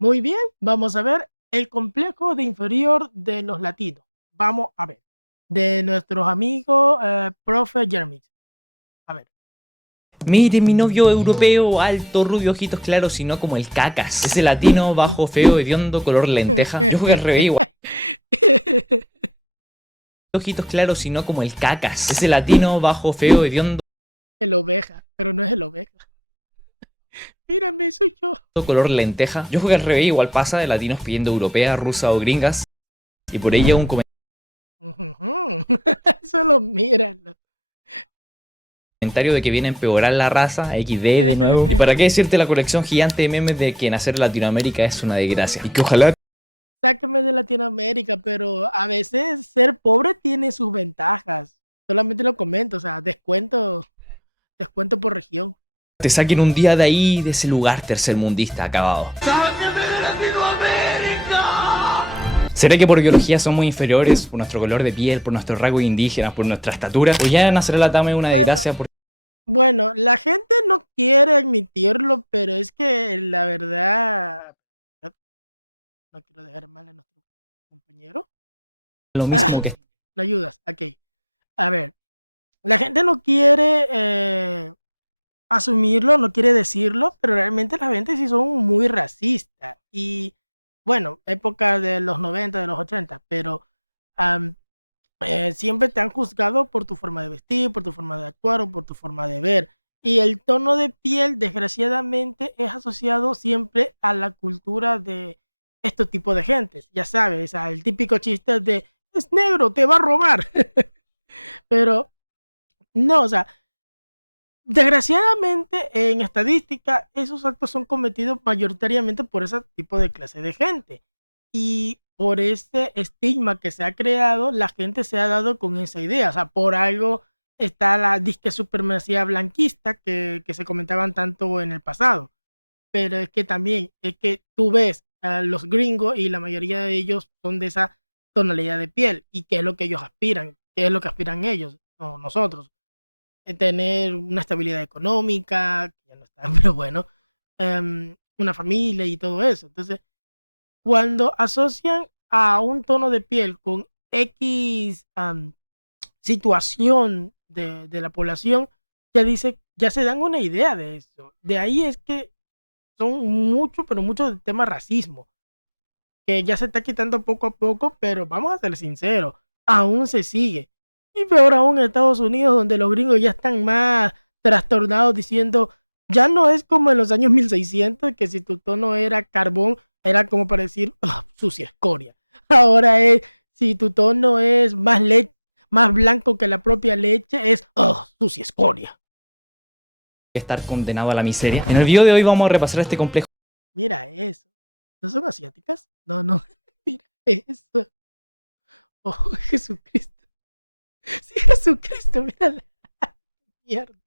Muy bien, vamos a ver el complejo de inferior de los latinos. Vamos a ver. De nuestros amigos, profe Jeremy. A ver. Mire, mi novio europeo, alto, rubio, ojitos claros, y no como el cacas. Ese latino, bajo, feo, hediondo, color lenteja. Yo jugué al revés igual. Ojitos claros, y no como el cacas. Ese latino, bajo, feo, hediondo, El oveja, pero no es el oveja. Mírame, soy yo. color lenteja. Yo jugué al revés igual pasa de latinos pidiendo europea, rusa o gringas. Y por ello un Solo míralo. comentario de que viene a empeorar la raza, XD de nuevo. Y para qué decirte la colección gigante de memes de que nacer en Latinoamérica es una desgracia. Y que ojalá Sáqueme de Latinoamérica, pero a veces ser pobre tiene sus ventajas. Solamente lo comento, o sea, descuento por región. te saquen un día de ahí, de ese lugar tercermundista acabado. ¡Sáquenme de Latinoamérica! ¿Será que por biología somos inferiores, por nuestro color de piel, por nuestros rasgos indígenas, por nuestra estatura? ¿O ya nacer en la Tama es una Bueno, desgracia? bueno, la gente no quiere admitirlo, pero es que la verdad, no quiero dejar mal a nuestro compañero. Lo Ah, mismo que ¿me ayudas? Ok. A ver, la gente no quiere asumirlo, no quiere decirlo, pero realmente la gente sí son muy racistas. Y bueno, época de los 90, de los 80, pero am, siempre te han juzgado por tu forma de vestir, por tu forma de actuar o por tu forma de ver. Y el tono de piel, desgraciadamente, es asociado siempre a la cultura de este tipo de gentes. Ya sabes, el típico chiste de es negro, te va a robar. Pero no, o sea, desgraciadamente en estadística esos actos son cometidos mayoritariamente por ese tipo de clase de gente. Y por ese estigma que se ha creado, la gente se ha dado con esa idea. O sea, por algo está la disque supremacía blanquista que se comentaban tanto en el pasado. Pero es que también es que tú ves a los gringos y la mayoría de ellos son de esa tonalidad de piel. ¿Y qué es lo que ellos aspiran? ¿Qué es lo que aspiran ellos? No, nosotros tener una estabilidad económica, que ya no está, pero bueno, una familia y todo eso. Entonces, cuando asocian a un tono de piel con X situación de la población, ya se dan una idea de eso. De ahí es que son muchos, pero muchos de tema racismo, que ya se está quitando poco a poco, pero vamos a ser sinceros, aún se sigue. Y peor aún en Estados Unidos, donde los gringos ya están más trastornados diciendo, ya no es como en los años 1600, que si tu tono era carbón, era como para decir, "Ah, sucia escoria". Ahora es, si tu tono es más blanco que la propia leche, es, oh, sucia escoria. estar condenado a la miseria. En el video de hoy vamos a repasar este complejo Mira eso. ¿No son asiáticas? No, no. Mira eso. Oh, Jesucristo. Sí, Jesucristo, mira la mierda.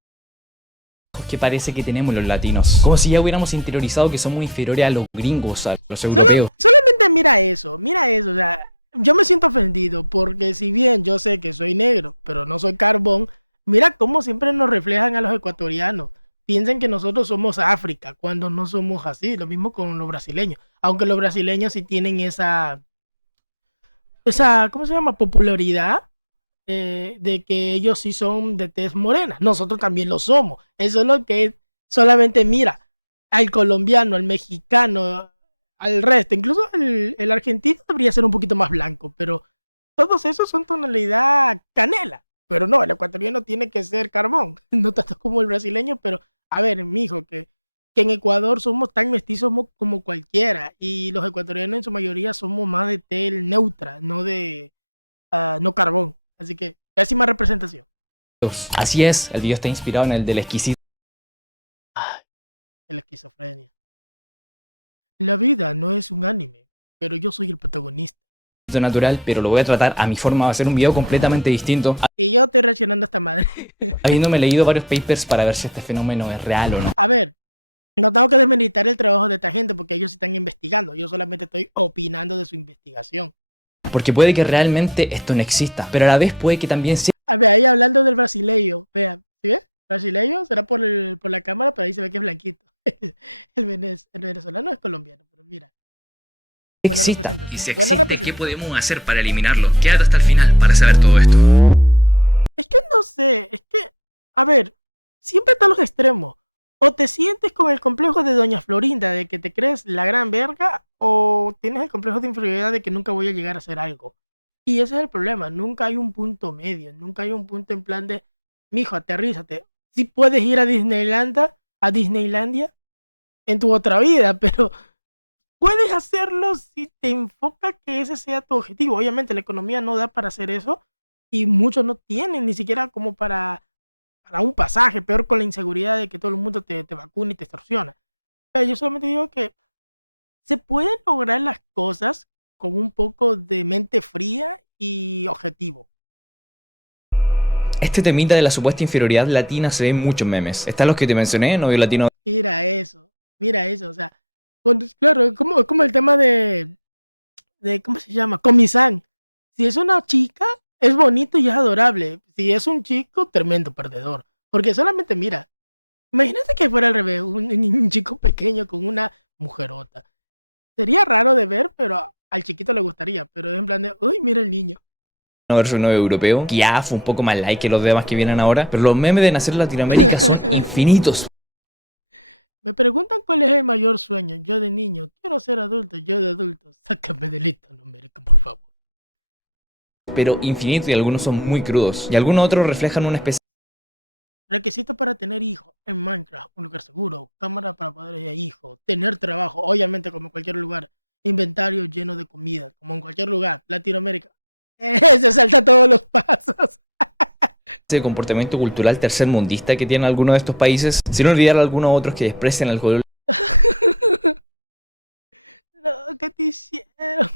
que parece que tenemos los latinos. Como si ya hubiéramos interiorizado que somos inferiores a los gringos, a los europeos. Solamente mira eso, o sea, yo me siento ofendido porque si bien yo sé que soy negro, pero no soy carbón, mira cómo siempre nos reflejan a los ecuatorianos. Piensan que nosotros somos África cuando no somos así, lo mismo con los brasileños, aunque los brasileños sí tienen esa, ¿cómo se llama? Popularidad de que ellos sí son de tez morena. Nosotros también lo somos. Eso es lo que es. Solamente mira al colombiano, al mexicano, al resto. Incluso el argentino debería ser un poquito más blanco, pero todos esos son tonalidad canela. Pero no, el ecuatoriano tiene que ser carbón. No tanto como el brasileño, pero a ver, mijo, que en Ecuador somos tan mestizos como cualquiera. Y los ecuatorianos en su mayoría somos más de tel neutra, no de no carbón. Así que, pésima representación. Así es, el video está inspirado en el del exquisito Ay, la esquizofrenia. La vida no es un anime, pero yo soy el protagonista. natural, pero lo voy a tratar a mi forma. Va a ser un video completamente distinto, Y yo estoy reaccionando a esta madre. habiéndome leído varios papers para ver si este fenómeno es real o no. A ver, no tengo que desmeritar el trabajo de esta gente porque ellos están investigando. Yo solamente estoy opinando de su investigación. Porque puede que realmente esto no exista, pero a la vez puede que también sea A ver, ahí hablando del brasileño, vean, ¿sí ves? Brasileño será por la cámara, pero ahí se ve que es blanquito. El venezolano es colombiano, pero mira. Buena exista. Y representación. si Buena existe, ¿qué representación. podemos hacer para eliminarlo? Quédate hasta el final para saber todo esto. Es que no sé, es que, a ver, siempre están los extremos. O te sientes con el complejo de Doña Florinda de que te crees la gran verga, o tienes el complejo de inferioridad de que nunca voy a llegar a hacer algo. Y ese es el problema, nunca hay un punto medio, nunca hay un punto en plan de, mijo, aterrízate. Sí puedes ir a Disneylandia en tu otra vida, pero puedes hacerlo si te enfoca que ese sea tu objetivo. Obviamente la economía no da para hacer eso y muchos no tienen ni siquiera como para un pasaje, peor con la inseguridad de que todo el mundo te vacuna y te extorsiona. Pero yo solamente digo que se pueden lograr las cosas con un poco de mente fría y objetivo. Este temita de la supuesta inferioridad latina se ve en muchos memes. Están los que te mencioné, novio latino Mira eso, o sea, claro, como el tema de, ¿cómo se llama? Comisán. Si es una chica, es bonito y es adorable. Si es un chico, tremendo perdedor. Porque solamente mira, imagínate que fuera al revés, un chico pequeño con una mujerota. Sería raro de ver, pero al chiquito le gustaría. Pero es en plan de, uy, mira el niño. versus novio europeo, que ya fue un poco más like que los demás que vienen ahora, pero los memes de nacer en Latinoamérica son infinitos. Me preguntan cuál es el mayor sueño. Yo de niño, quiero ser adulto. Yo de adulto, sácame del lista numérico, por favor. Pero infinitos y algunos son muy crudos. Y algunos otros reflejan una especie Requisitos para tener hijos en Minecraft, un lugar seguro, cámara para padres de hijos, tener trabajo, obviamente como en cualquier lugar, inventario lleno de comida, como en cualquier lugar, Latinoamérica. Se salta todos los pasos. de comportamiento cultural tercermundista que tienen algunos de estos países, sin olvidar algunos otros que desprecian el color. No, ¿qué te hicieron?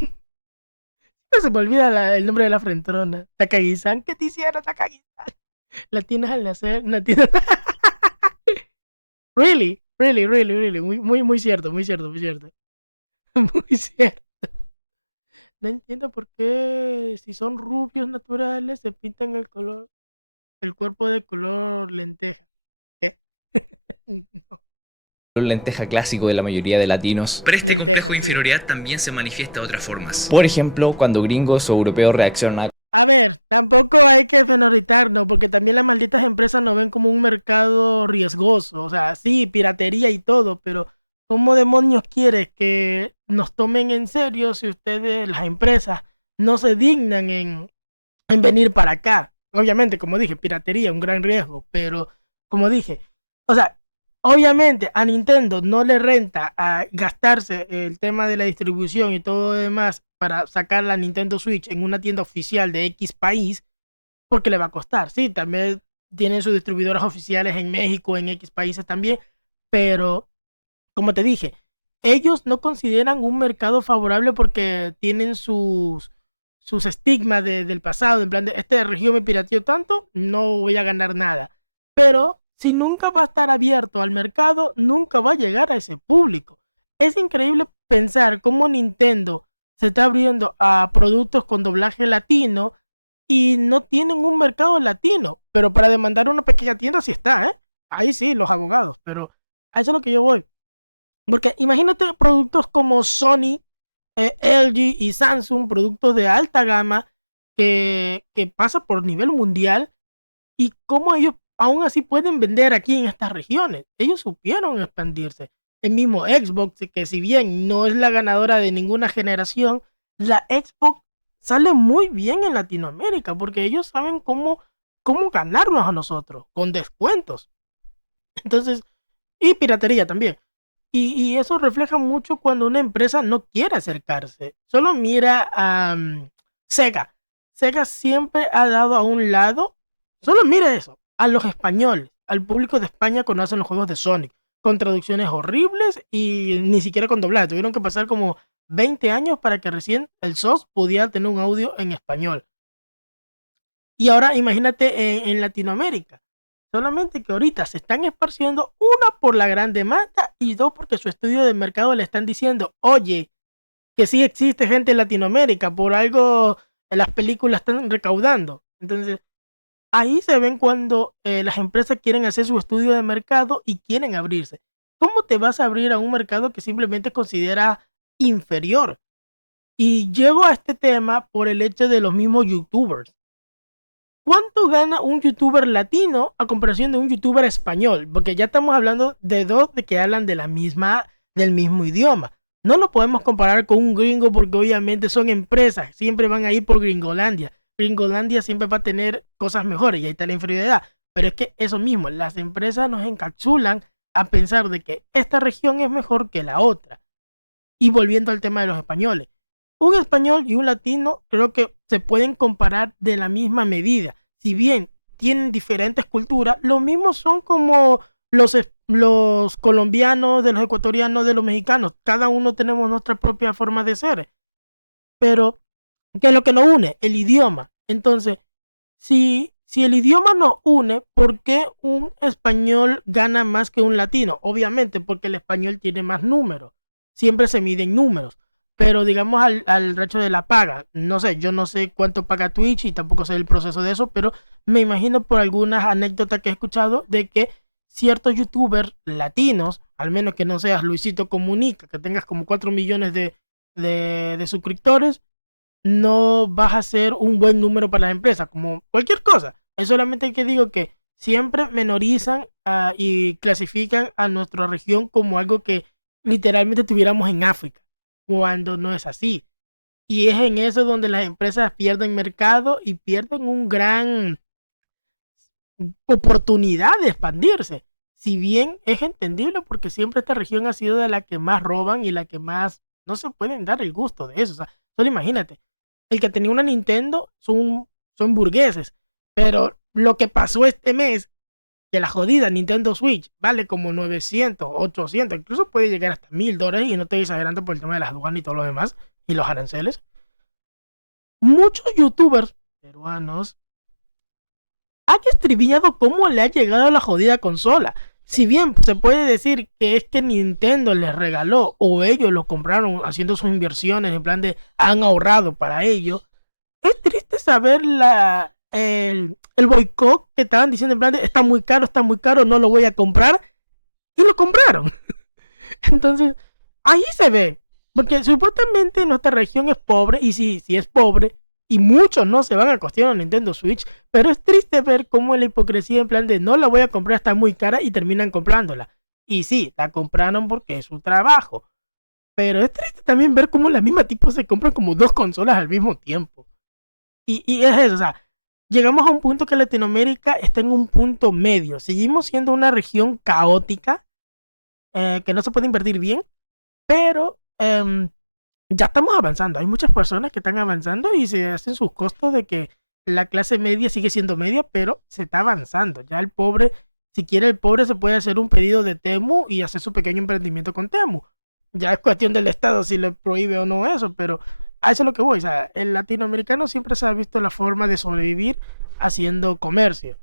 No se me olvida el nombre de la frentrona. Takagi-san, ¿qué te hicieron, Takagi-san? La tienes al nacer, la tienes... Really, really, really, really. Muy, muy, muy cierto, muy cierto, muy cierto. Muy cierto. No entiendo por qué si son rubios naturales se pintan el cuerpo de color lenteja. ¿Qué? No, Lenteja clásico de la mayoría de latinos. Pero este lenteja, complejo de sí. inferioridad también se manifiesta de otras formas. Por ejemplo, cuando gringos o europeos reaccionan A ver, tampoco hay que fenorritarnos, porque también las malditas empresas nos ven como un mercado riesgoso. O sea, sí, piratería y todo, pero ¿cómo demonios quieres que nos tomen en serio si ustedes, las empresas, no se dignan en venir para acá? Obviamente, como dije, piratería, un gran riesgo, pero como dije, o sea, obviamente a Nintendo no le renta a gastarse el tema de la distribución y todo lo demás para sacar la Nintendo Switch en una tienda oficial de X país, porque le va a costar. Sí, también tienen sus distribuidoras oficiales en México, en X países también, pero como te dije, ellos no consideran un mercado favorable porque tienen sus estigmas del pasado, en plan de, esta región me pirateó tanto, no voy a ganar nada. Pero si nunca va a estar abierto al mercado, nunca va a llegar a ese público. Es increíble pensar cómo Nintendo se está abriendo a productos con doblaje latino y no tienen un mercado latino, pero para demandar una pequeña tienda sí está, ¿eh? Ahí sí, los abogados. A eso es lo que yo voy. Porque imagínate productos como Sony, LG y Samsung, productos de alta gama que pasa por nivel mundial y cómo ellos aún así pueden vender aquí en estas regiones. Ellos supieron expandirse. El mismo Xbox, que si bien no es la ganadora de ninguna generación, la Xbox sale muy bien en Latinoamérica porque ellos saben cómo ganarnos a nosotros con descuentos. Entonces, y piratería también. Y eso refleja mucho cuando una empresa no quiere acercarse. Solo mira a Sega. Sega siempre ha dado a un lado, solo mira eso, a los españoles, al público de España cuando hacen los juegos de Sonic, con traducciones horribles y ni siquiera con doblaje. Tuvieron que pasar como 20 años para que recién el SOS pudiera tener un audio en español. Y ahora imagínate en Latinoamérica. Solamente que ahorita se están esparciendo, una por la gran demanda y dos porque su estudio de mercado le están diciendo, oye, que sí existe gente en Latinoamérica, por algo las películas están recaudando. Entonces, ahí se ven cuando las empresas quieren hacer su estudio de mercado y quieren abrirse. ¿Cómo te vas a abrir a un mercado que simplemente considera inferior? Y llego a este tema por el hecho de los mismos youtubers. ¿Cuánto gana un youtuber latino a comparación de un youtuber español? Porque ya estamos hablando de dos de que hablan de del mismo idioma. No lo podemos comparar con un gringo porque obviamente son empresas, siempre van a ir por Gringolandia. Gringolandia siempre va a tener cosas mejores y ahí está la inferioridad. Pero es que eso mismo, las empresas nos encapsulan a pensar de que esta región es mejor que la otra. Y volviendo al tema de los españoles, un español y un latino creo que se pueden comparar de la misma medida. Si bien tienen diferentes culturas, lo mismo son como los colombianos, de los ecuatorianos, de los mexicanos. Cada uno tenemos nuestra propia forma de ser. Pero, ¿qué es lo que nos une? El idioma. Entonces, si el idioma nos une, ¿por qué un español gana más que un latino? Obviamente, porque el español tiene más números. Siempre se miden números. Pero digamos al recho de la paga. No sé, yo no sé cuánto paga Twitch y tampoco sé el proceso de eso, pero me imagino por algunas anécdotas que he escuchado de que ciertos youtubers latinos, al menos que no seas Luisito Comunica, que tengas como 4 millones de suscriptores, no vas a ser un buen número para las empresas, como cualquier cosa. Es solamente que digo que siempre menorizan y clasifican a nuestra región como algo que literalmente tuviéramos en África, cuando no es así. Y es en eso donde las empresas pierden mercado y pierden un gran oportunidad de expandirse. Si bien es entendible porque siempre esta región ha sido de la que más roban y la que más no se pueden dar el gusto de eso. O sea, solo imagínate, el que tenía una Nintendo son burgueses, pero lo que pasó este mes, que la jodida Nintendo Switch vale como 900, 800, incluso puede llegar hasta $1000 y no estoy exagerando por el tema de las aduanas y todo lo demás y los aranceles. Muchos youtubers peruanos han estribiñado cómo le ha llegado la jodida consola. Si bien se puede decir que es que Nintendo les regaló o ellos lo compraron haciendo sus inversiones en plan de han ahorrado para ello, es triste saber el boicot que estaban diciendo en plan de está muy caro, no lo voy a comprar y lo compraron. Entonces, ahí se ve, porque supuestamente nuestra región es pobre y sí es pobre y muchos no se van a costear una Nintendo Switch, pero es triste ver cómo la hipocresía en plan de no la voy a comprar, está muy cara y terminan comprándola. Y sí, la compraron porque es su trabajo, pero es triste también ver cómo la misma tipo se compran como dos consolas al mismo tiempo. Y es eso, o sea, llegamos a un punto que Latinoamérica está en un punto medio. Seguimos siendo una región caótica, que no se puede invertir bien, pero ya estamos avanzando. Hay muchas personas que están avanzando y se hacen sus costos de que la clase media sigue siendo media, pero se está avanzando. Ya el pobre, si quiere el pobre, se puede hacer un pedido de Temu y hacer su pequeño emprendimiento con Temu. Ya es cuestión del Estado si le prohíbe o no eso, pero a eso es lo que voy. O sea, el latinoamericano siempre se ha visto la forma de sobrevivir haciendo comercio.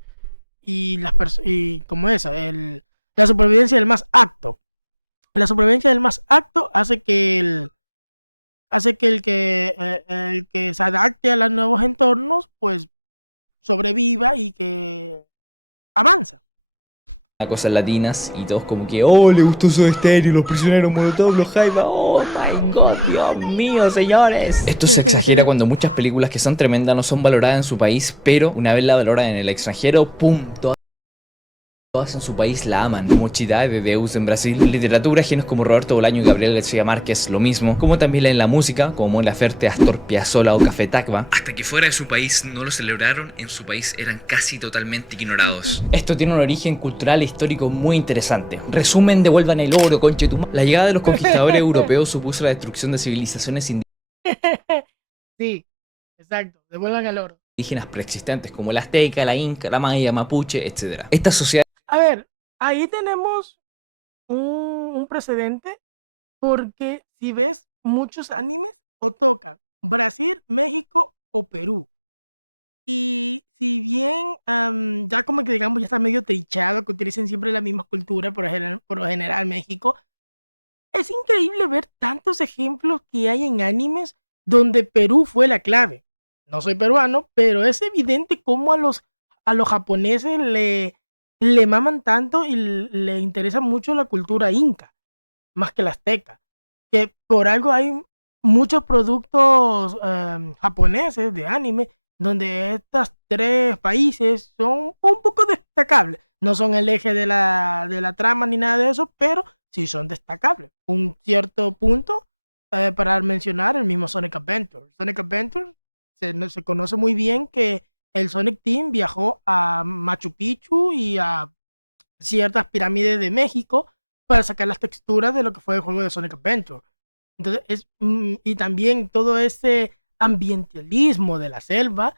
Y como eso, la supervivencia del más apto. La supervivencia del más apto hace que el que se adapte a los nuevos entornos, pues sobreviva y que avanza. Cosas latinas y todos como que, oh, le gustó Soda Stereo, los prisioneros Molotov, los Jaiba, oh my god, Dios mío, señores. Esto se exagera cuando muchas películas que son tremendas no son valoradas en su país, pero una vez la valoran en el extranjero, pum, todas en su país la aman, como Chidá de Deus en Brasil. En literatura, genios como Roberto Bolaño y Gabriel García Márquez, lo mismo, como también en la música, como Mon Laferte, Astor Piazzolla o Café Tacuba. Hasta que fuera de su país no lo celebraron, en su país eran casi totalmente ignorados. Esto tiene un origen cultural e histórico muy interesante. Resumen, devuelvan el oro, conche tu. La llegada de los conquistadores europeos supuso la destrucción de civilizaciones indígenas preexistentes como la azteca, la inca, la maya, mapuche, etc. Estas sociedades A ver, ahí tenemos un precedente porque si ves muchos animes o tocan Brasil, México o Perú. Y si bien ya como que digamos ya está medio trichado que utilicen siempre la misma cultura, por lo general México, es increíble ver tantos ejemplos que hay en animes donde Perú fue la clave. No soy peruano, pero es evidente cómo a los japoneses le maman tanto y le interesa mucho la cultura inca, más que la azteca. Que por algo hay muchos productos japoneses de anime, donde estos tres países son un poco destacables. No son el eje de la trama ni nada de eso, pero sí son destacables. Un cierto punto para mencionar el mismo Sonic Adventure. Sonic Adventure se conoce muy bien que el Sonic Team viajó a Machu Picchu y a ciertas pirámides de México para sacar las texturas de lo que fue el juego de Sonic Adventure. Entonces, y también todo ese ambientalismo de la selva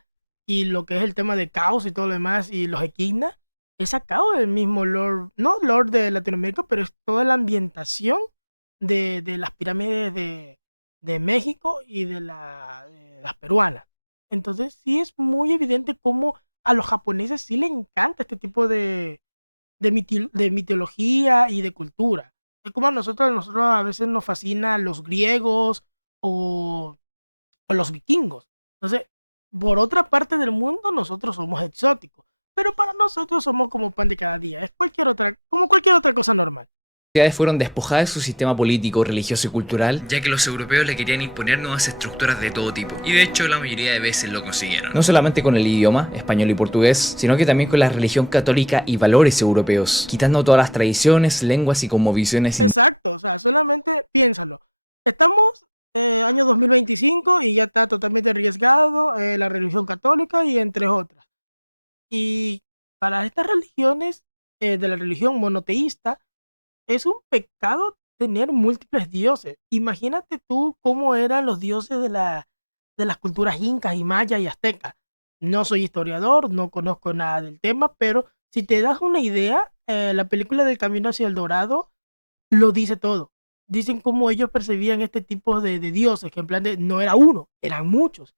y lo que es el tema de caos y todo lo demás y los equidnas, es sacado del mismo lore, no lore de Latinoamérica, pero es toda la ambientación de las pirámides de México y de las peruanas. Entonces, sí es muy evidente cómo a los japoneses sí les encanta este tipo de mitología y de cultura. Es como nosotros a veces nos fascina los griegos o, o los vikingos. Entonces, por otra parte del mundo, nosotros somos exóticos. Pero para nosotros somos como pan de cada día. Es como cualquier otra cosa normal. Ciudades fueron despojadas de su sistema político, religioso y cultural. Ya que los europeos le querían imponer nuevas estructuras de todo tipo, y de hecho la mayoría de veces lo consiguieron. No solamente con el idioma, español y portugués, sino que también con la religión católica y valores europeos, quitando todas las tradiciones, lenguas y cosmovisiones. Exacto, o sea, solamente piénsalo. Estamos año 2025 y ya está totalmente arriesgado la religión católica y entre otras. Y para estas religiones, de la religión monoteísta, es un pecado tener múltiples dioses. Imagínate tú cómo eran los dioses de las culturas incas y mayas y aztecas. No soy historiador, no conozco nada del tema, pero si te das una idea, la película del Camino hacia el Dorado lo dice todo. Dicen cómo ellos percibían este tipo de dioses, que en plan de no era uno, eran muchos.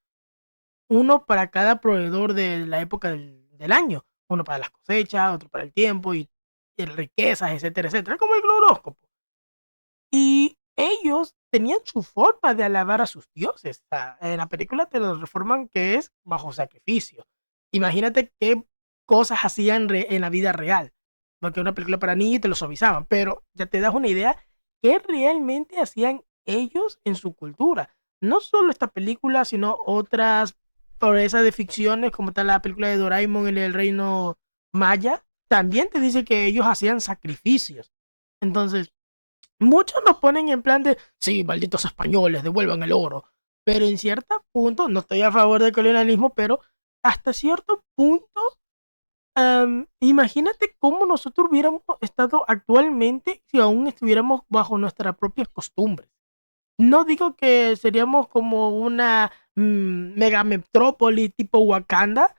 Uno para cada proveedor de la época del año. Uno para las cosechas, otro para el tiempo y riquezas, etcétera, etcétera. Como el horóscopo. Y ellos tenían su forma de alabar a sus dioses. O sea, en la película te lo reforman que es bajo sacrificio. Imagínate qué cosas hacían en la vida real. Porque era una película para niños y te lo suavizaban. Pero ya te das una idea qué realmente hacían ellos en su cultura. No solo esta película, sino otras proezas de ficciones, como está la película de Doraemon en el reino maya. También te dice que ellos hacían sacrificios. Entonces, muchos nos ponen en plan de, sí, malditos españoles, devuelvan el oro. Pero en cierto punto, no estoy a favor del colonialismo, pero hasta cierto punto, imagínate cómo nosotros hubiéramos estado actualmente si aún estuviéramos bajo nuestras propias costumbres. No digo que seríamos como una mega metrópoli tipo Wakanda,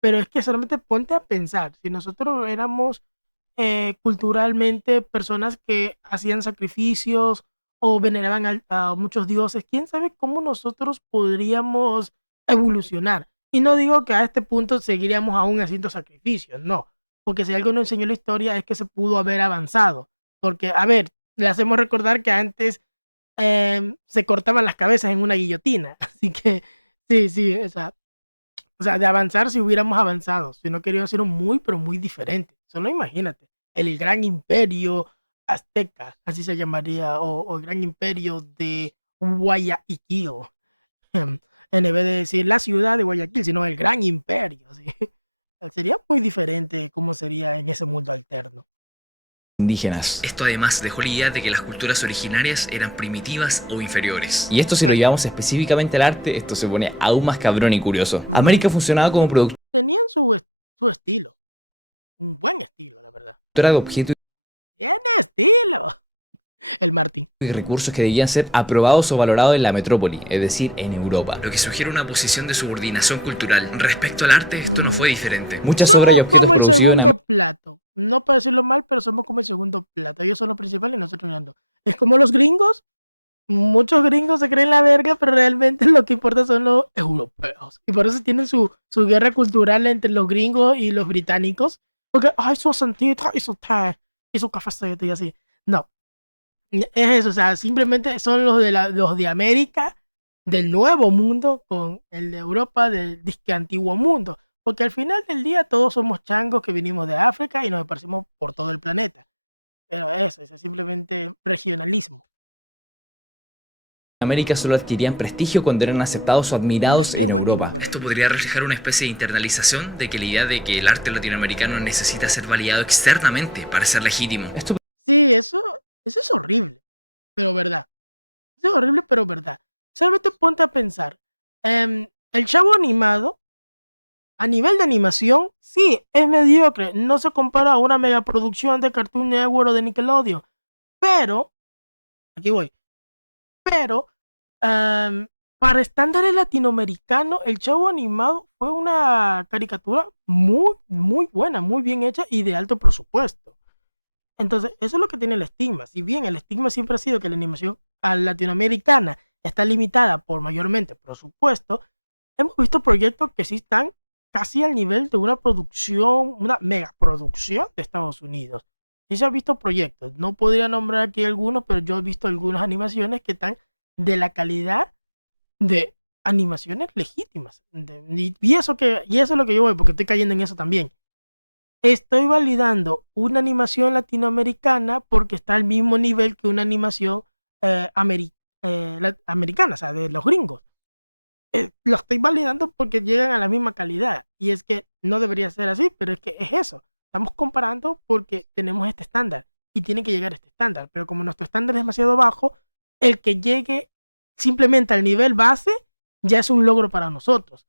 pero es que solamente ponte a pensar, si nosotros éramos culturalmente personas que hacían sacrificios o veneraban a muchos dioses, quién sabe cómo nosotros podríamos evolucionar. Y no digo que a este punto seguiríamos aún haciendo sacrificios, no, porque si algo nos enseñó la historia es que se pudo haber avanzado, porque, a ver, le hacemos recordar que antes se cortaban las cabezas en una guillotina, así que sí, sí, o sea, de avanzar si hubiéramos avanzado, si no queríamos ser muy, pero muy diferente. Solo imagínate, el gran imperio azteca, así se llamaría, o el gran imperio de Guayaquil, en vez de decir la ciudad de Guayaquil, sino el gran imperio, ¿sí? Sería muy diferente cómo sería en ese mundo alterno. Indígenas. Esto además dejó la idea de que las culturas originarias eran primitivas o inferiores. Y esto si lo Exacto. llevamos específicamente al arte, esto se pone aún más cabrón y curioso. América funcionaba como productora Tenían su estilo, un buen estilo, la verdad. de objetos Tiene estilo. El Martín. y recursos que debían ser aprobados o valorados en la metrópoli, es decir, en Europa. Lo que sugiere una posición de subordinación cultural. Respecto al arte, esto no fue diferente. Muchas obras y Somos objetos como el producidos en segundo plato. No para decirlo mal, pero somos como el segundo plato. Ellos son los principales y nosotros no. Es como los gringos. Muchos gringos se creen la verga, pero realmente lo que importa son los europeos. Y por eso tienen su guerra cultural entre los gringos y los británicos. Porque, ay, su santita y su té y su cafecito y así. No, es eso, o sea, simplemente son los de América, del nuevo mundo, con el de Europa, del disque antiguo mundo. Porque al final del día todos somos changos que vinimos de África y nos esparcimos por todo el planeta. Pero eso es simplemente regionalismo. América solo adquirían prestigio cuando eran aceptados o Mira, admirados qué en buen Europa. dibujo, la Esto verdad. podría reflejar una especie de internalización de que la idea de que el arte latinoamericano necesita ser validado externamente para ser legítimo. Esto Sí, eso es horrible, pero verdad. Eso es horrible, pero verdad. Solamente ponte a pensar. El Chavo Animado, a nivel de animación, sí, es mediocre. No se compara a una megaproducción de Cartoon Network o de Nickelodeon. Pero, aquí voy. Pero, para estándares latinoamericanos, el Chavo Animado fue una caricatura muy, muy buena, muy bien hecha y de alto presupuesto. Entonces, eso es lo que tiene el estigma. Si bien el estigma siempre ha sido que la animación latinoamericana está limitada por mayormente presupuesto, hemos visto proyectos que sí están casi al nivel de una producción, una megaproducción de Estados Unidos. Sí se han visto proyectos. No podría nombrar aquí algunos, pero yo he visto algunas animaciones que están de la calidad de animaciones legítimas. Y eso es lo que yo voy, porque estoy cayendo en eso también. Estoy validando una animación latinoamericana porque está al mismo nivel que una animación americana, o sea, de los gringos. Lo estoy validando porque llegan a la misma calidad. Y es que no debería ser así, pero es que es eso. Estamos comparando porque tenemos este estándar y tiene que llegar a este estándar. Pero como nuestro estándar es demasiado bajo, el que llegue simplemente al nivel base ya es un logro para nosotros.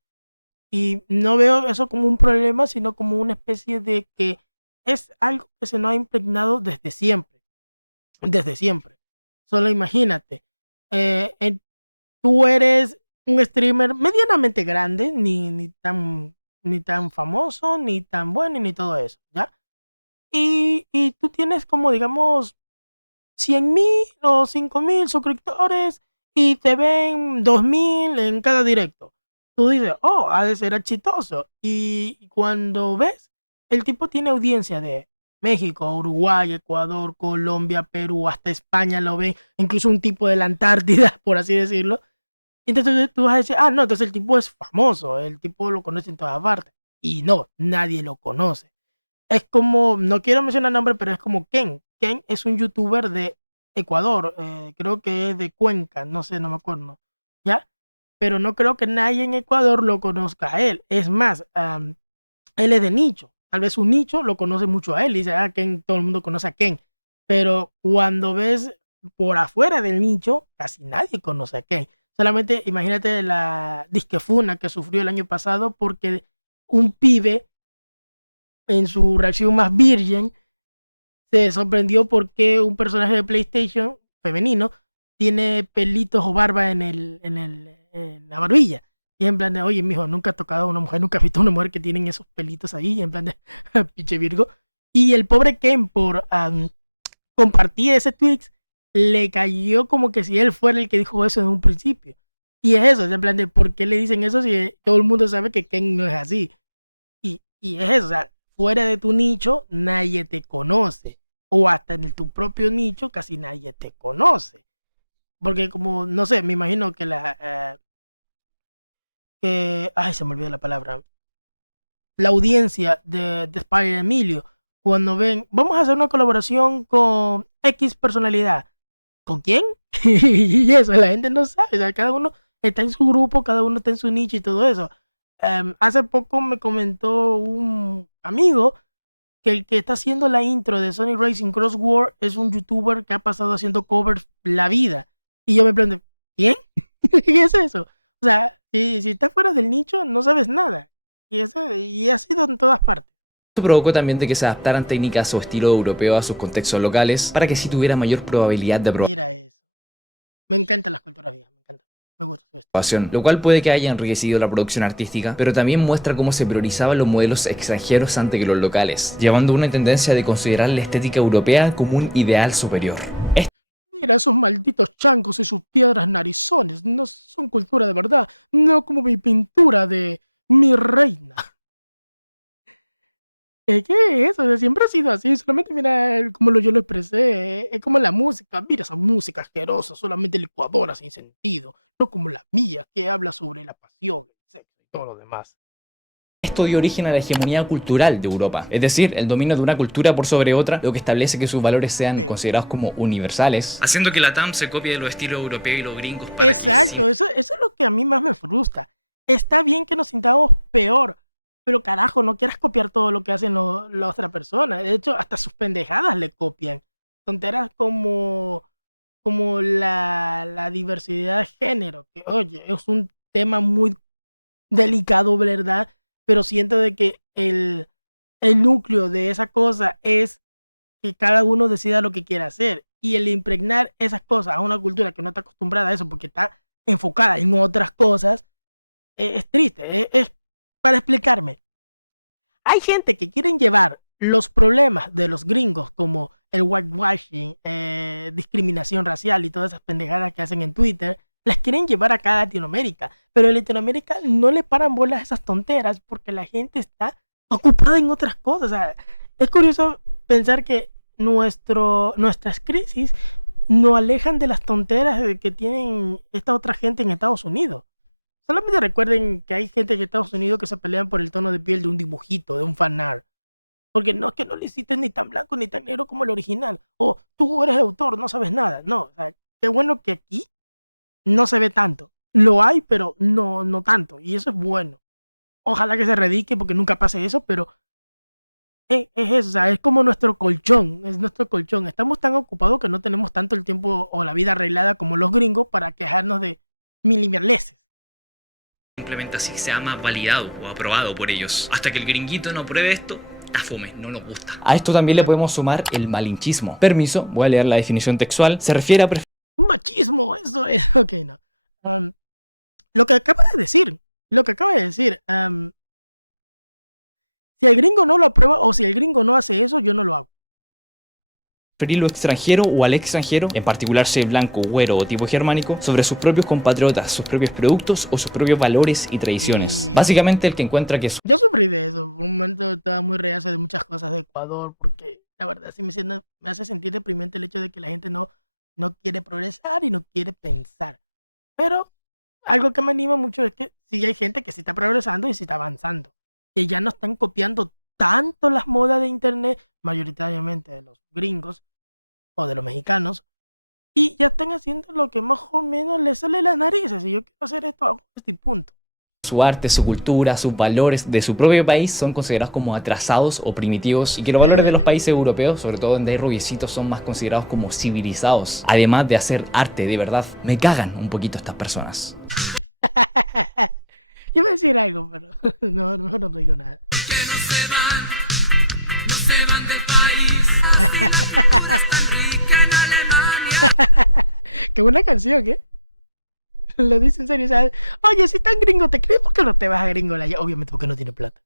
Y no veo eso como un problema, sino como una especie de que es algo que se nos ha impregnado desde siempre. Desde siempre. Solo imagínate, en tú eres un streamer medianamente grande, ni tan famoso, ni tan bueno, ni todo eso, ¿ya? Y tú tienes como, digamos, 100.000 o 5.000 suscriptores y te ven 2.000 en cada directo. Tú dices, oh, ha de ser exitoso. Y cuando ves, el tipo tiene audiencia de México, Uruguay, Ecuador, Colombia, Perú, hasta España lo ven, incluso un tipo de la Antártida, por así decirlo. Entonces tú vas a decir, ah, no, entonces el tipo es famoso, el tipo lo conoce en todas partes. Y no, nadie lo conoce. Es como, no quiero mencionar nombre, pero es como Ken. Ken es un youtuber de Ecuador, creo que es de Cuenca, no sé, no me acuerdo, ¿ya? Pero no creo que nadie en Ecuador lo conozca a él. Es más, él es de nicho. Tal vez un nicho lo conoce mucho a él y dice, ah, Ken, todo el mundo conoce a Ken. Pero cuando ves por afuera del nicho, casi nadie conoce a Ken. Solamente imagínate la disquefuna que sufrió el año pasado porque un pibe en su reacción más virgen se sorprendió porque un personaje de PlayStation femenino tiene pelitos o barba en la barbilla. Y en plan de, oye, mijo, nunca has tocado a una mujer, nunca has visto a una mujer que tienen esos pelitos ahí, en plan de, pinche Virgo. Y el pobre Ken, por compartir ese tweet, le cayó como que si él fuera el que dijo eso en un principio. Y es eso, en plan de, ¿por qué le dicen eso si todo el mundo sabe que Ken no es así? Y es eso, o sea, fuera de tu nicho nadie te conoce. O hasta en tu propio nicho casi nadie te conoce. Porque como, no sé, me imagino que ay, se me olvidó la palabra. La audiencia de Spider Emilio, cuando ven, vamos a hacer una colaboración con X personalidad. ¿Con quién? Y eso, la gente no sabe, o sea, cada uno está en su grupo, cada uno está en su nicho y todo eso. Hace poco me comentó un amigo que el que está haciendo la intro de Sonic Racing Cross World es un youtuber que ha pasado haciendo covers la vida. Y yo me pregunto, ¿quién? ¿Qué es eso? O sea, si estás fuera del nicho, no sabes nada. Y ha sido en todas partes. provocó también de que se adaptaran técnicas o estilo europeo a sus contextos locales para que así tuviera mayor probabilidad de Mira eso. Me encantan las culturas viejas, me encanta. Me gusta su estilo. aprobación, lo cual puede que haya enriquecido la producción artística, pero también muestra cómo se priorizaban los modelos extranjeros antes que los locales, llevando una tendencia de considerar la estética europea como un ideal superior. Mira esos malditos chancos y sus piedras narizones. No son cultura de verdad. No como mi pintura de mi reina. ¿Qué es eso? O sea, siempre ha sido así. Solamente mira yo lo expresé. Es como la música. Mira esa música asquerosa. Solamente licuadora sin sentido. No como la mía que habla sobre la pasión, el sexo y todo lo demás. Esto dio origen a la hegemonía cultural de Europa, es decir, el dominio de una cultura por sobre otra, lo que establece que sus valores sean Sí. considerados como universales. Haciendo que la TAM se copie de los estilos europeos y los gringos para que Exacto, eso es lo que a mí más me frustra. Está bien que nos sintamos peor, pero carajo, no quieras copiar todo lo que hacen la otra persona. De hecho, hasta sus pendejadas le copian. Tonteras como la diversidad de género, que oye, es un tema muy delicado, ¿verdad? Pero siento de que el núcleo de esa cosa es que cada uno decida lo que quiere hacer. Y el impregnar esas cosas a una cultura que no está acostumbrada a eso porque está enfocada en otras cosas, es triste. Es para explicarme. Hay gente que quieren llevar los problemas de los gringos como el whitewashing, discriminación racial y todas esas pendejadas que hacen en Twitter, las quieren llevar acá a Latinoamérica. Pero en Latinoamérica no le paran bolas a esas tonteras porque la gente está ocupada en otras cosas. O sea, es curioso pensar que nuestras crisis nos alejan de las tonteras que tienen esta otra gente en Estados Unidos. Solamente recuerden que hay gente en Estados Unidos que se pelean por el tono de piel de un dibujito, de un fanart. Porque no es que no lo hiciste ni tan blanco ni tan negro como el original. O tú eres el autor, no sabes nada. No, o sea, qué bueno que aquí no se ve tanto. Lo hay, pero no tanto. Y eso es bueno. Ojalá que se radique porque nunca pase eso, pero es eso, o sea, es como nuestro colchón, es nuestro colchón. Estamos tan ocupados que no tenemos tanto el tiempo o la vida arreglada como los gringos para quejarnos de milimerleses. simplemente así se llama validado o aprobado por ellos. Hasta que el gringuito no apruebe esto, está fome, no nos gusta. A esto también le podemos sumar el malinchismo. Permiso, voy a leer la definición textual. Se refiere a Un machismo, eso es. Ok, no. Lo que acaba de decir, si el gringo no lo aprueba o si el gringo no hace eso, yo no lo hago. preferir lo extranjero o al extranjero, en particular si es blanco, güero o tipo germánico, sobre sus propios compatriotas, sus propios productos o sus propios valores y tradiciones. Y- Básicamente el que encuentra que Yo sufrí de eso. Por un momento estaba muy reacio de muchas cosas de Ecuador porque la verdad sí me hace sentir deprimente el hecho de que la gente no quiere progresar y no quiere pensar. Pero algo que me anima mucho es que sí hay gente que sí está progresando y sí está avanzando. Que ya no están copiando tanto las modas de internet, mayoritariamente de los gringos o de los mexicanos, y ya están haciendo lo que más o menos les sale de las narices. Si yo quiero hacer esto, hago esto y punto. su arte, su cultura, sus valores de su propio país son considerados como atrasados o primitivos y que los valores de los países europeos, sobre todo donde hay rubiecitos, son más considerados como civilizados. Además de hacer arte de verdad, me cagan un poquito estas personas. Yo iba a decir algo, pero no, mejor no digo nada. Que no se van del país. Así la cultura es tan rica en Alemania. Qué buena canción, ¿eh? Lo dice en serio, o sea, oye, si tan gringo te crees, ¿por qué no te vas a gringola? Obviamente porque no tiene plata.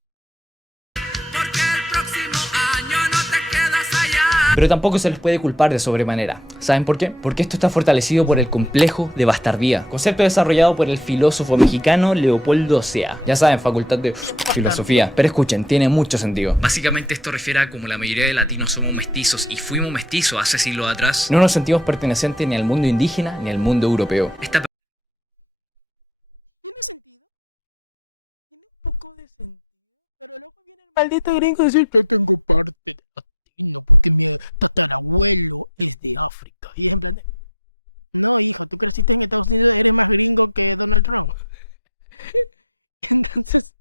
Porque el próximo año no te quedas allá. Pero tampoco se les puede culpar de sobremanera. ¿Saben por qué? Porque esto está fortalecido por el complejo de bastardía, concepto desarrollado por el filósofo mexicano Leopoldo Sea. Ya saben, facultad de filosofía. Pero escuchen, tiene mucho sentido. Básicamente esto refiere a como la mayoría de latinos somos mestizos y fuimos mestizos hace siglos atrás. No nos sentimos pertenecientes ni al mundo indígena ni al mundo europeo. Esta ¿Tiene sentido? Tiene un poco de sentido. Pero luego viene el maldito gringo a decir que tengo parte de latino porque mi tatarabuelo es de África. Y es en plan de, no, hijo, tú creciste en Estados Unidos, eres más gringo que Donald Trump. Entonces,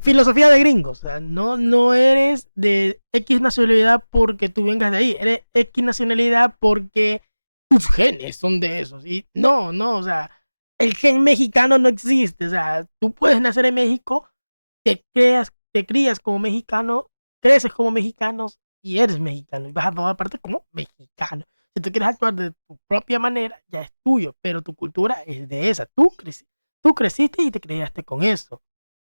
filosofía de gringos. O sea, no eres de X nacionalidad porque tú vengas de ahí. Eres X nacionalidad porque tus genes son de esos. Y no, o sea, el gen mexicano no existe. O sea, tú puedes nacer en México, te crías como mexicano, creces como mexicano y eres mexicano. Y vas a toda parte como mexicano. Si tú quieres actuar de tu propia manera, ya es tuyo, pero tu cultura es de esa. Tú creciste y te criaste con eso.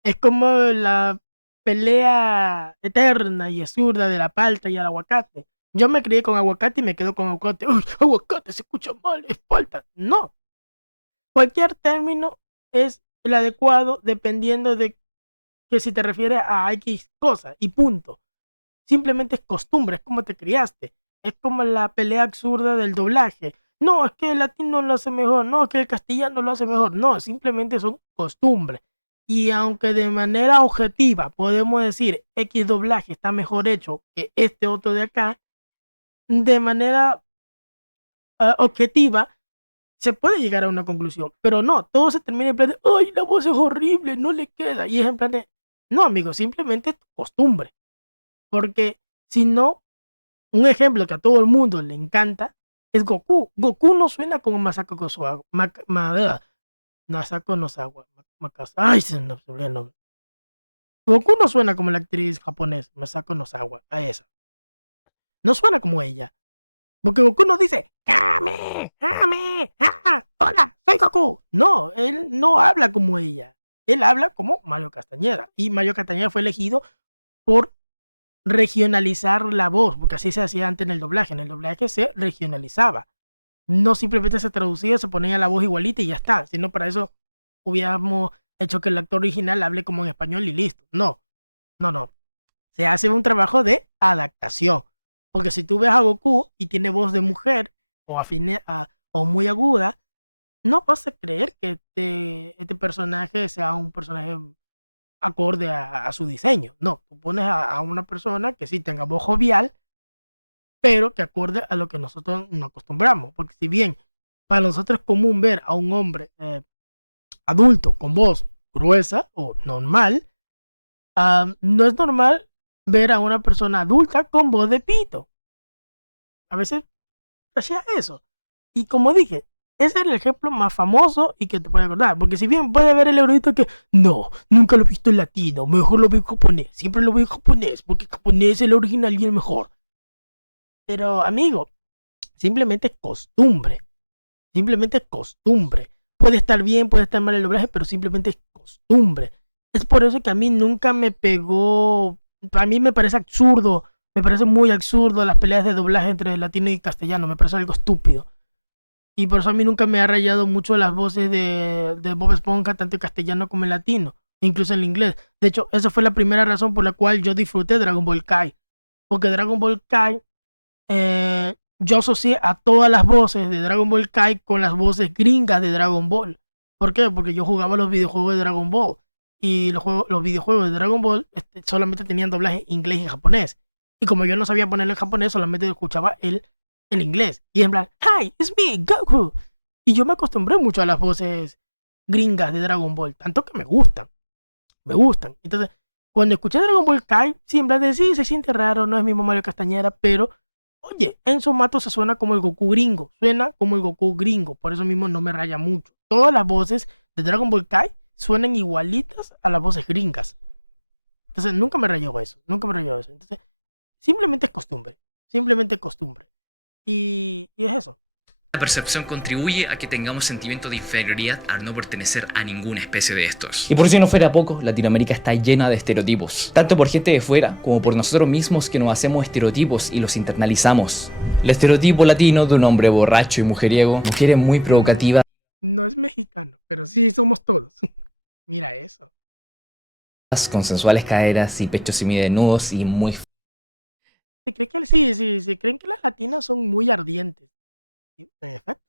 Es como la pelea eterna y absurda de la palta y el aguacate. Yo me crié con aguacate y me quedo con aguacate. ¡Uy, aguacate! Se escucha mal, es palta. No. Cualquier término es el adecuado dependiendo de que si te refieres a X cosa y punto. Simplemente es costumbre, es como te criaste. Es como la pelea absurda del doblaje. No, es que el latino lo hace mejor. No, es que el castellano lo hace mejor. No, simplemente son costumbres. Y aunque de manera objetiva podemos decir X doblaje está mejor hecho que este otro de acá, de manera objetiva se puede llegar a una conclusión, pero no, todo se termina en plan de, ay, la voz es horrible, no le queda, y es en plan de, no, amigo, simplemente es costumbre, porque si no, un ejemplo que a todo el mundo le encanta es Goku. Goku no suena como Masako Kosuaga, Masako Nozawa, ay, se me olvidó el nombre. Goku no suena como la actriz japonesa, Masako Nozawa, a esa. No suena como ella. Porque Goku no dice, ¡Kame! ¡Kame! ¡Ah! ¡Hola! ¡Soy Goku! No, él no habla como ella. Él habla como Mario Castañeda. Y Mario Castañeda fue elegido por regionalizar la voz, porque así se hacía antes en el doblaje. En el doblaje se regionalizaba. No simplemente se traducía, se ponía la voz igualita y ya está. Sino para eso hubiéramos hecho que el actor original hable como en español y listo. No, no. Se hace un trabajo de adaptación. Porque si tú ves a Goku y tiene voz de mujer o muy aguda, no vas a creer que este personaje sea un personaje acorde a su diseño. No, tú pones a una persona que sí tenga voz jovial, pero que acorde a lo que nosotros nos acostumbramos. Porque si bien para nosotros es común ver a un hombre adulto con voz gruesa o normal, no es normal ver a una persona adulta con voz de pito. A veces hacía eso. Y como dije, ese es el ejemplo más famoso y que te puede acordar. Porque si bien puede haber el erudito que no, nunca lo he visto en latino, mejor lo veo en japonés, siempre lo veo en japonés, porque japonés es el original y el mejor. Pero amigo, simplemente es costumbre. Simplemente es costumbre. Puede estar bien, puede estar mal el doblaje, pero simplemente es costumbre. Es por eso que a mí nunca me pegó. A mí me parece absurdo. Me parece muy absurdo las peleas de doblaje entre latino y castellano. Me parece algo estúpido. Y por eso a mí nunca me ha rayado mucho las voces de Bob Esponja, tanto en castellano como en latino, incluso en inglés. De hecho, esa fue la primera razón por la cual yo disfruté Dragon Ball Kai. Porque Dragon Ball Kai, yo asocié a todas las voces de Dragon Ball Kai con las voces gringas de Dragon Ball. ¿Por qué? Porque yo jugaba los videojuegos de Dragon Ball. Y los videojuegos de Dragon Ball solamente tenían doblaje inglés y japonés. Y como yo no sabía ponerlo en japonés, solamente escuchaba el inglés. Y en plan, hi, it's me, Goku. Y yo me acostumbré mucho a las voces gringas de Dragon Ball. Tanto que me gustan. Me gustan. Entonces, cuando escuché Dragon Ball Kai, sí, en plan de sí, se siente raro, no es mismo Mario Castañeda, pero, oye, Enzo Mato se suena como el Goku gringo. Suena como el Goku gringo. Por eso mismo no me raya mucho. Todas las voces de Dragon Ball Kai suenan igualitas a las voces gringas. Entonces, nunca me rayó eso. Nunca me rayó eso. Entonces, simplemente es costumbre. Simplemente es costumbre. Y es eso. La percepción contribuye a que tengamos sentimiento de inferioridad al no pertenecer a ninguna especie de estos. Y por si no fuera poco, Latinoamérica está llena de estereotipos, tanto por gente de fuera como por nosotros mismos que nos hacemos estereotipos y los internalizamos. El estereotipo latino de un hombre borracho y mujeriego, mujeres muy provocativas, No es mexicano, pero sí somos todos. Mira eso. con sensuales caderas y pechos semidesnudos y muy Se cree que sí, creen que las latinas son muy ardientes. Sí, en efecto.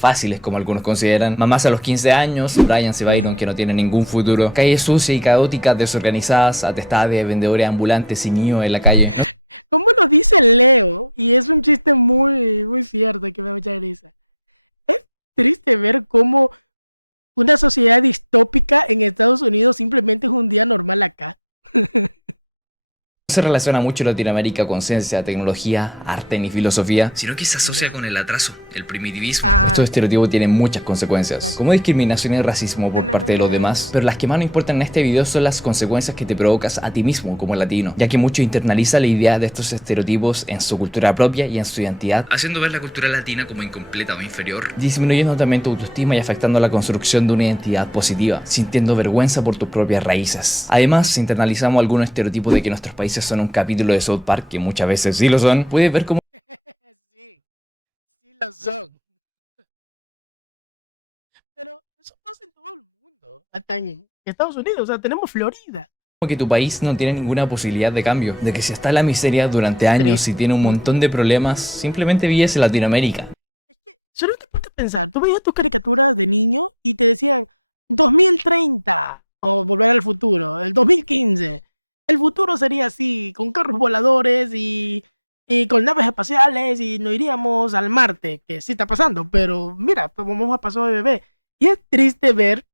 fáciles como algunos consideran, mamás a los 15 años, Brian C. Byron que no tiene ningún futuro, calles sucias y caóticas, desorganizadas, atestadas de vendedores ambulantes y niños en la calle. ¿Cómo lo dice Leo? Y es un chiste muy, muy cierto que me da mucha risa. Es triste ver cómo una sociedad distópica en Estados Unidos simplemente es un día normal acá. No se relaciona mucho Latinoamérica con ciencia, tecnología, arte ni filosofía. Sino que se asocia con el atraso, el primitivismo. Estos estereotipos tienen muchas consecuencias, como discriminación y racismo por parte de los demás, pero las que más nos importan en este video son las consecuencias que te provocas a ti mismo como latino, ya que mucho internaliza la idea de estos estereotipos en su cultura propia y en su identidad, Haciendo ver la cultura latina como incompleta o inferior. disminuyendo también tu autoestima y afectando la construcción de una identidad positiva, sintiendo vergüenza por tus propias raíces. Además, si internalizamos algún estereotipo de que nuestros países son un capítulo de South Park, que muchas veces sí lo son, puedes ver cómo Sí lo son. Pero eso pasa en todo el mundo. Hasta en Estados Unidos, o sea, tenemos Florida. que tu país no tiene ninguna posibilidad de cambio, de que si está en la miseria durante años y tiene un montón de problemas, simplemente vives en Latinoamérica. Es que solo te pones a pensar, tú veías tus caricaturas de niño y te decían, 2030 o Volver al Futuro, el 2015. El futuro sería así, con carros voladores y con naves espaciales y nos iríamos al Marte, que sí está pasando, pero mira, pues vamos a paso de bebé. Y es triste ver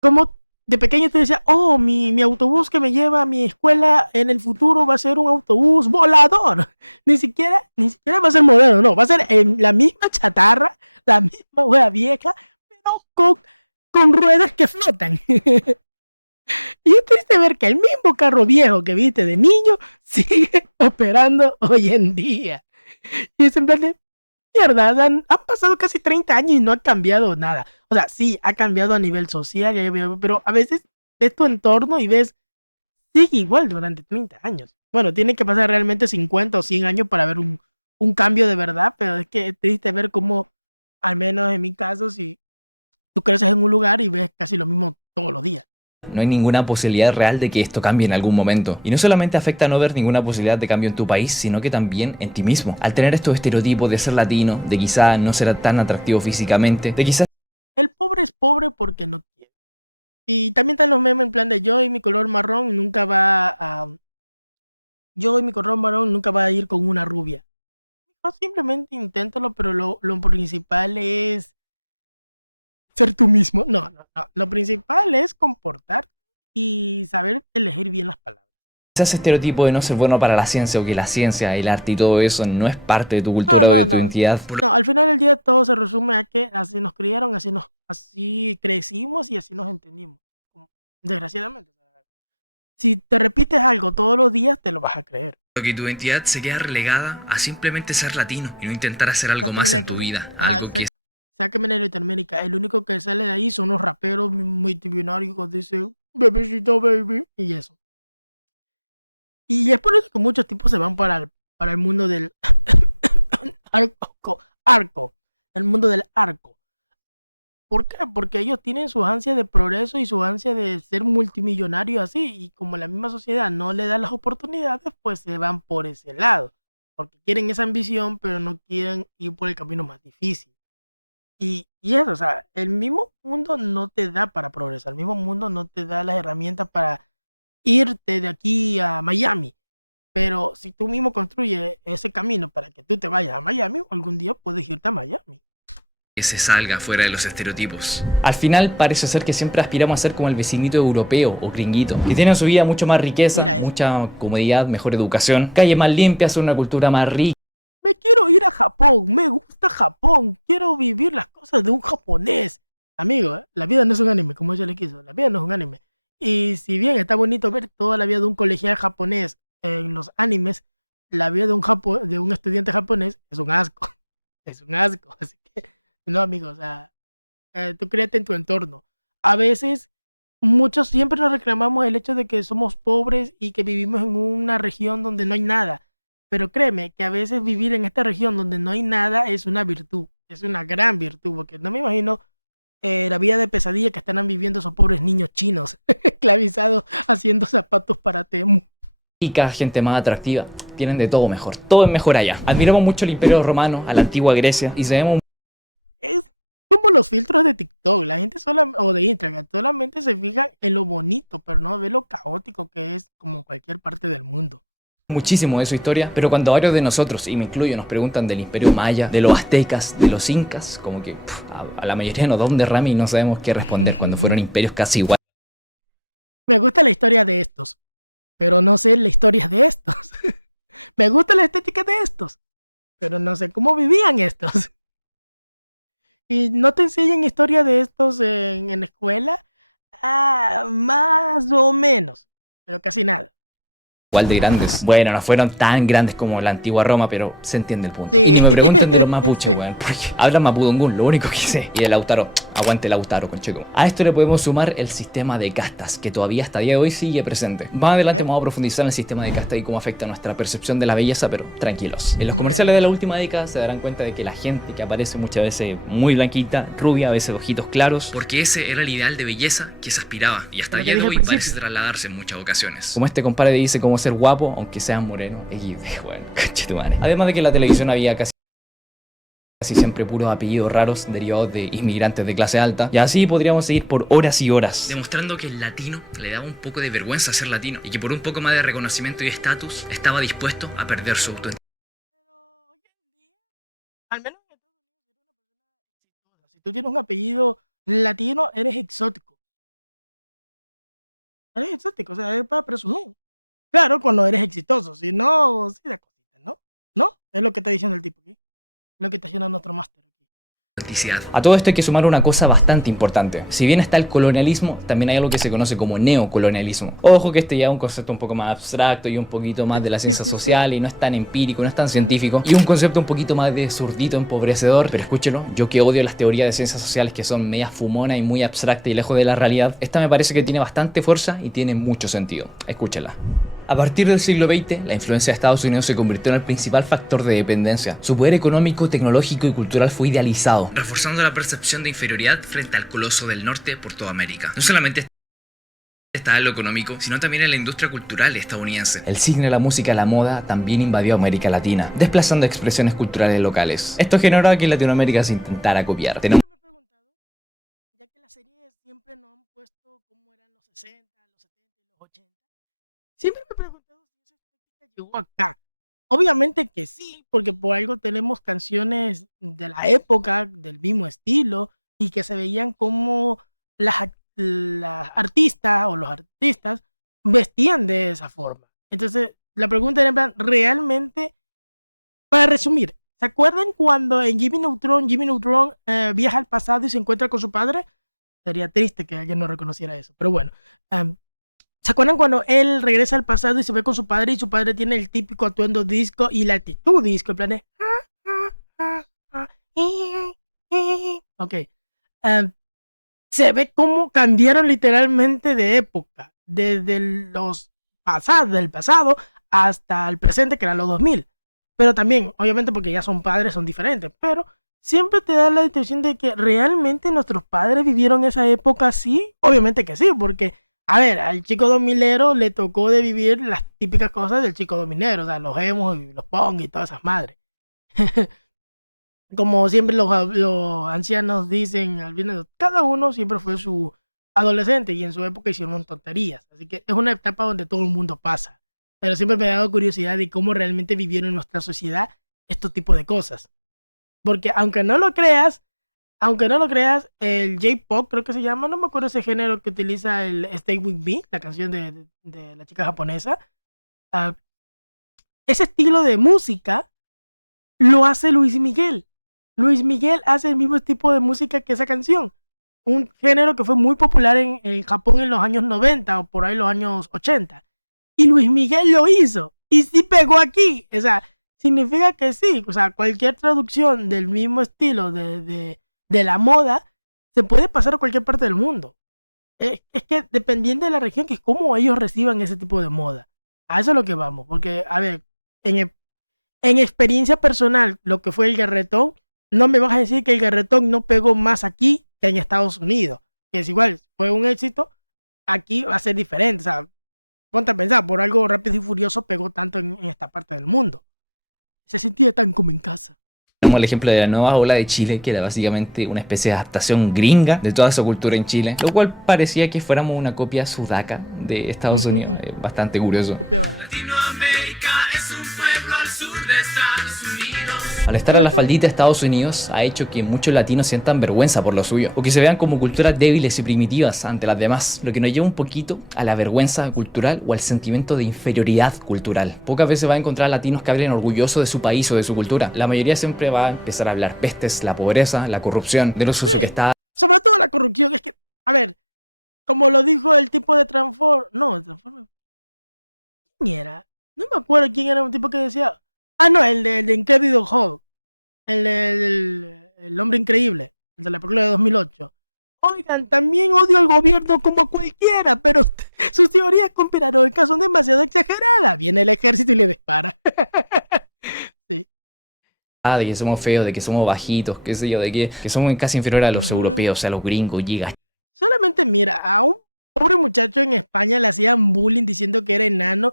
cómo de pequeño te decía, oh, mi autobús que me lleva a mi escuela en el futuro va a ser un autobús volador. Ni siquiera va a ser moderno, no, va a ser la misma chatarra, la misma hueá vieja, pero con ruedas que flotan. Y es triste ver que el mismo carro viejo que viste de niño sigue operando hoy en día. Y es en plan de mierda, han pasado casi 30 años y no ha cambiado nada. O sea, sí, ha cambiado a nivel social, pero a veces ves tu entorno y ves, sigue igual durante 30 años. Bueno, tiene que pasar realmente 50 o 100 años para ver un cambio de verdad, pero es que es triste ver cómo, al menos en mi caso, si tú creces en un lugar y ves casi lo mismo todos los días. No hay ninguna posibilidad real de que esto cambie en algún momento. Y no solamente afecta no ver ninguna posibilidad de cambio en tu país, sino que también en ti mismo. Al tener estos estereotipos de ser latino, de quizá no ser tan atractivo físicamente, de quizás El pobre es pobre porque no quiere. Y también están los memes en plan de yo y mi color marrón nunca va a... Yo y mi color marrón nunca va a ir con una rubia. No, simplemente inténtalo, pero lo principal es ser tú mismo. No, no, no. Lo principal es comportar y saber elegir bien las palabras. ese estereotipo de no ser bueno para la ciencia o que la ciencia, el arte y todo eso no es parte de tu cultura o de tu identidad. No, al final del día todo se resume a que así nos criaron, así crecimos y así nos entendimos. Desgraciadamente. Si te repites algo todos los días, te lo vas a creer. Que tu identidad se queda relegada a simplemente ser latino y no intentar hacer algo más en tu vida. Algo que Sáquenme de Latinoamérica. El único que sale de ahí son los raperos multimillonarios que dicen bebecito baby y eso. Y es por eso que muchos tipos se van para el mundo del el mundo del arco. ¿Por qué? Porque ellos tienen su ansia de progreso y su ansia de ser multimillonarios así. Y como la misma sociedad no le da las oportunidades, pues se van por ese lado. Porque quieren esa ambición, pero no quieren ir por el camino más difícil. Y eso, o sea, el mismo mundo no te da para progresar. El mismo mundo no te da las herramientas para irte de aquí a Miami. Pero si tú mismo construyes ese camino para que tú te vayas a Miami, algún día puedes irte a Miami. se salga fuera de los estereotipos. Al final parece ser que siempre aspiramos a ser como el vecinito europeo o gringuito, que tiene en su vida mucho más riqueza, mucha comodidad, mejor educación, calles más limpias, una cultura más rica. Me quiero ir a Japón, me gusta Japón, quiero vivir las cosas de un japonés. Amigo, la vida no es un anime, como ella le quiso, la vida no es un anime. Y si bien está bonito ver toda la vida de un colegial japonés en los animes, la vida de un estudiante japonés es un asco. Es un asco, así que no, amigo, o sea, tú créate en tu entorno. A veces, muchos siempre nos reclamamos el hecho de que somos pobres y que vivimos en una región donde no hay nada. Pero créeme que a veces vivir en esta región donde no hay nada es una virtud, es una gran virtud, porque no me imagino la vida de pesadilla que estarán viviendo esos pobres niños chinos esclavizados haciendo zapatos para Temu. Rica, gente más atractiva, tienen de todo mejor, todo es mejor allá. Admiramos mucho el Imperio Romano, a la antigua Grecia y sabemos... Es como los filtros de TikTok, la gente o de Instagram solamente se fija en lo bonito, pero no ve lo caótico que es como cualquier parte del mundo. Muchísimo de su historia, pero cuando varios de nosotros, y me incluyo, nos preguntan del Imperio Maya, de los aztecas, de los incas, como que a la mayoría nos da un derrame y no sabemos qué responder cuando fueron imperios casi iguales. Me gusta la historia de estos, pero no sé la historia de estos. Me gusta la estética de estos, pero no sé cómo vivían estos. ¿Y no te enseñan historia de estos en la escuela? Más o menos, pero casi nada. Igual de grandes. Bueno, no fueron tan grandes como la antigua Roma, pero se entiende el punto. Sí. Y no me pregunten de los mapuches, Sí. weón, porque hablan mapudungún, lo único que sé. Y el Lautaro, aguante Lautaro, concheco. A esto le podemos sumar el sistema de castas, que todavía hasta el día de hoy sigue presente. Más adelante vamos a profundizar en el sistema de castas y cómo afecta nuestra percepción de la belleza, pero tranquilos. En los comerciales de la última década se darán cuenta de que la gente que aparece muchas veces muy blanquita, rubia, a veces de ojitos claros, Porque ese era el ideal de belleza que se aspiraba y hasta el día de hoy parece trasladarse en muchas ocasiones. como este compadre dice cómo ser guapo, aunque sea moreno, XD, bueno, conchetumare. Además de que en la televisión había casi casi siempre puros apellidos raros derivados de inmigrantes de clase alta. Y así podríamos seguir por horas y horas. Demostrando que el latino le daba un poco de vergüenza ser latino y que por un poco más de reconocimiento y estatus estaba dispuesto a perder su autoestima. Pero hoy en día, al menos en Estados Unidos, eres una persona exitosa. Si tú tienes un apellido latino, eres exótico. Eres exótico, o sea, es para presumir. Claro, cuando eres exitoso, si no, sí da cositas, ¿no? ¿No? Es lo que está diciendo el tipo aquí. Lo que está haciendo nuestro máster aquí. Autenticidad. A todo esto hay que sumar una cosa bastante importante. Si bien está el colonialismo, también hay algo que se conoce como neocolonialismo. Ojo que este ya es un concepto un poco más abstracto y un poquito más de la ciencia sí, sí. social y no es tan empírico, no es tan científico. Y un concepto un poquito más de zurdito empobrecedor. Pero escúchelo, yo que odio las teorías de ciencias sociales que son medias fumonas y muy abstractas y lejos de la realidad, esta me parece que tiene bastante fuerza y tiene mucho sentido. Escúchela. A partir del siglo XX, la influencia de Estados Unidos se convirtió en el principal factor de dependencia. Su poder económico, tecnológico y cultural fue idealizado, Reforzando la percepción de inferioridad frente al coloso del norte por toda América. No solamente está en lo económico, sino también en la industria cultural estadounidense. El cine, la música, la moda también invadió América Latina, desplazando expresiones culturales locales. Esto generó que en Latinoamérica se intentara copiar. Tenemos Siempre me he preguntado, ya que las series siempre nos han puesto cómo eran los 60, los 70 y los 80, siempre me he preguntado si esa estética llegó acá. Obviamente que sí, porque por algo tenemos canciones de la época, del mismo estilo, y que se veían como las artistas o los artistas vestían de esa forma. Entonces, la pregunta era en plan, realmente, para resumir, ¿se acuerdan cuando en Jimmy Neutron viaja al pasado y se encuentra con su padre? Sería triste que alguien no reconociera eso, pero bueno. ¿Se acuerdan cuando él regresa al pasado y se ve con su padre y su padre tiene el típico atuendo disco y la actitud disco? En plan de... Ok. Se ve cómo cambiaron literalmente de época, desde los pasados, del pasado hasta el presente, que eran los 2000. Pero también, obviamente, porque ya son padres, son diferentes. Pero siempre te da la intención de que realmente nuestros padres vivieron esa época así. Obviamente que sí, porque, a ver, al chico 2000ero le tocó de vivir las típicas cosas del chico 2000ero, o sea, los emos y los pong y todas esas madres. Como siempre los ancianos dicen, al final, cada uno siempre fue su adolescente y en su época hicieron tonterías. Así que es una etapa donde todo el mundo pasa. Pero siempre me ha dado curiosidad de cómo realmente vivieron en nuestra sociedad estos tipos de cosas. Porque aunque no lo creas, el J-pop creo que se llama, no me acuerdo ese género que utiliza el Stay With Me, la canción de la chica japonesa. Ese estilo de música lo hace Luis Miguel. Luis Miguel hace el mismo tipo de música que esa canción. Un género que fue muy popular en Japón en los años 90 o por ahí los años 80. Y Luis Miguel lo hizo. Y sí pegó aquí. O sea, significa que sí. O sea, cualquier traducción del mismo estilo de la moda se puede pasar a cualquier parte del mundo. Es que dependiendo de la región, que es cómo ellos reciban ese tipo de moda. A eso es lo que vamos. Porque, a ver, en experiencia personal, lo que fue el reggaetón, no me vas a decir que el reggaetón no pegó más aquí que en Estados Unidos. Que es igual, fue un éxito, aquí va a ser diferente. O sea, ponte a pensar, por algo Rápido y Furioso pegó tanto en esta parte del mundo. Se sentía tan como en casa. Tenemos el ejemplo de la nueva ola de Chile, que era básicamente una especie de adaptación gringa de toda esa cultura en Chile, lo cual parecía que fuéramos una copia sudaca de Estados Unidos. Bastante curioso. Latinoamérica es un pueblo al sur de Estados Unidos. Al estar a la faldita de Estados Unidos ha hecho que muchos latinos sientan vergüenza por lo suyo, o que se vean como culturas débiles y primitivas ante las demás, lo que nos lleva un poquito a la vergüenza cultural o al sentimiento de inferioridad cultural. Pocas veces va a encontrar latinos que hablen orgullosos de su país o de su cultura. La mayoría siempre va a empezar a hablar pestes, la pobreza, la corrupción, de los usos que está. Sobre todo la corrupción, es que, a ver, como lo dijo el tipo de Transform, no, Transform, ¿quién era? No me acuerdo quién era un tipo que decía, no, el de Incredible Hulk, el hombre increíble, el de la película de 2008. Oigan, también odio al gobierno como cualquiera, pero sus teorías conspiranoicas son demasiado exageradas. Viene el ejército y le dispara. Sí. De que somos feos, de que somos bajitos, qué sé yo, de que somos casi inferiores a los europeos, a los gringos, gigas. Solamente mira, a un pobre muchacho en España le hacían bullying diciendo que era enano,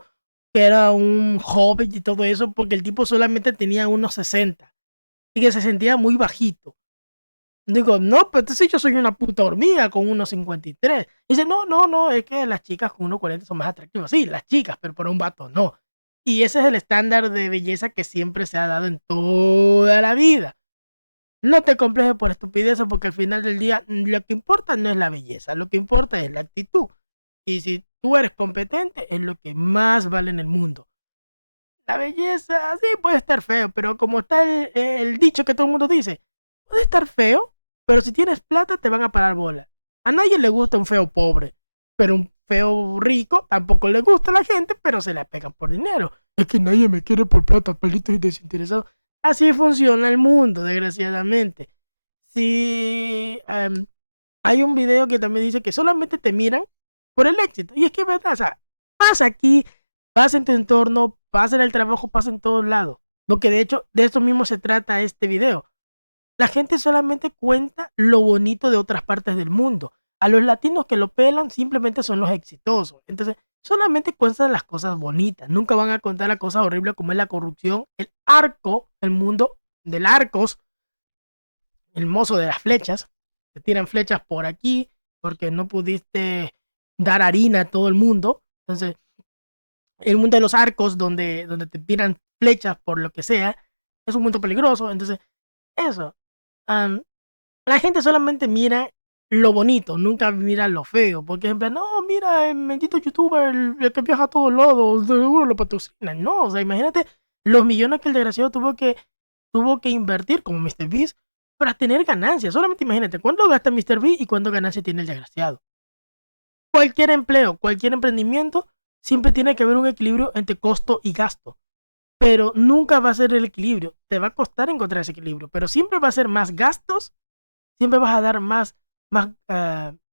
que era un hobbit y todo eso, porque el tipo solamente tenía unos 60. y que se sentía muy bajito. Digo, no, pero entonces yo soy una puta hormiga con 1,53. Dice, no, es que las chicas con 1,40 son más atractivas. Sí, las chicas, pero para un vato no. Y ese es el estándar de belleza que siempre se ha dado en toda la vida. No te complejes por estupideces porque al final del día lo que importa no es la belleza, lo que importa es la actitud. Y si tú eres competente, es lo que más vale en el mundo. La belleza, sí, puede estar feo, pero como está el dicho que todo el mundo dice, puede estar feo, pero si tienes plata te van a parar bola. A nadie le gusta un feo pobre, pero un feo rico tampoco le gusta a la gente, pero se la pegan por dinero. Es que nadie me quiere por plata, pelitos y desinteresados. Así funciona el mundo, desgraciadamente. Si hay un video que también dice que solamente te miran por el éxito. Y es que es verdad, o sea, pasa aquí, pasa en tu entorno, pasa en el trabajo, pasa en todos lados. Lo que de hecho, de esto mismo se trata este video. La gente solamente cuenta lo bonito de otras partes del mundo. A los latinos que lo pelan simplemente son los exitosos. Entonces, solamente cuentan las cosas bonitas. Nunca van a contar las cosas horribles como es la corrupción, el arco, el mundo del arcos, el mozo de las flechas. Te tiran flechas por aquí porque no pudiste dar harina a todo el mundo. Entonces, el mundo de los arcos donde te tiran flechas por lo que sea, es un mundo peligroso. Entonces, eso. am, la gente solamente mira lo bonito, nunca mira lo feo. Porque en plan, no, mira, el bendito youtuber, el que viaja a todos lados, seguro lo patrocina. No, o sea, imagínate los millones que el desgraciado tuvo que invertir como MrBeast para tener ganancias. Solamente imagínate cuánto gasta MrBeast y cuánto ganancia tiene el desgraciado. Cualquier empleo, cualquier emprendimiento, siempre tiene que haber un equilibrio entre costo y gasto. Pero nunca va a ser el equilibrio. Te va a costar encontrar ese equilibrio. Pero siempre va a ser más gastos, siempre vas a dar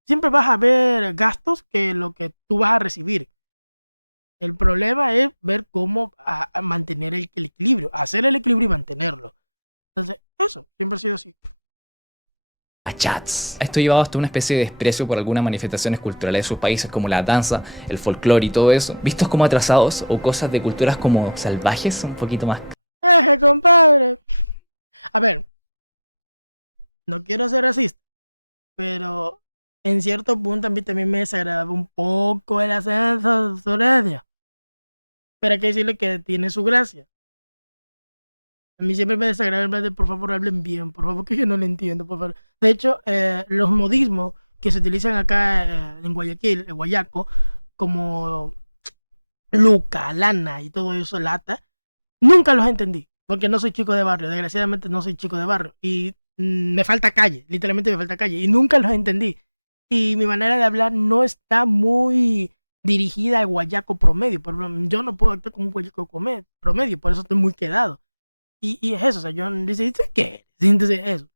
siempre vas a ver gastos que lo que tú vas a recibir. El problema es ver cómo a mantener el equilibrio, hacer el equilibrio y mantenerlo. Entonces, eso, siempre ha sido así. A chats. Esto llevado hasta una especie de desprecio por algunas manifestaciones culturales de sus países como la danza, el folclore y todo eso, vistos como atrasados o cosas de culturas como salvajes, un poquito más. Compadre. A ver, no quiero ser racista, pero en cierto punto a mí también me desagradaba un poco el acento sureño. Pero hay que decirle que tiene su gracia. A mí siempre me desagrada el plan de por favor hablen bien, por favor, que yo no lo entiendo, por favor. De hecho, los modismos que se utilizan acá en Guayaquil, en Guayaco, como Luca, Lana y todo eso, Lata, nunca los entendí, porque no soy chico de barrio, desgraciadamente no soy chico de barrio, y me falta calle, literalmente me falta calle, y nunca los entendí. Y mi manera de hablar no está muy dirigida al guayaco promedio, por ejemplo, yo no puedo actuar como un guayaco promedio, por eso estoy muy quedado. Y es eso, o sea, yo dice, ¿qué? Entonces, eso.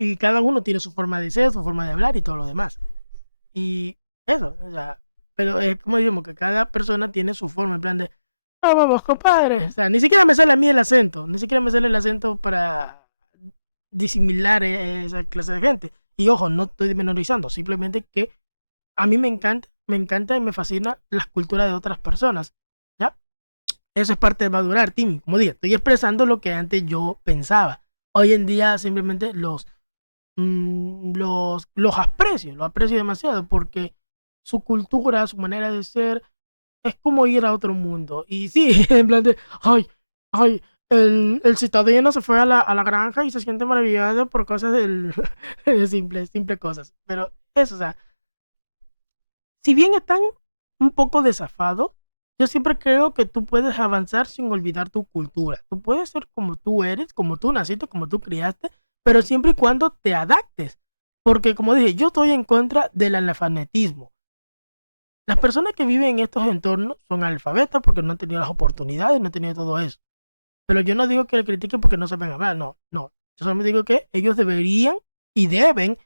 Y cada uno tiene su forma de ser, su forma de hablar y todo lo demás. Y eso, o sea, pero es como decimos que cada persona tiene su forma, en plan de, ah, vamos, compadre. O sea, ni siquiera me sale a mí el acento, ni siquiera me sale el acento para disimilar esa clase de gente. Y ojo, no estoy menorizando, simplemente que a mí me encanta y me fascina las culturas de otras personas. ¿Ya? Eso es parte de madurar, Timmy. Como dije, estoy expresando lo que antes yo pensaba. Hoy en día simplemente los aprecio demasiado porque su cultura, su manera de ser, es como ir a otro mundo. Y sí, en plan de, ay, el citadino se fue a la granja y se siente maravillado por cosas de simple cosas. Pero eso, o sea, si bien están un poco desafados, yo siempre creo que tú puedes avanzar sin olvidar tu cultura. Tú puedes ser como tú eres, como tú naciste, como tú criaste, pero siempre y cuando te adaptes. Porque como dije, yo estoy en contra del analfabetismo. Las personas que viven en estos entornos son analfabetas porque no han tenido las oportunidades, no han tenido todo eso. Pero yo no digo que le critiquen porque no saben hablar, no. Yo solamente digo que ellos deberían y deben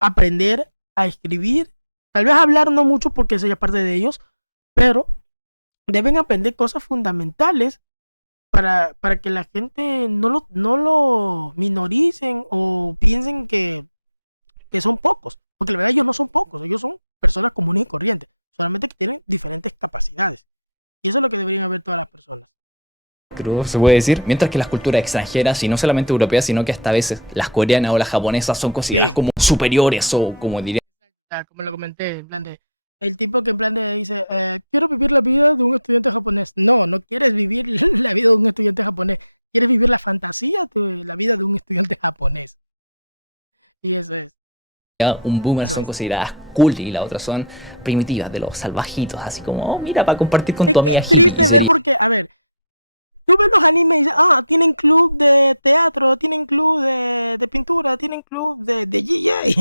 aprender a escribir. Tal vez hablar no mucho porque eso ya es parte de ellos, pero deben aprender cosas fundamentales para que la gente no lo minoricen o piensen que son pocos. Porque la verdad ellos no son pocos, ellos son personas comunes y corrientes, solamente que tienen diferentes capacidades. Y eso es lo que deberían haber todas las personas. crudo, se puede decir. Mientras que las culturas extranjeras, y no solamente europeas, sino que hasta a veces las coreanas o las japonesas son consideradas Sí. como superiores o como diría Como lo comenté, en plan de- el tipo que en plan de dice, quiero vivir la vida de un estudiante japonés. No, no quieres vivir la vida de un estudiante japonés. Quieres vivir la fantasía de la vida de un estudiante japonés. Y eso es. un boomer, Eso son es. consideradas cool y las otras son primitivas, de los salvajitos, así como, oh, mira, para compartir con Es tu que amiga es triste hippie, ver sería- porque, a ver, tú ves los animes y dices, tienen club de teatro, tienen club de pintura, tienen club de DJ.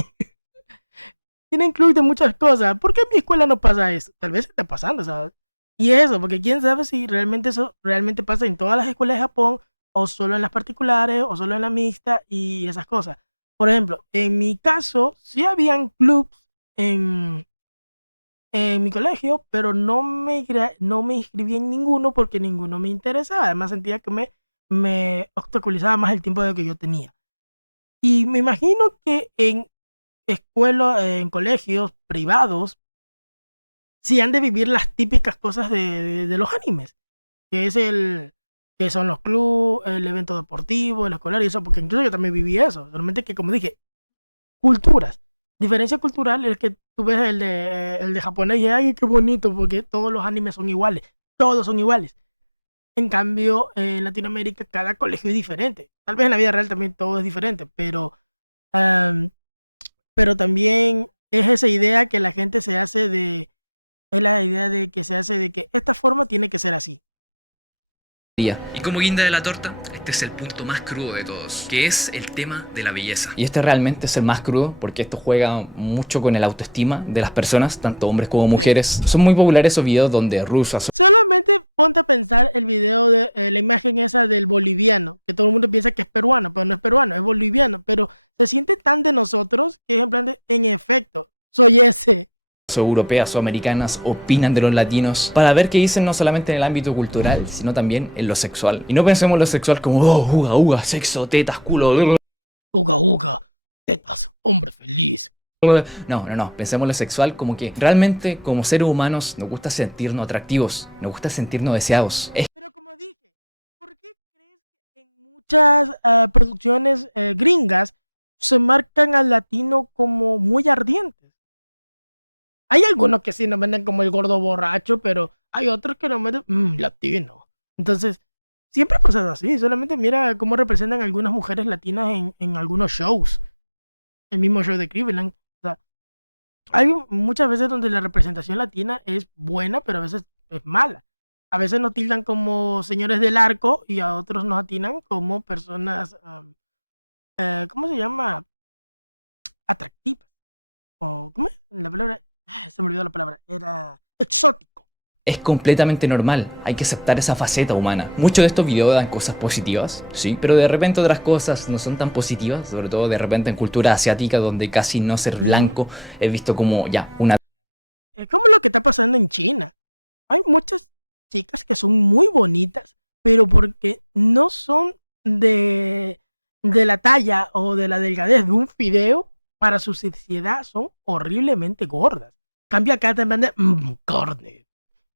Tienen club de muchas cosas. ¿Por qué en mi escuela no pasa eso? Tal vez está pasando, ¿sabes? Y eso, porque quién sabe si realmente eso realmente pasa en todas las escuelas de Japón, o solo en las particulares, o solo en la mixta y esas cosas. Por ejemplo, en mi caso, sí habían clubs en, en mi colegio, pero no me inscribí en ninguno porque ninguno me interesaba. Además, sentía que me obstaculizaba más el tiempo de que yo tenía. Y me imagino que en escuelas, en colegios privados, sí han de vivir las típicas cosas de los animes, que es que son los clubes, el evento deportivo, el escolar y eso, porque incluso yo también viví eso, solamente que como dije, culturas. Diferencia cultural es que tú ves el de japonés y ay, qué bonito, porque todos los animes son iguales, todos son iguales. En cambio, en Latinoamérica cada colegio es diferente. Tal vez en la vida real también todo es diferente, am, pero también es esa idea que la gente se hace es la idea de que se hace de que esta forma tiene que ser así. Y como guinda de la torta, este es el punto más crudo de todos, que es el tema de la belleza. Y este realmente es el más crudo porque esto juega mucho con el autoestima de las personas, tanto hombres como mujeres. Son muy populares esos videos donde rusas Solamente ponte a pensar el video de la imagen esa del boliviano, que todo el mundo piensa que es peruano, pero no es peruano, es boliviano, pero se siente tan de nosotros que es en plan de, en efecto, soy ese. o europeas o americanas opinan de los latinos para ver qué dicen no solamente en el ámbito cultural, sino también en lo sexual. Y no pensemos en lo sexual como, oh, uga, uga, sexo, tetas, culo. Uga, uga, tetas, hombre feliz. No. Pensemos en lo sexual como que realmente como seres humanos nos gusta sentirnos atractivos, nos gusta sentirnos deseados. Pero como dije, ¿por qué crees que en muchas producciones gringas se marcan al latino como muy ardientes? Hay algunos que sí nos venden como el gordo borracho, pero hay otros que nos venden latino. Entonces, siempre pasa así. Solamente mira cómo representan algunas mujeres latinas en algunos shows. El mismo show de Cleveland. O sea, hay muchas veces donde la representación latina es buena, pero a veces es mala. A veces nos tildan como señores del arco y a otros nos atinan como personas, ¿cómo se llama? Atractivas. O, ¿cómo es la palabra? Se me olvidó la palabra. Era exótico. Es completamente normal, hay que aceptar esa faceta humana. Muchos de estos videos dan cosas positivas, sí, pero de repente otras cosas no son tan positivas, sobre todo de repente en cultura asiática donde casi no ser blanco es visto como ya una Es como lo que está pasando en China. Hay muchas chicas que son muy bonitas, pero porque no son de la talla o de la delgadez de un fideo, para su sociedad son horriblemente gordas. Cambia acá también de carne.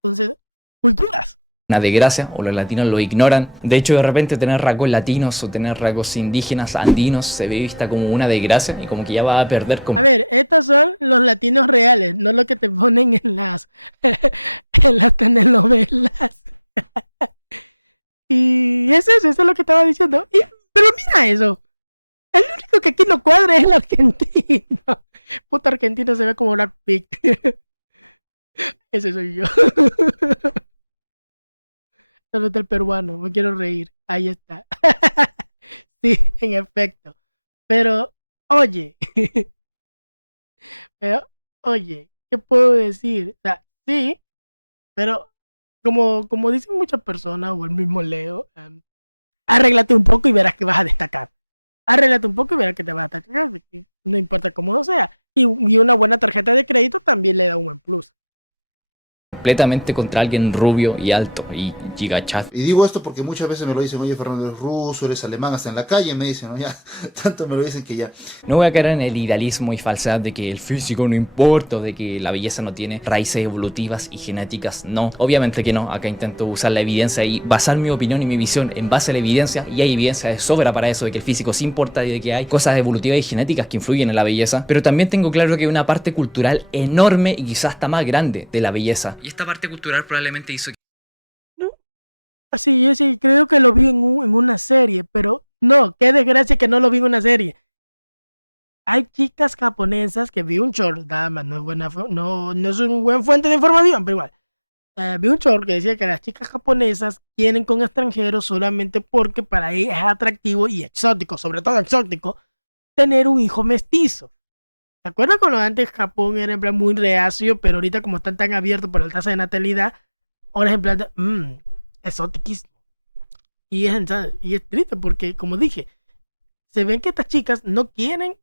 Entonces, culturas. desgracia o los latinos lo ignoran. De hecho, de repente tener rasgos latinos o tener rasgos indígenas, andinos, se ve vista como una desgracia y como que ya va a perder A ver, estos son los latinos reales, no lo que te ponen en en las telenovelas. Y eso es lo que estaba diciendo. Pero mira eso. El único que aquí no cuadra es el argentino. Puta argentino se ve como Brad Pitt. Ese soy yo. Solo está el peruano, me quiero reír. Ahí está. Sí, en efecto. Pero, oye. Oye, ¿qué puedo decir? O sea, sí, pero como dicen muchas personas, o el mismo Leo, arréglate un poco y verás que vas a destacar. Arréglate un poco y verás que te vas a destacar. No importa cómo sea. Y una buena tarjeta de crédito también le da un buen plus. completamente contra alguien rubio y alto y gigachad. Y digo esto porque muchas veces me lo dicen, oye Fernando, eres ruso, eres alemán, hasta en la calle me dicen, ¿no? Ya, tanto me lo dicen que ya. No voy a caer en el idealismo y falsedad de que el físico no importa, o de que la belleza no tiene raíces evolutivas y genéticas. No, obviamente que no. Acá intento usar la evidencia y basar mi opinión y mi visión en base a la evidencia, y hay evidencia de sobra para eso, de que el físico sí importa y de que hay cosas evolutivas y genéticas que influyen en la belleza. Pero también tengo claro que hay una parte cultural enorme y quizás hasta más grande de la belleza. Y esta parte cultural probablemente hizo Sí, yo sí creo que lo vi en una serie, pero no, qué desgracia que no lo vi en una serie. Hay chicas japonesas que vi un short, nada más, no es buena, no es un buen fuente de información, pero igual. Vi un short que decía que las chicas japonesas quieren con extranjeros solamente porque para ellas es atractivo y exótico, sobre todo exótico, tener un hijo mestizo. ¿Te acuerdas cuando antes Japón era en plan muy reacio, pero ahorita como están tan abiertos por la tasa de natalidad, ahora es en plan de, exotiquísimo? Y es triste porque, como dije, se ven que estas chicas no quieren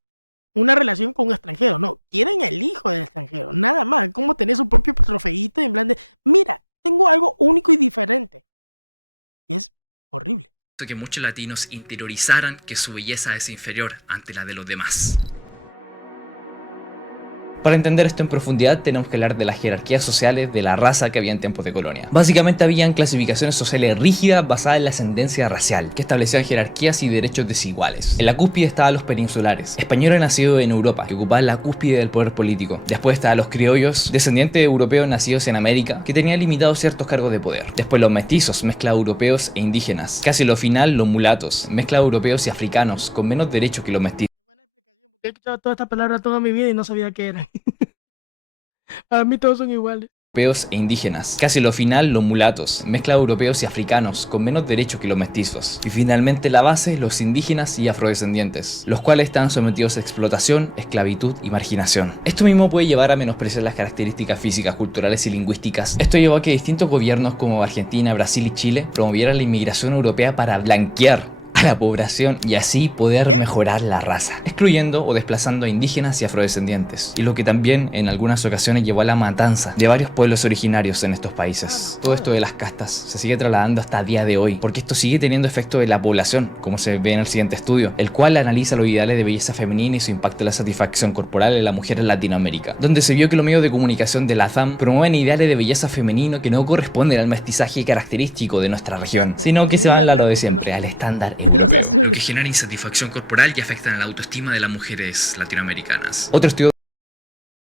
una relación con un extranjero, no, quieren el hijo del extranjero, nada más, como tener su propio trofeíto en plan de, mira, tengo algo único y diferente. Y es horrible. que muchos latinos interiorizaran que su belleza es inferior ante la de los demás. Para entender esto en profundidad tenemos que hablar de las jerarquías sociales de la raza que había en tiempos de colonia. Básicamente habían clasificaciones sociales rígidas basadas en la ascendencia racial, que establecían jerarquías y derechos desiguales. En la cúspide estaban los peninsulares, españoles nacidos en Europa, que ocupaban la cúspide del poder político. Después estaban los criollos, descendientes de europeos nacidos en América, que tenían limitados ciertos cargos de poder. Después los mestizos, mezcla de europeos e indígenas. Casi lo final, los mulatos, mezcla de europeos y africanos, con menos derechos que los mestizos. He escuchado toda esta palabra toda mi vida y no sabía qué eran. Para mí todos son iguales. Europeos e indígenas. Casi lo final, los mulatos, mezcla de europeos y africanos, con menos derechos que los mestizos. Y finalmente la base, los indígenas y afrodescendientes, los cuales están sometidos a explotación, esclavitud y marginación. Esto mismo puede llevar a menospreciar las características físicas, culturales y lingüísticas. Esto llevó a que distintos gobiernos como Argentina, Brasil y Chile promovieran la inmigración europea para blanquear a la población y así poder mejorar la raza, excluyendo o desplazando a indígenas y afrodescendientes, y lo que también en algunas ocasiones llevó a la matanza de varios pueblos originarios en estos países. Todo esto de las castas se sigue trasladando hasta el día de hoy, porque esto sigue teniendo efecto en la población, como se ve en el siguiente estudio, el cual analiza los ideales de belleza femenina y su impacto en la satisfacción corporal en la mujer en Latinoamérica, donde se vio que los medios de comunicación de la TAM promueven ideales de belleza femenino que no corresponden al mestizaje característico de nuestra región, sino que se van a lo de siempre, al estándar Los Lo azules. que genera insatisfacción corporal y afecta la autoestima de las mujeres latinoamericanas. Otro estudio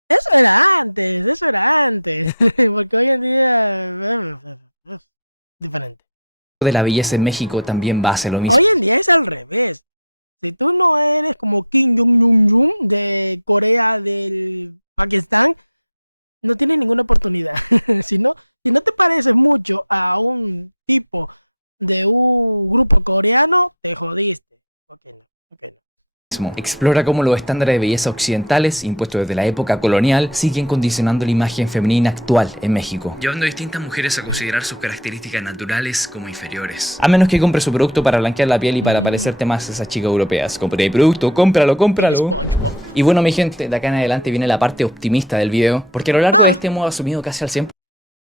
Eso era antes. Porque hoy en día es diferente. de la belleza en México también va a ser lo mismo. Hoy en día es al revés. Si tú no eres como Kim Jong-un de Corea del Pakistán, no tienes ninguna oportunidad. Si no te pareces mucho a un tipo de un grupo coreano, te jodiste. Ok, no. Explora cómo los estándares de belleza occidentales, impuestos desde la época colonial, siguen condicionando la imagen femenina actual en México. Llevando a distintas mujeres a considerar sus características naturales como inferiores. A menos que compre su producto para blanquear la piel y para parecerte más a esas chicas europeas. Compré el producto, cómpralo. SpongeBob. Y bueno, mi gente, de acá en adelante viene la parte optimista del video, porque a lo largo de este hemos asumido casi al 100%.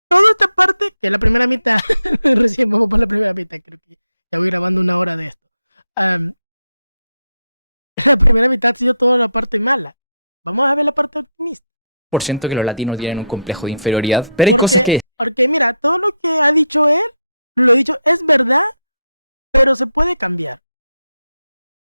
Toda esta parte, que es la primera mitad, recién vamos por la primera mitad, creo que ya voy grabando una hora de esto. La primera mitad ha sido toda la parte mala. Vamos a ver la parte optimista. Por ciento que los latinos tienen un complejo de inferioridad, pero hay cosas que... Porque mira, todo lo que ha dicho él, lo he dicho, es verdad, pero se puede cambiar.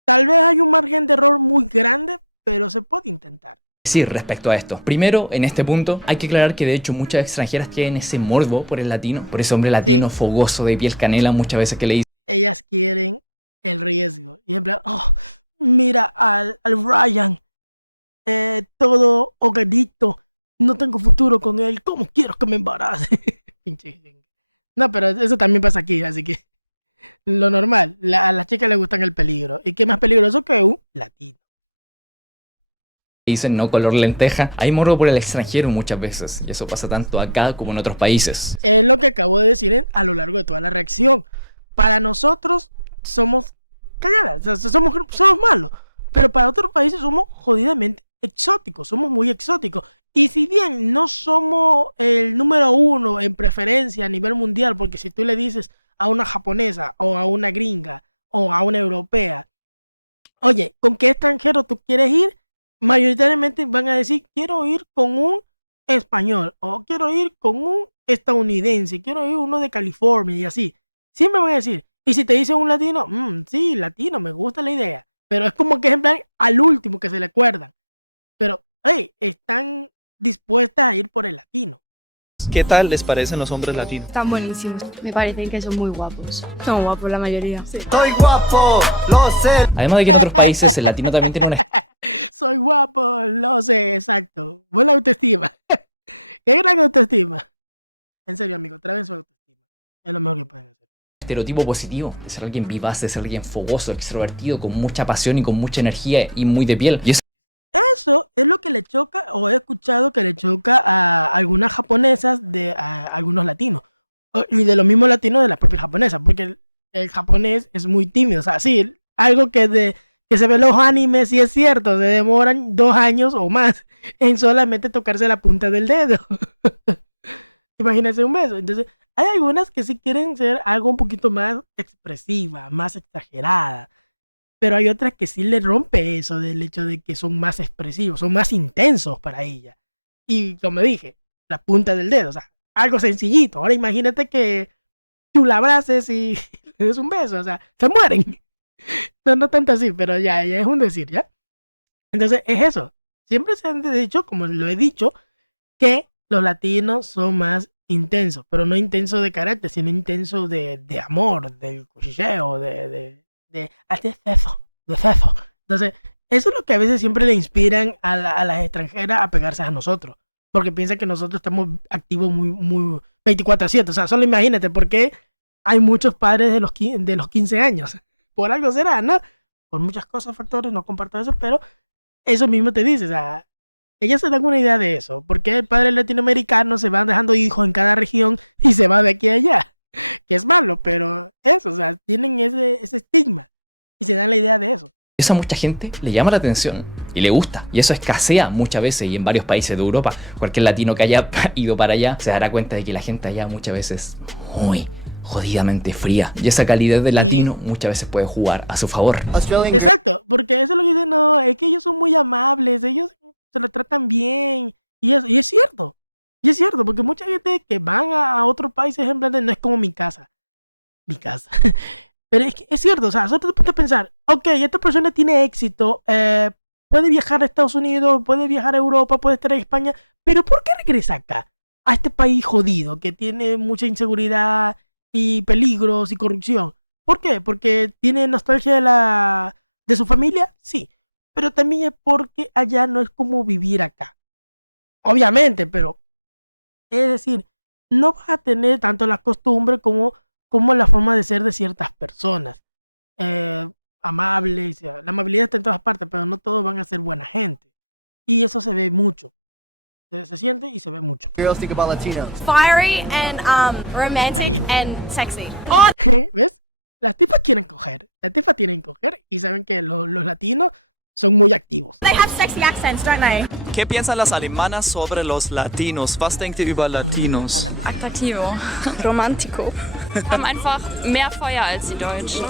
Tal vez hay un margen de error muy grande, pero se puede intentar. Sí, respecto a esto. Primero, en este punto, hay que aclarar que de hecho muchas extranjeras tienen ese morbo por el latino, por ese hombre latino fogoso de piel canela, muchas veces que le dicen... Ellas quieren el riesgo. Y en plan, mira al Ryan, todo hogadito, no tengo futuro con él, ¿cómo quiero que me embarace? Pinche. No, pero eso también pasa aquí, así que lo normal, a las chicas les gustan el peligro. ¿Y qué más peligroso que un latino? Dicen no color lenteja, hay morbo por el extranjero muchas veces, y eso pasa tanto acá como en otros países. Es lo que acabo de decir a lo largo de toda la reacción. Para nosotros somos cagadas, o sea, somos malos, pero para otros países somos jodidamente exóticos, somos muy exóticos. Y si bien no somos el número uno en preferencia a nivel mundial, porque si tú le dices a una japonesa o a una gringa o a una europea, oye, ¿con qué extranjero tú quieres ir? Mayoritariamente van a decir, quiero ir con un español o quiero ir con un estadounidense, quiero ir uno de California y así. Siempre van a decir, y si te dice un latino, sí, latino, me gusta la idea. Pero es como que es en plan al último que se le acuerdan. Pero, hey, están dispuestas a ir por el latino. ¿Qué tal les parecen los hombres latinos? Están buenísimos. Me parecen que son muy guapos. Son guapos la mayoría. Sí. ¡Soy guapo! ¡Lo sé! Además de que en otros países el latino también tiene una Soy guapo, lo sé, exacto. Buena autoestima. Qué gran autoestima. En serio, amigo, traen su autoestima. Es lo mejor que pueden hacer. estereotipo positivo de ser alguien vivaz, de ser alguien fogoso, extrovertido, con mucha pasión y con mucha energía y muy de piel. Y Eso es lo que le choca, o he escuchado que le choca a algunas japonesas de a algunos latinos. Y de los mismos latinos de las propias japonesas, porque el japonés es muy tímido. O sea, sí, algo que se ve en los animes, sí es cierto, se demoran 2 años o más en solamente tocarse la punta del dedo. Imagínense un beso. Entonces, hay algunas que sí quieren ser algo un poquito más expresiva, más exagerada. Pero hay otras que sí le rompe eso del hecho de que son más expresivos, son más intensos para ella. Y como dije, la punta del dedo, o sea, algo sencillito. Ahora imagínate que tú la abraces y le des un beso, o sea, se mueren. No, no tanto así, pero ya es un decir, ¿ya? Entonces, es eso. Siempre se han dicho, como lo he dicho, que los latinos son más intensos, pero no intensos de carácter, sino intensos de amor, del cuchilleo, de sexo. Entonces, eso es lo que a veces siempre le inspiran a las extranjeras a pegarse a nosotros, porque piensan que nosotros estamos activos muy 24/7. O sea, solo imagínate, porque hay muchos padres de los 15 años. Por algo será, ¿no? Por muchas cosas, factores, no comparto eso, pero eso mismo te dice, o sea, ellas se dan una idea de eso, porque el padre latinoamericano se van dejando hijos en cada región y se va de aquí a allá, que es malo, pero eso, o sea, tienen ese estigma y se dan la idea de eso. eso a mucha gente le llama la atención y le gusta. Y eso escasea muchas veces y en varios países de Europa. Cualquier latino que haya ido para allá se dará cuenta de que la gente allá muchas veces es muy jodidamente fría. Y esa calidad de latino muchas veces puede jugar a su favor. Exacto, porque eso es lo que dicen, no, es que ellos son muy amables, ellos se lo tratan bien, y es cierto, porque mucha gente que van a otros países en plan de, no es como mi casa, pero es que es cierto, o sea, solo te pones a pensar, ok, esta persona tiene éxito, puede viajar a Estados Unidos, puede viajar a Europa, puede estar en España, pero ¿por qué regresa acá? A este país jodido, que tiene mucha inseguridad y peligros y corrupción. ¿Por qué? Porque tiene nostalgia de su familia, sí, pero también es porque allá no es como vivir acá. Obviamente, pero es decir, no vas a tener tanto la costumbre como la forma de ser de ciertas personas. Amables, la amabilidad está en todas partes, pero no todos van a ser buena gente. Y eso se ve mucho. Se siente y se ve mucho. Fiery and romantic and sexy. ¿Ves? Las tipas quieren coger. Las tipas tienen que coger y saben que los latinos son muy activos. They have sexy accents, don't they? ¿Qué piensan las alemanas sobre los latinos? Was denkt ihr über Latinos? Attraktivo. Romantico. Haben einfach mehr Feuer als die Deutschen.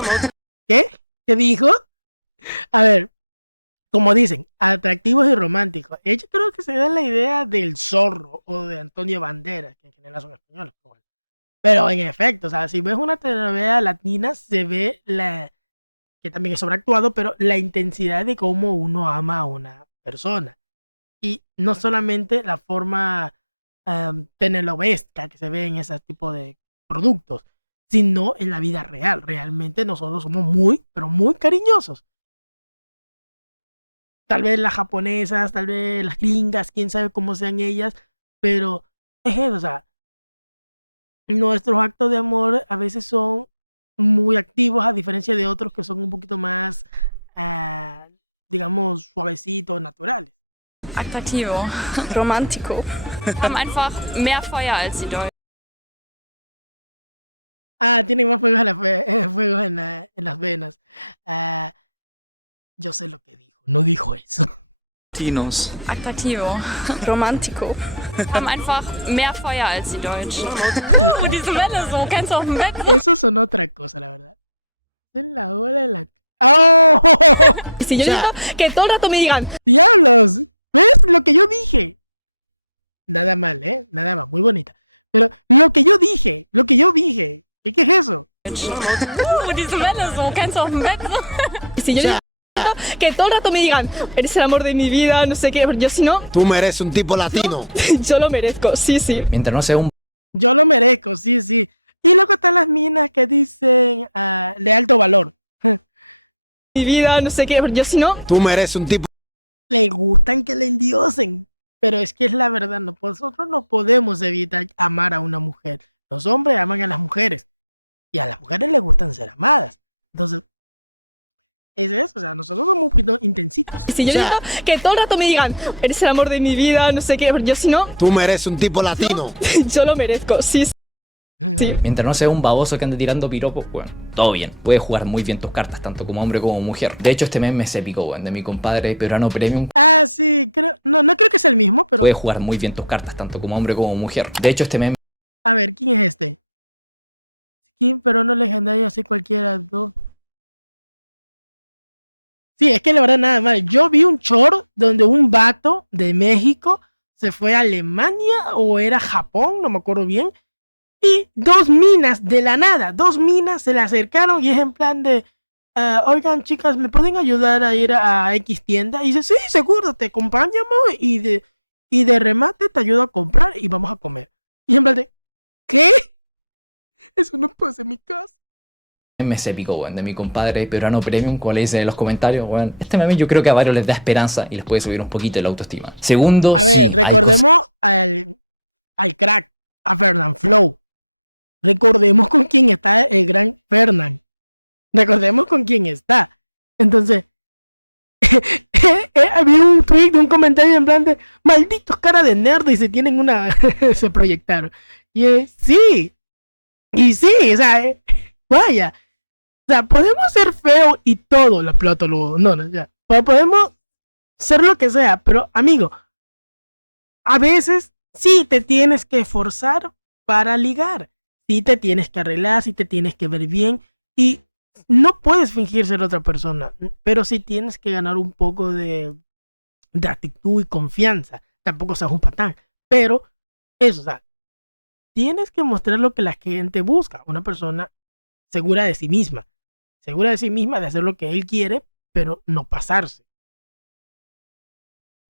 ¿Qué? ¿Qué dijo? A ver, como dicen, atractivos y románticos. Ellos creo que se dan la idea del Zorro o de Antonio Banderas, que en general son españoles. Pero en efecto, o sea, si ves una telenovela latina, se ve que también es sobreactuado, pero la intensidad de cómo uno ama a una persona. Y no solamente la forma telenovesca que se ve en ese tipo de productos, sino en la vida real. Realmente nosotros somos muy, pero muy cariñosos. Tal vez las japonesas, tal vez las gringas, quién sabe cómo sean ellas, pero es eso, o sea, nuestros actos de amor a veces son muy activos, a diferencia de otros que son un poquito más, digamos, suavecitos, naturales. Attraktivo. Romantico. Haben einfach mehr Feuer als die Deutschen. Tienen más fuegos, fuegos en las venas. Yo sé lo que dijo, no dijo eso. Latinos. Attraktivo. Romantico. Haben einfach mehr Feuer als die Deutschen. Diese Welle so, kennst du auf dem Bett? Eso son otra cosa, la verdad. En la hora de la... ¡Oh! Si yo digo que todo el rato me digan, ¡Diablos! ¿Ves lo que yo dije? Nada mal, ¿eh? Nada mal, muy bonita. Pero lo que yo dije. ¿Qué es eso? Diese Welle so, kennst du auf dem Bett? si yo digo que todo el rato me digan, eres el amor de mi vida, no sé qué, yo si no, Tú mereces un tipo latino. yo lo merezco, sí, sí. Mientras no sea un Yo lo merezco, sí, sí. Y luego están las minas que dicen de alto valor. Mi vida, no sé qué, yo si no, Tú mereces un tipo. Le gustan que le endiosen. Pero es que es la verdad, nosotros no podemos evitar amar a una mujer. Los hombres aman a las mujeres. Y a las mujeres les gustan ser amadas. Entonces, es eso, o sea, nosotros somos un poquito intensitos. si yo digo que todo el rato me digan, eres el amor de mi vida, no sé qué, yo si no, Tú mereces un tipo latino. yo lo merezco, sí, sí. Mientras no sea un baboso que ande tirando piropos, bueno, todo bien. Puedes jugar muy bien tus cartas, tanto como hombre como mujer. De hecho, este meme es épico, weón, de mi compadre peruano premium. Ah, sí, no creo que sea el mismo, pero... Puedes jugar muy bien tus cartas, tanto como hombre como mujer. De hecho, este meme A ver, ¿quién es este? Skin, pero no legendario, así cualquiera, dos. Sí, es que la verdad nada mal. Yo vi un short donde un vato de México se fue a Alemania o era Japón, no me acuerdo bien. Y dos minas de la nada, dos minas se le acercaron y es en plan de, oigan chicas, ¿me pueden ayudar a ir a X tienda? Y dice, sí, seguro, te acompañamos y de remate te ayudo a comprar y vamos a comer. Y en plan de, ¿qué? Eso no puede ser mi casa. es épico, weón, de mi compadre peruano premium, como le dicen en los comentarios, weón. Este meme yo creo que a varios les da esperanza y les puede subir un poquito la autoestima. Segundo, A sí, ver, hay recordemos al crack, a Fernand Flow. Recordemos con quién está el gran Fernand. Recordemos con quién está. Entonces, había un tweet, un comentario en plan de malditos cara de nerd y se tienen una. Se proyectaron. Y sí. Y sí, o sea, vaya. O sea, podemos ser feos y todo, lo exploto luego. No, ya. Podemos ser lo que sea, pero amigo, a veces sí te tienes que esforzar para ligar. Sí te tienes que arreglar, sí te tienes que ver bien y no puedes fingir ser otra persona, pero sí tienes que ganar un poco de actitud y confianza. Tampoco seas un patán, pero eso, o sea, tienes que mostrar lo que la gente busca. Una persona segura de sí misma de hacer lo que él quiere, pero no pasarse.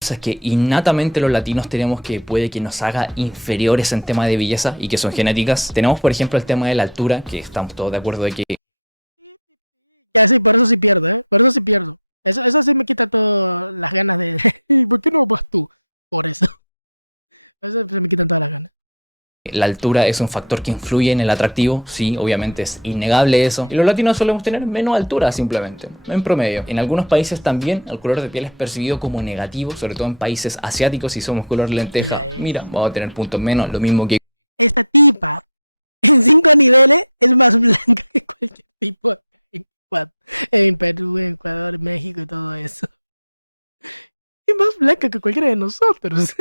cosas que innatamente los latinos tenemos que puede que nos haga inferiores en tema de belleza y que son genéticas. Tenemos, por ejemplo, el tema de la altura, que estamos todos de acuerdo de que Ya sí, por eso sí pierdo, ¿eh? Por eso sí pierdo. Eso sí me quita todas las ganas de... ¿Por qué no vas tú? Por eso. Eso se me quitan todas las ganas. la altura es un factor que influye en el atractivo, sí, obviamente es innegable eso. Y los latinos solemos tener menos altura simplemente, en promedio. En algunos países también el color de piel es percibido como negativo, sobre todo en países asiáticos, si somos color lenteja. Mira, vamos a tener puntos menos, lo mismo que... Esta tipa, en 5 niveles, es más blanca que cualquier tipo en Perú, en Ecuador, México y todo eso. Es más blanca que cualquiera de nosotros.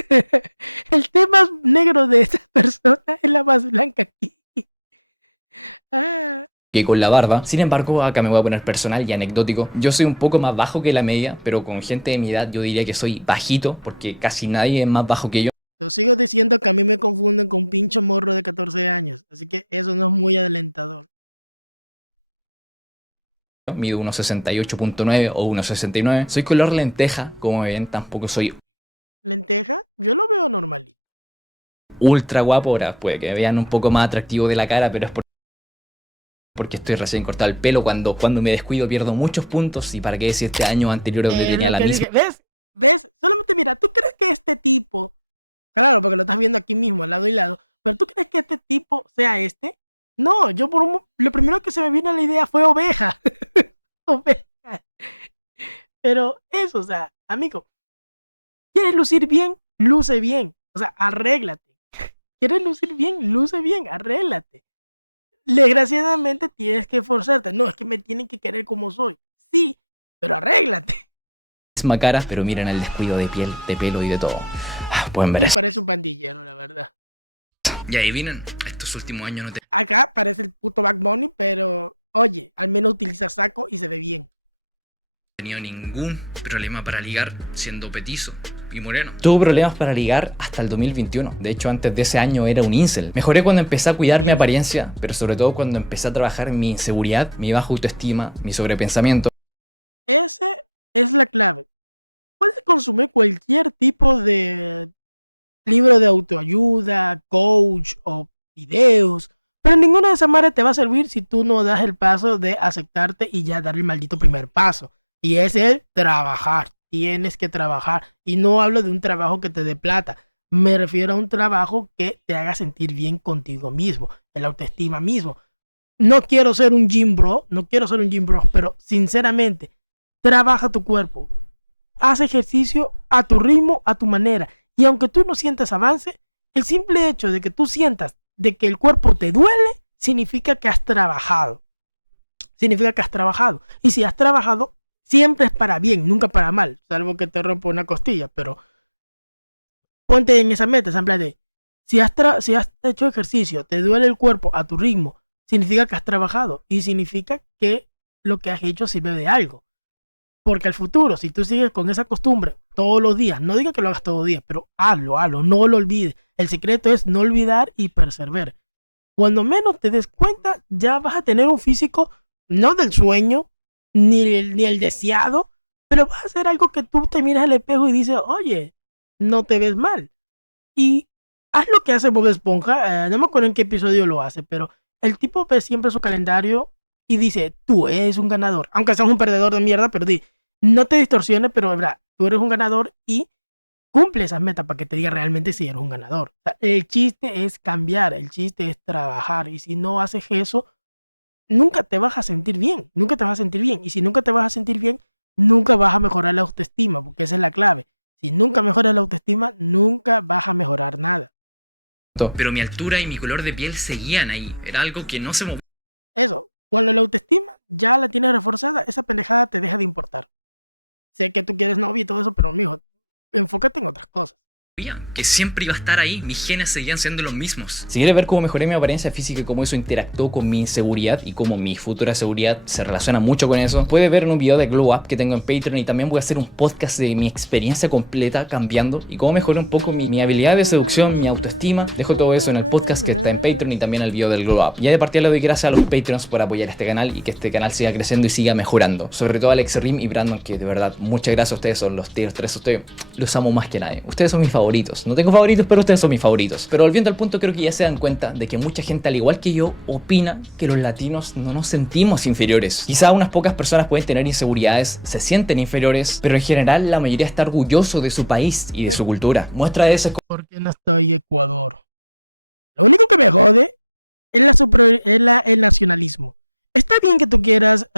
El té más negro de esa persona es la más blanca aquí. Que con la barba. Sin embargo, acá me voy a poner personal y anecdótico. Yo soy un poco más bajo que la media, pero con gente de mi edad yo diría que soy bajito, porque casi nadie es más bajo que yo. Yo sigo diciendo que a mí me confunden con un pincho morro de 14 años, así que eso no es muy alentador. Mido 1,68.9 o 1,69. Soy color lenteja, como ven, tampoco soy ¿Lenteja? Yo lo veo normalito. ultra guapo. Ahora puede que me vean un poco más atractivo de la cara, pero es porque estoy recién cortado el pelo. Cuando me descuido pierdo muchos puntos. Y para qué decir este año anterior donde tenía la misma. ¿Ves? Solamente mira, ¿tú crees que este tipo... Claro, porque lo estás viendo aquí mismo, al lado y lado. ¿Pero tú crees que este tipo sea este? No, yo lo primero que se me vino a la idea fue oveja. Oveja. Pero eso, o sea, amigo, ¿quieres lucir bien? Luce bien. O sea, arréglate. ¿Quieres lucir bien? Luce bien, arréglate. Desgraciadamente tienes que esforzarte. No, es que me tienen que querer como soy. Sí, pero arréglate. misma cara, pero miren el descuido de piel, de pelo y de todo. Pueden ver Me eso. parece un pandillero, la verdad. Y adivinen, estos últimos años no Acá parece el puto Bad Bunny, pero oye, al menos utiliza saco y se ve bien. he tenido ningún problema para ligar siendo petizo y moreno. Tuve problemas para ligar hasta el 2021. De hecho, antes de ese año era un incel. Mejoré cuando empecé a cuidar mi apariencia, pero sobre todo cuando empecé a trabajar en mi inseguridad, mi baja autoestima, mi sobrepensamiento. Ese es la clave. Puedes consumir cualquier tipo de libro de autoayuda, coach o videos, pero ninguna de esas madres te va a servir si tú no das el paso de aceptarte y ya dar el maldito primer paso. Y es el trabajar. Tienes que trabajar. Y no hablo de un trabajo que te dé plata. Me refiero a un trabajo que te haga sentir bien contigo mismo, el autoestima mismo. No quiero ser un gym bro, pero sinceramente, trabaja tu cuerpo. Haz ejercicio a tu ritmo, a tu manera. Y aunque tú no sientas avance, el simple hecho de que tú sientas de que el cuerpo te duele, significa que has trabajado. Y si has trabajado, siempre es para bien, nunca para mal. Salvo que te rompa una costilla, pero ponte en esa meta, en plan de, si has hecho ejercicio, te duele el cuerpo a tu ritmo, significa que has trabajado. Y significa que lo que has hecho sirve de algo. Porque al futuro, si tú sigues con esa costumbre todos los días, no diga que lo hagas todos los días, pero hazlo, no lo olvides. El secreto es no olvidar y perseverar. Cuando menos te des cuenta, ya vas a tener un físico, no del sueño, ni el deseado, pero va a ser algo que tú te miras al espejo y dices, oye, no te ves mal. Y haz lo que hace Bob Esponja, no me acuerdo en qué episodio lo hace, pero el tipo ve siempre su calendario y dice, tú eres un ganador, aunque seas un perdedor de mierda, pero no te distorsiones, pero verdad, tú eres un ganador y cumple esas metas para que te diga realmente si eres un ganador. O sea, el chiste es cambiar, el chiste es trabajar, y si no haces eso, nunca te vas a sentir bien, y si nunca te vas a sentir bien, nunca vas a mejorar la autoestima, porque esa es la clave. Si nunca mejoras la autoestima, nunca vas a mejorar nada. Pero mi altura y mi color de piel seguían ahí. Era algo que no se movía. Eso, cuando la autoestima ya la tienes reforzada, esa pendejada te deja de importar. Sé que tú quieres novio y todo eso, pero mijo, enfócate en otras cosas. Que siempre iba a estar ahí. Mis genes seguían siendo los mismos. Si quieres ver cómo mejoré mi apariencia física y cómo eso interactuó con mi inseguridad y cómo mi futura seguridad se relaciona mucho con eso, puedes ver en un video de Glow Up que tengo en Patreon, y también voy a hacer un podcast de mi experiencia completa cambiando y cómo mejoré un poco mi habilidad de seducción, mi autoestima. Dejo todo eso en el podcast que está en Patreon y también el video del Glow Up. Ya de partida le doy gracias a los Patreons por apoyar este canal y que este canal siga creciendo y siga mejorando. Sobre todo a Alex Rim y Brandon, que de verdad muchas gracias a ustedes, son los tier 3, ustedes los amo más que nadie. Ustedes son mis favoritos. No tengo favoritos, pero ustedes son mis favoritos. Pero volviendo al punto, creo que ya se dan cuenta de que mucha gente, al igual que yo, opina que los latinos no nos sentimos inferiores. Quizá unas pocas personas pueden tener inseguridades, se sienten inferiores, pero en general la mayoría está orgulloso de su país y de su cultura. Muestra de eso es ¿Por qué no estoy Ecuador? Lo único que me jode es el nacionalismo. Está bien que tú quieras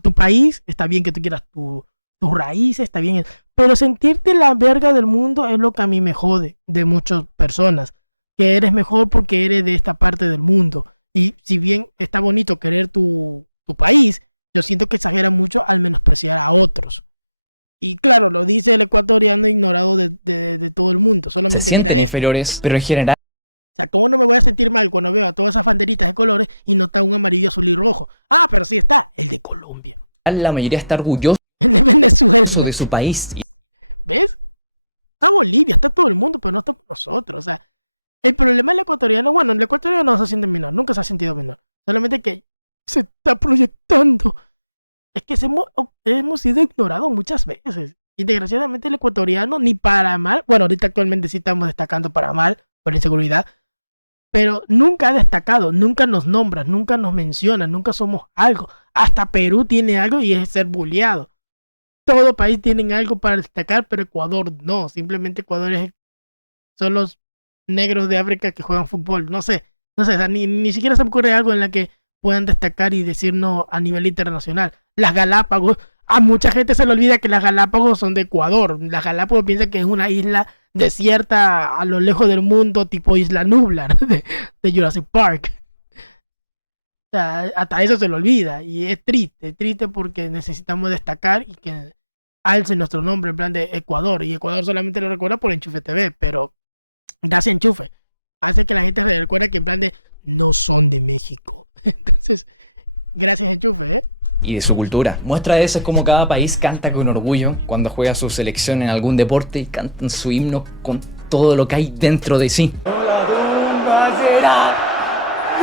tu país, está bien que tú quieras tus raíces, está bien, pero sentirte la verga del mundo es lo que a mí me jode de muchas personas, que eres mejor porque eres de esta parte del mundo. Y si bien está bonito querer tu país, yo siento que exagera mucho al menospreciar a otros. Y claro, lo dice el ecuatoriano ignorado de todo el mundo. Solamente se sienten mira inferiores, pero en general o sea, ¿cómo no me voy a sentir mal cuando veo a todas esas banderitas de colores y no está un amarillo, azul y rojo? Ah, pero sí está el de Colombia. la mayoría está orgulloso El de Venezuela. de su país. ¿Ves? Está Bolivia, está todo el mundo, pero no estamos nosotros. O sea, el problema del ecuatoriano, bueno, el ecuatoriano no se siente menor, nunca se ha sentido menor. Solamente que se está proyectando. Es que hemos sido ignorados muchas veces. Y desgraciadamente el ecuatoriano, ni para mal, bueno, ahorita actualmente sí estamos destacando para mal, por la inseguridad, pero nunca ha destacado, nunca nos nombra, nunca nos menciona, nunca somos algo. Hasta Perú tiene algo y es ser bulleado. Todo país tiene algo para destacar, pero Ecuador no. Simplemente Ecuador son los negros de África que juegan fútbol. No sé, o sea, ni siquiera se me ocurre algo en la que puedan destacar y decirnos a nivel internacional. Las Galápagos, a mucha gente se le olvida que las Galápagos son de Ecuador. Las Galápagos piensan que es una isla desierta a lo lejos del mundo, tipo Isla Nublar de Jurassic Park. O sea, hasta eso se le olvida y es triste porque necesitamos destacar y que alce nuestro nombre en plan de Ecuador, y Ecuador solamente lo recuerda por Enchufe TV, pero gracias a Enchufe hace que la gente se recuerde que en plan de no son de México. Entonces, gracias Enchufe, y de su cultura. Muestra de eso es como cada país canta con orgullo cuando juega su selección en algún deporte y cantan su himno con todo lo que hay dentro de sí.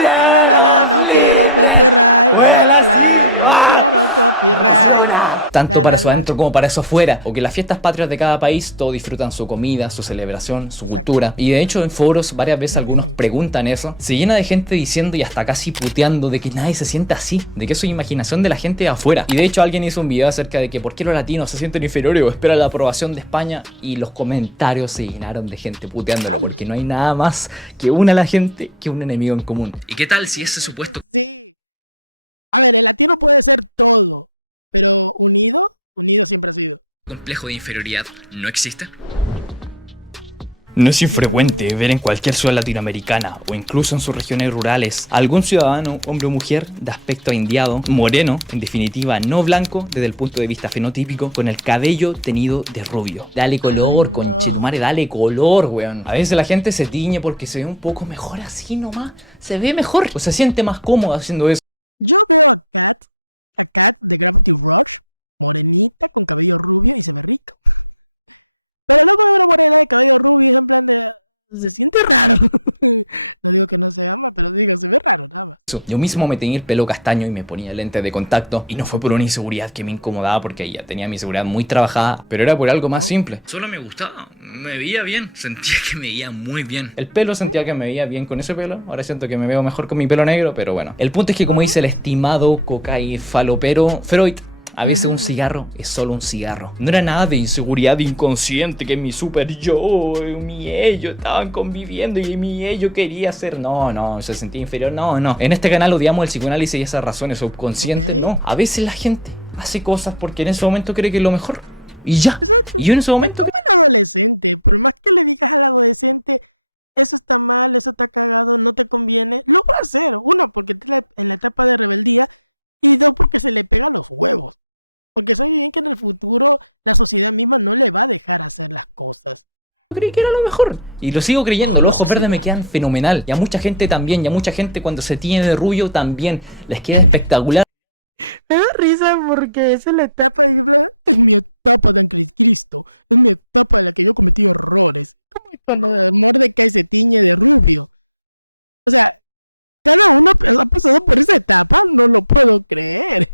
La la la, no quiero copyright. La la la, no quiero copyright. Tanto La, para la, su la. adentro como para su afuera. O que las fiestas patrias de cada país todos disfrutan su comida, su celebración, su Exacto. cultura. Y de hecho en foros varias veces algunos preguntan eso. Se llena de gente diciendo y hasta casi puteando de que nadie se siente así, de que eso es imaginación de la gente de afuera. Y de hecho alguien hizo un video acerca de que por qué los latinos se sienten inferiores o esperan la aprobación de España, y los comentarios se llenaron de gente puteándola, porque no hay nada más que una a la gente que un enemigo en común. ¿Y qué tal si ese supuesto Sí. A ver, el latino puede ser todo, pero unido siempre ha sido. complejo de inferioridad no existe? No es infrecuente ver en cualquier ciudad latinoamericana o incluso en sus regiones rurales algún ciudadano, hombre o mujer, de aspecto indiado, moreno, en definitiva no blanco desde el punto de vista fenotípico, con el cabello teñido de rubio. Dale color, Ay, no. conchetumare, dale color, weón. A veces la gente se tiñe porque se ve un poco mejor así nomás, se ve mejor o se siente más cómodo haciendo eso. Yo veo a Kat de Gravity Rush, morenita, con cabello rubio y se ve rico. Pero luego veo una morena de cabello rubio y es en plan de... Se siente raro. No digo que no se ama, pero digo, se ve raro nada más. Yo mismo me teñí el pelo castaño y me ponía lentes de contacto, y no fue por una inseguridad que me incomodaba porque ya tenía mi seguridad muy trabajada, pero era por algo más simple. Solo me gustaba, me veía bien, sentía que me veía muy bien. El pelo sentía que me veía bien con ese pelo, ahora siento que me veo mejor con mi pelo negro, pero bueno. El punto es que, como dice el estimado cocaifalopero Freud, a veces un cigarro es solo un cigarro. No era nada de inseguridad inconsciente que mi super yo, mi ello estaban conviviendo y mi ello quería ser. No, se sentía inferior. No. En este canal odiamos el psicoanálisis y esas razones subconscientes, Ok. no. A veces la gente hace cosas porque en ese momento cree que es lo mejor. Y ya. Exacto. Y yo en ese Es momento... como el adolescente. Por más que le digas al adolescente, eso está mal, eso está cagado, no te conviene, lo va a hacer. Uno, porque está en la etapa de rebeldía. Y dos, porque se le pega los huevos. Porque sabe bien que en el futuro la sociedad misma no le va a dejar hacer las cosas. creí que era lo mejor. Y lo sigo creyendo, Oh, los la ojos verdes me sociedad. quedan fenomenal. Y a mucha gente también, y a mucha gente cuando se tiene de rubio también. Les queda espectacular. Me da risa porque es la etapa es mi etapa de Anticristo. Es mi etapa en la que yo cometí errores. Como cuando Mordecai se tiñe de rubio. O sea, cada uno ha pasado por esa etapa, no lo puedo creer.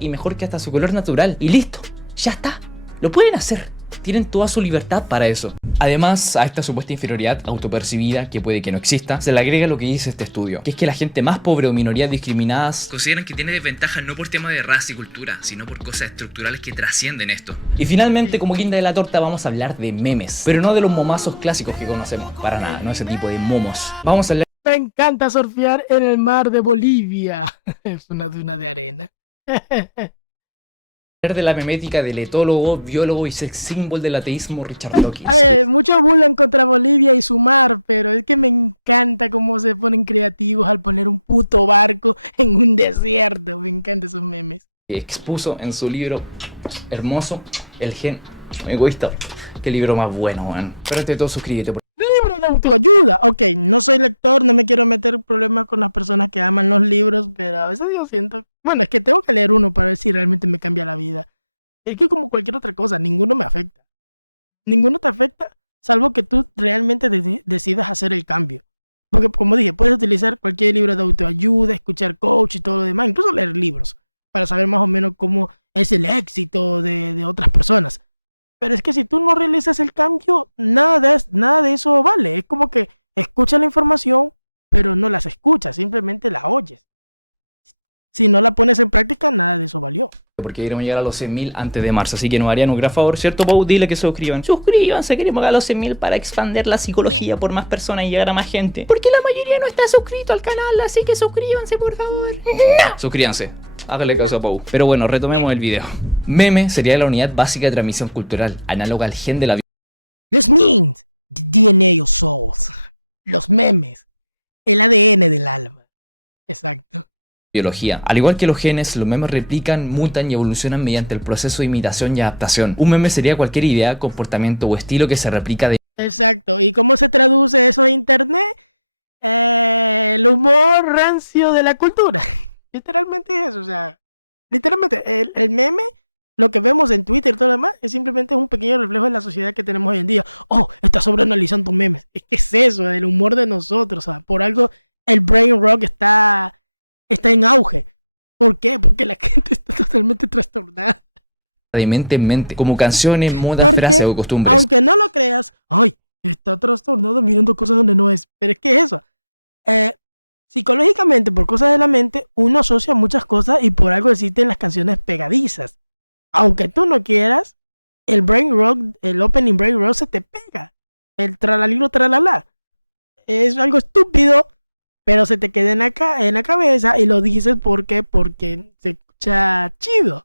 Y mejor que hasta su color natural. Y listo, ya está. Lo pueden hacer. Tienen toda su libertad para eso. Además, a esta supuesta inferioridad autopercibida, que puede que no exista, se le agrega lo que dice este estudio, que es que la gente más pobre o minorías discriminadas... Consideran que tiene desventaja no por tema de raza y cultura, sino por cosas estructurales que trascienden esto. Y finalmente, como guinda de la torta, vamos a hablar de memes. Pero no de los momazos clásicos que conocemos. Para nada, no ese tipo de momos. Vamos a hablar Me encanta surfear en el mar de Bolivia. Es una duna de arena. de la memética del etólogo, biólogo y sex symbol del ateísmo Richard Dawkins. Muchos burlan contra Bolivia y su mar, pero es que me encanta cómo se ponen creativos al poner un puto barco en un desierto. Me encantan esos memes. Expuso en su libro hermoso El gen egoísta. Qué libro más bueno, man. Pero ante todo, suscríbete. Libros de autoayuda. Ok, no soy lector, no me quiero meter en problemas con las personas que aman los libros, pero a veces yo siento... Bueno, es que tengo que leer uno para ver si realmente me cambia la vida. Es que como cualquier otra cosa, ninguno me afecta. Ninguno te afecta, salvo que tú realmente decidas hacer el cambio. Porque, como dije, puedes utilizar cualquier libro de autoayuda, escuchar coach y todo lo demás, incluso leer libros, para saber más o menos cómo es el éxito de otras personas. Pero es que si tú no realizas el cambio, nada de eso vale. Es como que escuchas la información, pero no las escuchas, simplemente la oyes. Si no la pones en práctica, nada de eso valió. Porque queremos llegar a los 100.000 antes de marzo. Así que nos harían un gran favor, ¿cierto, Pau? Dile que se suscriban. Suscríbanse, queremos llegar a los 100.000 para expandir la psicología por más personas y llegar a más gente. Porque la mayoría no está suscrito al canal, así que suscríbanse, por favor. ¡No! Suscríbanse. Háganle caso a Pau. Pero bueno, retomemos el video. Meme sería la unidad básica de transmisión cultural, análoga al gen de la vida. Los memes, the DNA of souls. Los memes, el ADN del alma. Exacto. biología. Al igual que los genes, los memes replican, mutan y evolucionan mediante el proceso de imitación y adaptación. Un meme sería cualquier idea, comportamiento o estilo que se replica de Exacto. ¿Y cómo se traduce eso en internet? El humor rancio de la cultura. Literalmente eso, o sea, literalmente el meme, lo que vemos en Twitter y todo lo demás, es simplemente un pequeño reflejo de la sociedad que tenemos hoy en día. Oh, está sobreanalizando memes. Es que es eso, el humor de nosotros, o sea, por algo el brain rock está en auge. ¿Por qué? Porque la gente está totalmente trastornada. mente en mente, como canciones, modas, Porque, frases o costumbres. aunque no lo creas, ay, está trastornado mirando cosas donde no es. Pero es que eso, psicológicamente, por cosas de la mente, uno asocia muchas cosas y por algo existen las canciones pegadizas. Aunque tú no quieras, el brain rock, el opening brain rock se te pega. El tralalilo tralala. Es algo estúpido, pero se te queda en la cabeza y lo dices porque se escucha chido.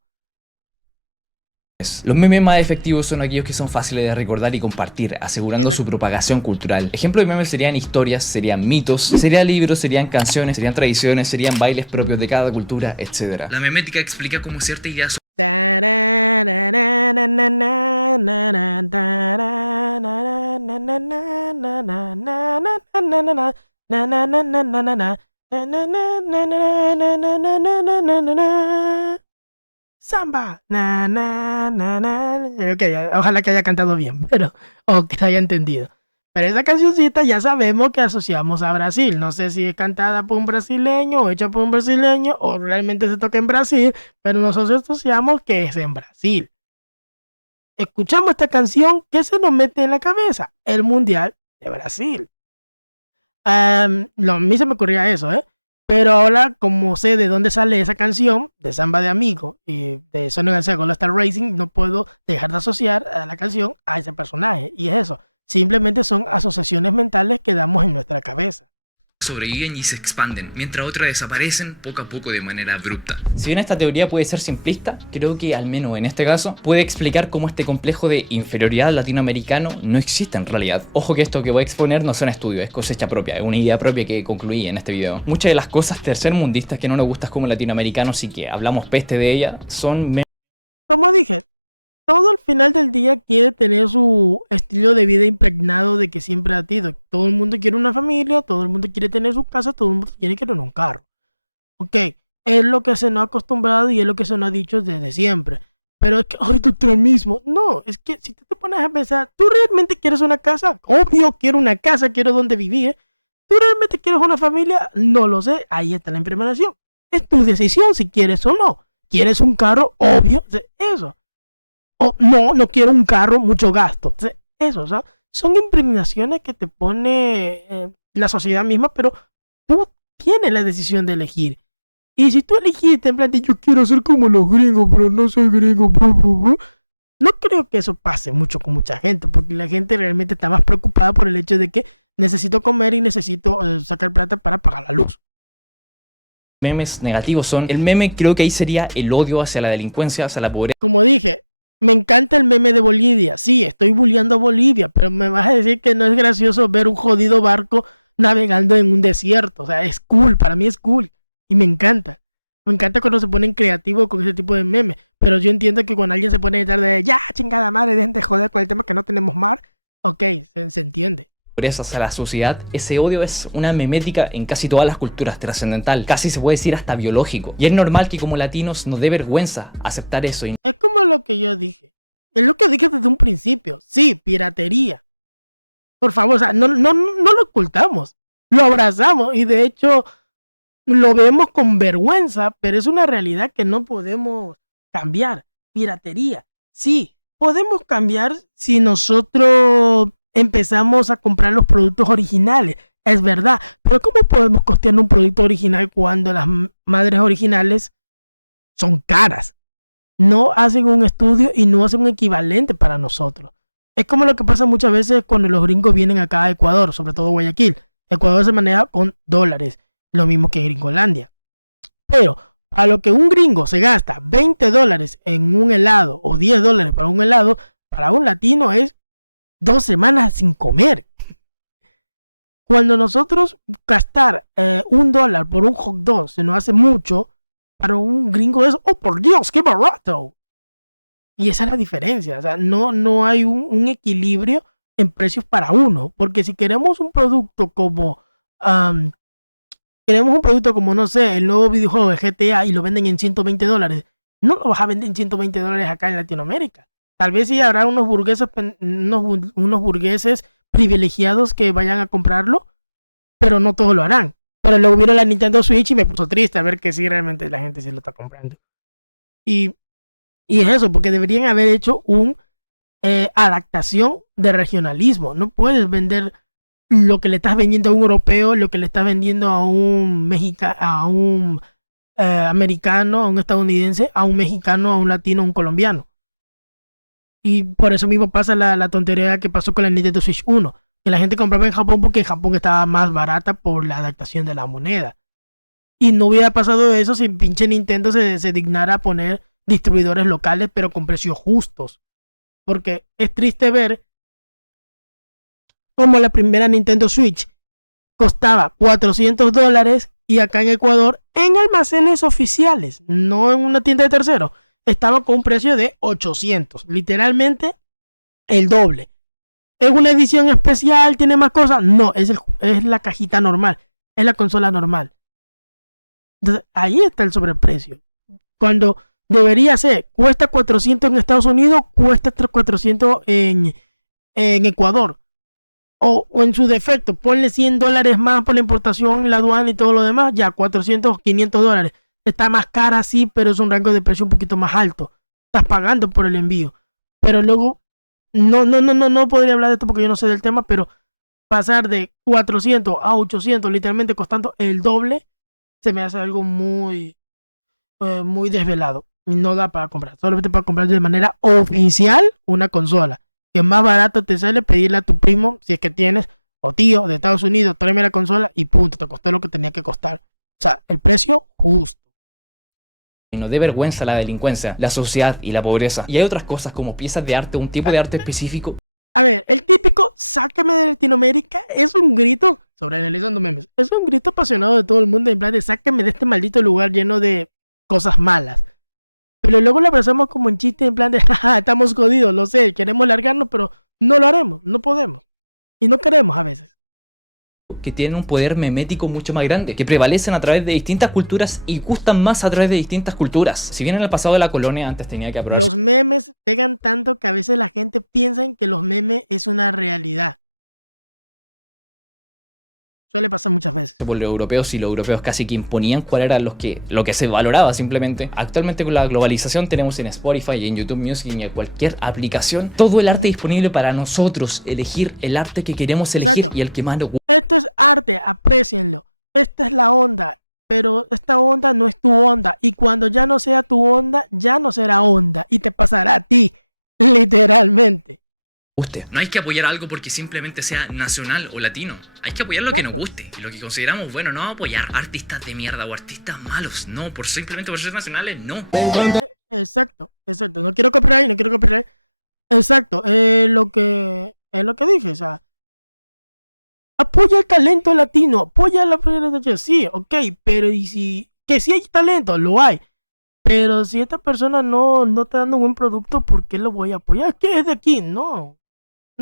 Los memes más efectivos son aquellos que son fáciles de recordar y compartir, asegurando Exacto. su propagación cultural. Ejemplo de memes serían historias, serían mitos, serían libros, serían canciones, serían tradiciones, serían bailes propios de cada cultura, etc. La memética explica cómo cierta idea Samba. Okay, ojalá que haya cantado bien, pero o que se haya entendido. Pero esa cancioncita ya sabemos que asociamos a Brasil. No sé si es cantada por un brasileño o hecha por un brasileño o realmente se toca en Brasil, pero nosotros asociamos que es en Brasil. Escuchamos esta canción, ¿qué se nos mete en la cabeza? El Mundial de Brasil. A mí se me ocurría eso, Pero ahora, como sé de dónde sale esa canción, de Samba de Amigo y de Sonic and All Star Racing, no puedo dejar de asociar a la canción a ese personaje. Y es eso. Simplemente son asociaciones mentales que damos en nuestra cabeza. sobreviven y se expanden, mientras otras desaparecen poco a poco de manera abrupta. Si bien esta teoría puede ser simplista, creo que al menos en este caso puede explicar cómo este complejo de inferioridad latinoamericano no existe en realidad. Ojo que esto que voy a exponer no son estudios, es cosecha propia, es una idea propia que concluí en este video. Muchas de las cosas tercermundistas que no nos gustan como latinoamericanos y que hablamos peste de ellas son... Como dije, todo al final del día quiere tener su estilo de vida impregnado de que siempre ha tenido. Todo el mundo quiere una familia, todo el mundo quiere tener su casa, todo el mundo quiere tener un carro. Ok, es lo que se nos ha acostumbrado y es lo que se nos ha dicho desde siempre. Pero es que, ay, doctor mismo. No, es que si tú te pones a pensar, ¿tú realmente quieres una casa? Obvio, quiero una casa, quiero donde vivir. ¿Tú realmente quieres una familia? No lo sé, ahí está la imprimación. Es tu decisión si quieres o no. ¿Quieres un carro? Obvio, eso. O no quiero un carro, mucho gasto. Eso, o sea, son impregnaciones que te pone la sociedad misma, pero tú tienes la decisión de elegir. Y si tú elegiste en plan de yo quiero ser como los gringos, pero no soy gringo, no creo que eso pase mucho con mucha gente, porque la gente realmente está más preocupada por el hecho de que necesito comer y necesito sacar plata para pagar la luz. Memes negativos son... El meme creo que ahí sería el odio hacia la delincuencia, hacia la pobreza. Como dije, me encanta el meme de Bolivia. Sí, estoy bulleando a Bolivia, pero me vas a decir que no es gracioso ver un jodido barco navegando en un desierto. O sea, es cool, para mí es cool. Y me encanta. Me encanta cuando se ponen creativos con ese tipo de memes. Pero yo entiendo que cuando alguien se pone a gritar de ya, chingada madre, dejen de joder con el tema que no tenemos mar. Ok, se entiende. Hacia la sociedad, ese odio es una memética en casi todas las culturas, trascendental, casi se puede decir hasta biológico. Y es normal que como latinos nos dé vergüenza aceptar eso. Es como lo que yo dije. Es lo que dije desde un principio. Sí, piratería. Por favor, o sea, no lo ocultamos. Lo abrazamos y de hecho lo vemos con vergüenza, pero es una realidad que no podemos cambiar. Piratería. Sí, podemos cambiar si nosotros empezamos a comprar los productos originales, es verdad, pero ¿cómo podemos costear un producto original cuando las madres originales son caras? No hacen un estudio y no hacen un equivalente para nosotros. Es como lo que pasa muchas veces cuando los gringos vienen acá a Ecuador, sobre todo Guayaquil. Ecuador se maneja con dólares, lo mismo que Gringolandia. Pero a lo que un gringo se gasta $20 en un helado o $10 para un helado, para un latino es 2 semanas sin comer. Cuando nosotros gastar $1 por un hot dog se nos hace mucho, para un gringo es, oh por Dios, qué barato. Y esa es la diferencia, o sea, no hay un equilibrio en precios para uno, porque si queremos un producto como, no sé, el nuevo videojuego de GTA y lo venden en $120, no lo vas a vender en $120 acá en Latinoamérica. Tal vez sí habrá unos burgueses privilegiados que vayan a comprarlo, pero no todos lo harán. Pero luego vieron la Nintendo Switch y me puso triste a ver que sí, realmente la gente sí lo está comprando. Y es eso, porque deberían haber hecho una adaptación de regionalismo. No puedes vender lo que le estás vendiendo a un europeo, lo que le estás vendiendo a un americano, a un estadounidense, a un mexicano, a un latino, a un colombiano. Y por eso mismo pasa la tontería que pasó con la Nintendo Switch 1, que la gente compraba en Japón porque en Japón estaba más barata por la adaptación de la moneda. Y no hubiera pasado eso si pinche Nintendo se dignara a poner distribuidores locales, pero con precios justos. Porque es triste ver cómo la primera Nintendo Switch costaba $400 y acá en Ecuador, en almacenes oficiales, no en una tienda de terceros, estaba con un precio de 800, literalmente el doble. ¿Es una edición especial? ¿Tiene más cosas? No, es la cajita normal, es la consola normal. Entonces, ahí está el sobreprecio. Cuando debería ser, cuesta 400 en Estados Unidos, cuesta 400 en Ecuador. O en su defecto, ponle $100 más por la importación, la aduana y todo lo demás, ya $400, $500. Está más cara, sí, pero es un rango de precio un poquito más alto. Estás pagando por el envío. Pero luego, no podría hablar de esto porque yo no sé del tema, pero pasar de 400 a 800, literalmente costando el doble, se me hace algo muy desvelado. Y no da para comprar. Solamente para comprar de manera oficial una consola. Que más barato te sale pedirle a tu primo, si es que tienes, o tío de Estados Unidos, tráeme la consola y punto, te costó lo que tenía que costar. O sea, el precio justo. No de vergüenza la delincuencia, la sociedad y la pobreza. Y hay otras cosas como piezas de arte, un tipo de arte específico. A ver, el típico sáqueme de Latinoamérica es un grito, sobreanalizando memes, es un grito apasionado de todo el mundo, en plan de sáqueme de este maldito lugar lleno de cosas malas. Pero luego lo abrazamos como un chiste en plan de, jaja, estamos jodidos, lo sé, queremos largarnos, pero no lo haremos, no podemos. Y no queremos a veces. Que tienen un poder memético mucho más grande, que prevalecen a través de distintas culturas y gustan más a través de distintas culturas. Si bien en el pasado de la colonia antes tenía que aprobar... Los memes pegan tanto que a veces la gente piensa que los memes es una realidad. Suele pasar muchas veces. Por los europeos, y los europeos casi que imponían cuál era lo que se valoraba simplemente. Actualmente con la globalización tenemos en Spotify y en YouTube Music y en cualquier aplicación todo el arte disponible para nosotros elegir el arte que queremos elegir. Exacto. Y el que más nos gusta. Esto es arte, aprécienlo. Esta es la onda, pero esta onda no es tu onda. Y cuando ya no sea tu onda, ya no será onda. Y te pasará a ti, literalmente. No hay que apoyar algo porque simplemente sea nacional o latino. Hay que apoyar lo que nos guste y lo que consideramos bueno, no apoyar artistas de mierda o artistas malos. No, simplemente por ser nacionales, no. Exacto. No quiero copyright. Exacto, lo que dije, o sea, apoya el talento latino, apoya la presentación, sí, ok, pero y si hay talento, lo hay. Pero si esta persona no está dando un buen producto, ¿por qué lo voy a apoyar? ¿Qué es de aquí? No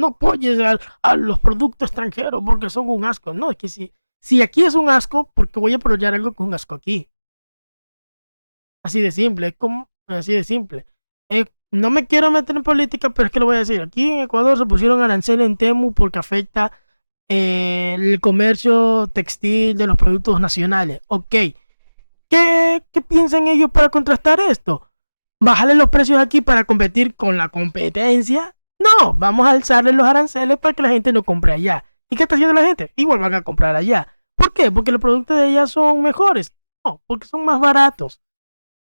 apoyes a los productos extranjeros porque son un asco. No, es que si aquí es un asco, ¿por qué voy a apoyar algo con un asco aquí? Así de simple, así de simple. No me quiero meter en política, pero es que lo voy a decir. Aquí en Ecuador se pusieron aranceles en Temu porque afecta el comercio textil de los productos nacionales. Ok. ¿Qué piensan ellos para contrastar esto? ¿Bajarle los precios aquí para competir con la competencia? No, vamos a alzarle los aranceles para que la gente no compre allá. ¿Y qué está haciendo la gente? Igual van a comprar allá. ¿Por qué? ¿Porque los productos de allá son mejores? No, porque son más baratos.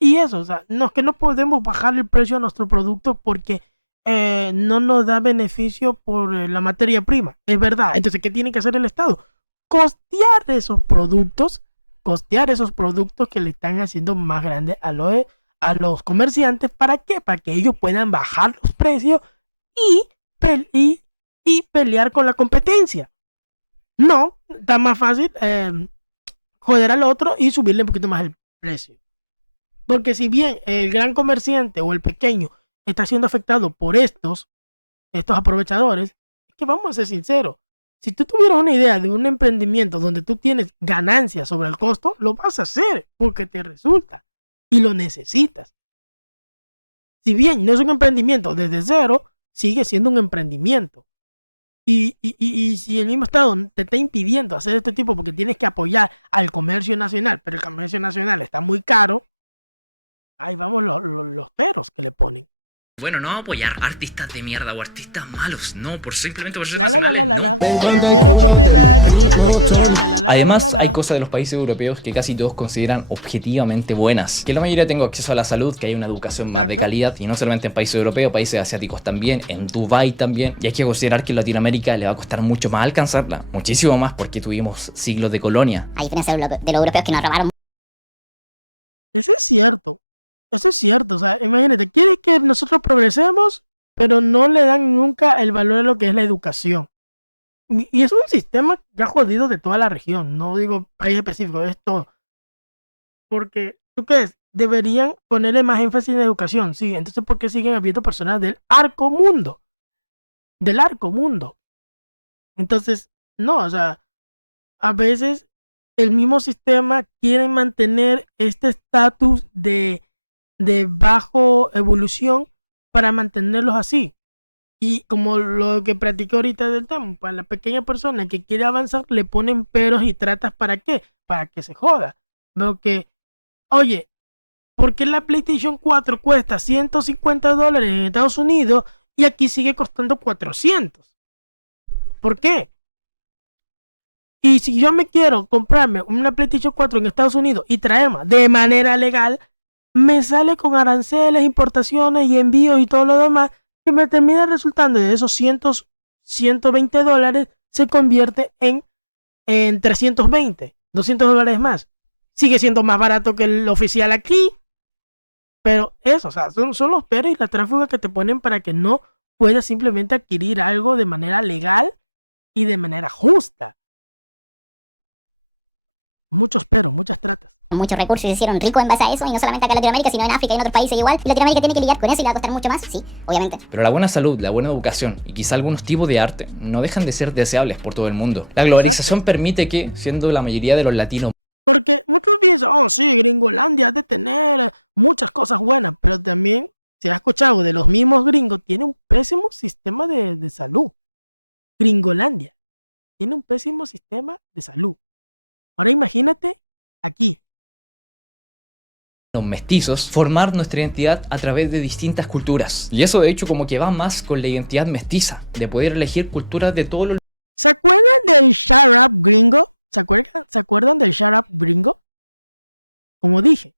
Y eso, o sea, no es que no podemos bajar el precio a nuestro producto porque no nos da beneficio por la materia prima. Es verdad. Entonces, ¿qué tiene que hacer el Estado? Costear esos productos que le están haciendo más grandes a los comerciantes. ¿Para qué? Para que ellos puedan bajar los precios y pelear con la competencia. No, está más fácil joder al otro y subirle un poquito más el precio. Porque si bien el gran comerciante o el pequeño está siendo afectado por estos aprovechadores, es que vamos a ser sinceros. Si tú tuvieras una idea de un emprendimiento donde tú tienes ganancias sobre el costo, lo vas a hacer porque te resulta y lo necesitas. Si bien no es un emprendimiento desde cero, sigue siendo un emprendimiento. Y si el mismo Estado te está impidiendo hacer este tipo porque tienes que apoyar al comercio nacional, pero el comercio nacional está muy caro, ahí vamos los peros que le ponen. Bueno, no apoyar artistas de mierda o artistas malos, no, simplemente por ser La, la, la, nacionales, la, la, no. la. No quiero copyright, no quiero copyright, la, la, la, Además, la, la, la. hay cosas de los países europeos que casi todos consideran objetivamente buenas. Que la mayoría tenga acceso a la salud, que hay una educación más de Exacto. calidad, y no solamente en países europeos, países asiáticos también, en Dubái también. Y hay que considerar que en Latinoamérica le va a costar mucho más alcanzarla, muchísimo más, porque tuvimos siglos de colonia. A diferencia de los europeos que nos robaron. Eso es cierto. Eso es cierto. O sea, imagínate, quiere que nosotros progresemos, pero no le dan nunca el valor a lo que es la educación. Y es un sistema ya jodido de toda la región. No digo país específico, es todo. Porque, ¿tú qué es? Deberían ponerle más énfasis en la educación. Sí, entonces, ¿por qué siguen habiendo personas del arco mundo? Del arco mundo. Entonces, no, o sea, a veces el mismo sistema quiere mantener este estatus de bajo evolución para mantenerlos así. Y como lo que practico ahorita del tema, para la pequeña persona que quiere avanzar, le ponen peros y tratas ¿para qué? Para que se joda. Veo que, oye, ¿por qué la PlayStation 4 cuesta $150 en Estados Unidos y aquí sigue costando 400? ¿Por qué? Y si yo me quiero comprarme una PlayStation 4 en Estados Unidos y traerla de manera legal, me sale con aranceles, importaciones y envíos y todo lo demás, que me termina resultando de esos $120 se convierte en 320, $200 más. Sigue siendo más barato que el oficial aquí, pero eso, o sea, son los peros y las tránsfugas que te ponen para que no puedas simplemente adquirir algo de manera legal y de manera justa. Muchos peros, muchas tratas. Muchos recursos y se hicieron ricos en base a eso, y no solamente acá en Latinoamérica, sino en África y en otros países igual. Y Latinoamérica tiene que lidiar con eso y le va a costar mucho más, sí, obviamente. Pero la buena salud, la buena educación y quizá algunos tipos de arte no dejan de ser deseables por todo el mundo. La globalización permite que, siendo la mayoría de los latinos Porque muchos piensan, oh sí, Gringolandia ha de tener muchas cosas buenas, pero también, si has escuchado de los mismos gringos, tiene un pésimo sistema de salud. Gringolandia tiene un pésimo sistema de salud. Ahora imagínate aquí. los mestizos, formar nuestra identidad a través de distintas culturas. Y eso de hecho como que va más con la identidad mestiza, de poder elegir culturas de todos los... ¿Se acuerdan del Shut Up Gringo? ¿Se acuerdan del Shut Up Gringo? Como dije,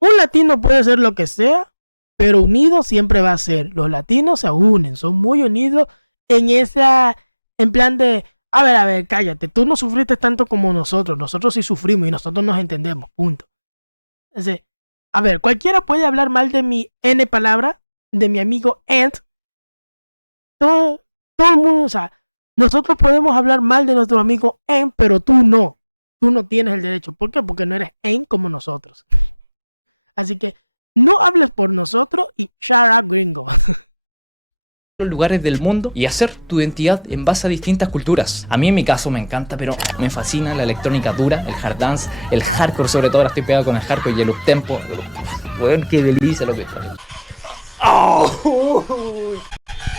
un latino puede ser lo que sea, pero unido siempre va a ser. Los latinos se unen, son muy unidos en plan de, a ver, cállate, tú no sufriste tanto como nosotros sí sufrimos y nosotros nos entendemos, punto. Entonces, a ver, cualquiera puede hablar mal de mi N palabra, de mi amigo Ant. Todo el mundo, o sea, nosotros podemos hablar mal de nuestro amigo N, pero tú no. Tú no tienes el derecho. ¿Por qué? Porque no eres N como nosotros. Así que no hables por nosotros y shut up, gringo. los lugares del mundo y hacer tu identidad en base a distintas culturas. A mí en mi caso me encanta, pero me fascina la electrónica dura, el hard dance, el hardcore, sobre todo ahora estoy pegado con el hardcore y el uptempo. Bueno, qué delicia lo que está. ¡Oh!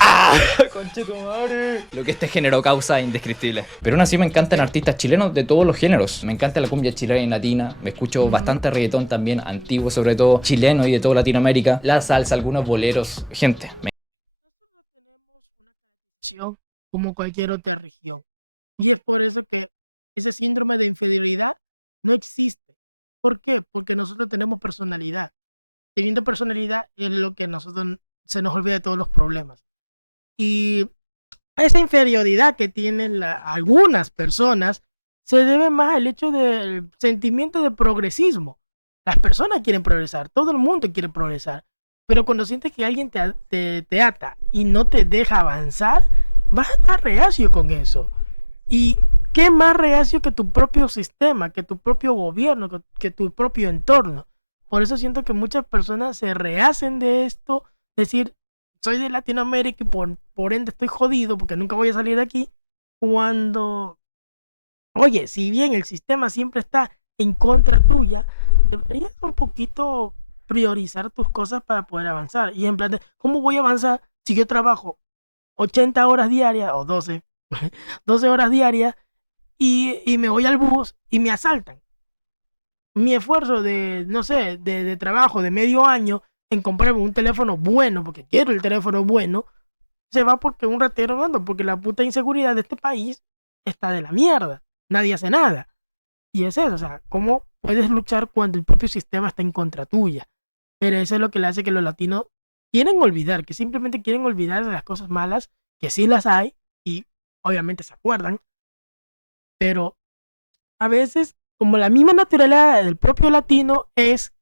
¡Ah! ¡Conchetumare! Lo que este género causa es indescriptible. Pero aún así me encantan artistas chilenos de todos los géneros. Me encanta la cumbia chilena y latina. Me escucho bastante reggaetón también, antiguo sobre todo, chileno y de toda Latinoamérica. La salsa, algunos boleros. Gente, Nosotros tenemos una caracterización como cualquier otra región. Y es por eso que ese síndrome de infidelidad no existe. ¿Por qué? Porque nosotros tenemos personalidad. Teniendo personalidad es lo que nosotros se nos olvida de todos los problemas. Y esa inferioridad que tienen algunas personas se debe más al hecho del sentimiento de progresismo. Las personas quieren progresar, todo el mundo quiere progresar, pero cuando sientes que alguien te ata y no te deja avanzar, vas a estar reacio con eso. ¿Y ¿qué más reacio que tu propio sistema, que tu propio gobierno, que tu propio entorno? Por eso siento que muchas personas se rehacen de esto, decir, soy de Latinoamérica y por ende estoy jodido porque nunca voy a salir de aquí, cuando, oye, si bien el sistema siempre está en contra tuya, deberías un poquito priorizar tus cosas para poder avanzar. Y en plan de, ¿cómo voy a avanzar si yo trabajo 80 horas diarias o 12, 12 horas diarias y me voy al bus y me asaltan? Mi esfuerzo de, no sé, de trabajo de medio año en comprarme un teléfono bueno, porque quiero el teléfono bueno, se va porque un ratero ando, porque la puta inseguridad de este país está de la mierda. Nadie hace nada. Y es eso, o sea, ¿cómo puedes luchar cuando el propio sistema está en contra tuya? Pero eso es lo que le hace que los latinos quieren olvidar, que simplemente quieren olvidar de las cosas malas, que sí las hay, y obviamente se acuerdan, pero a veces, como la misma naturaleza del propio latino es,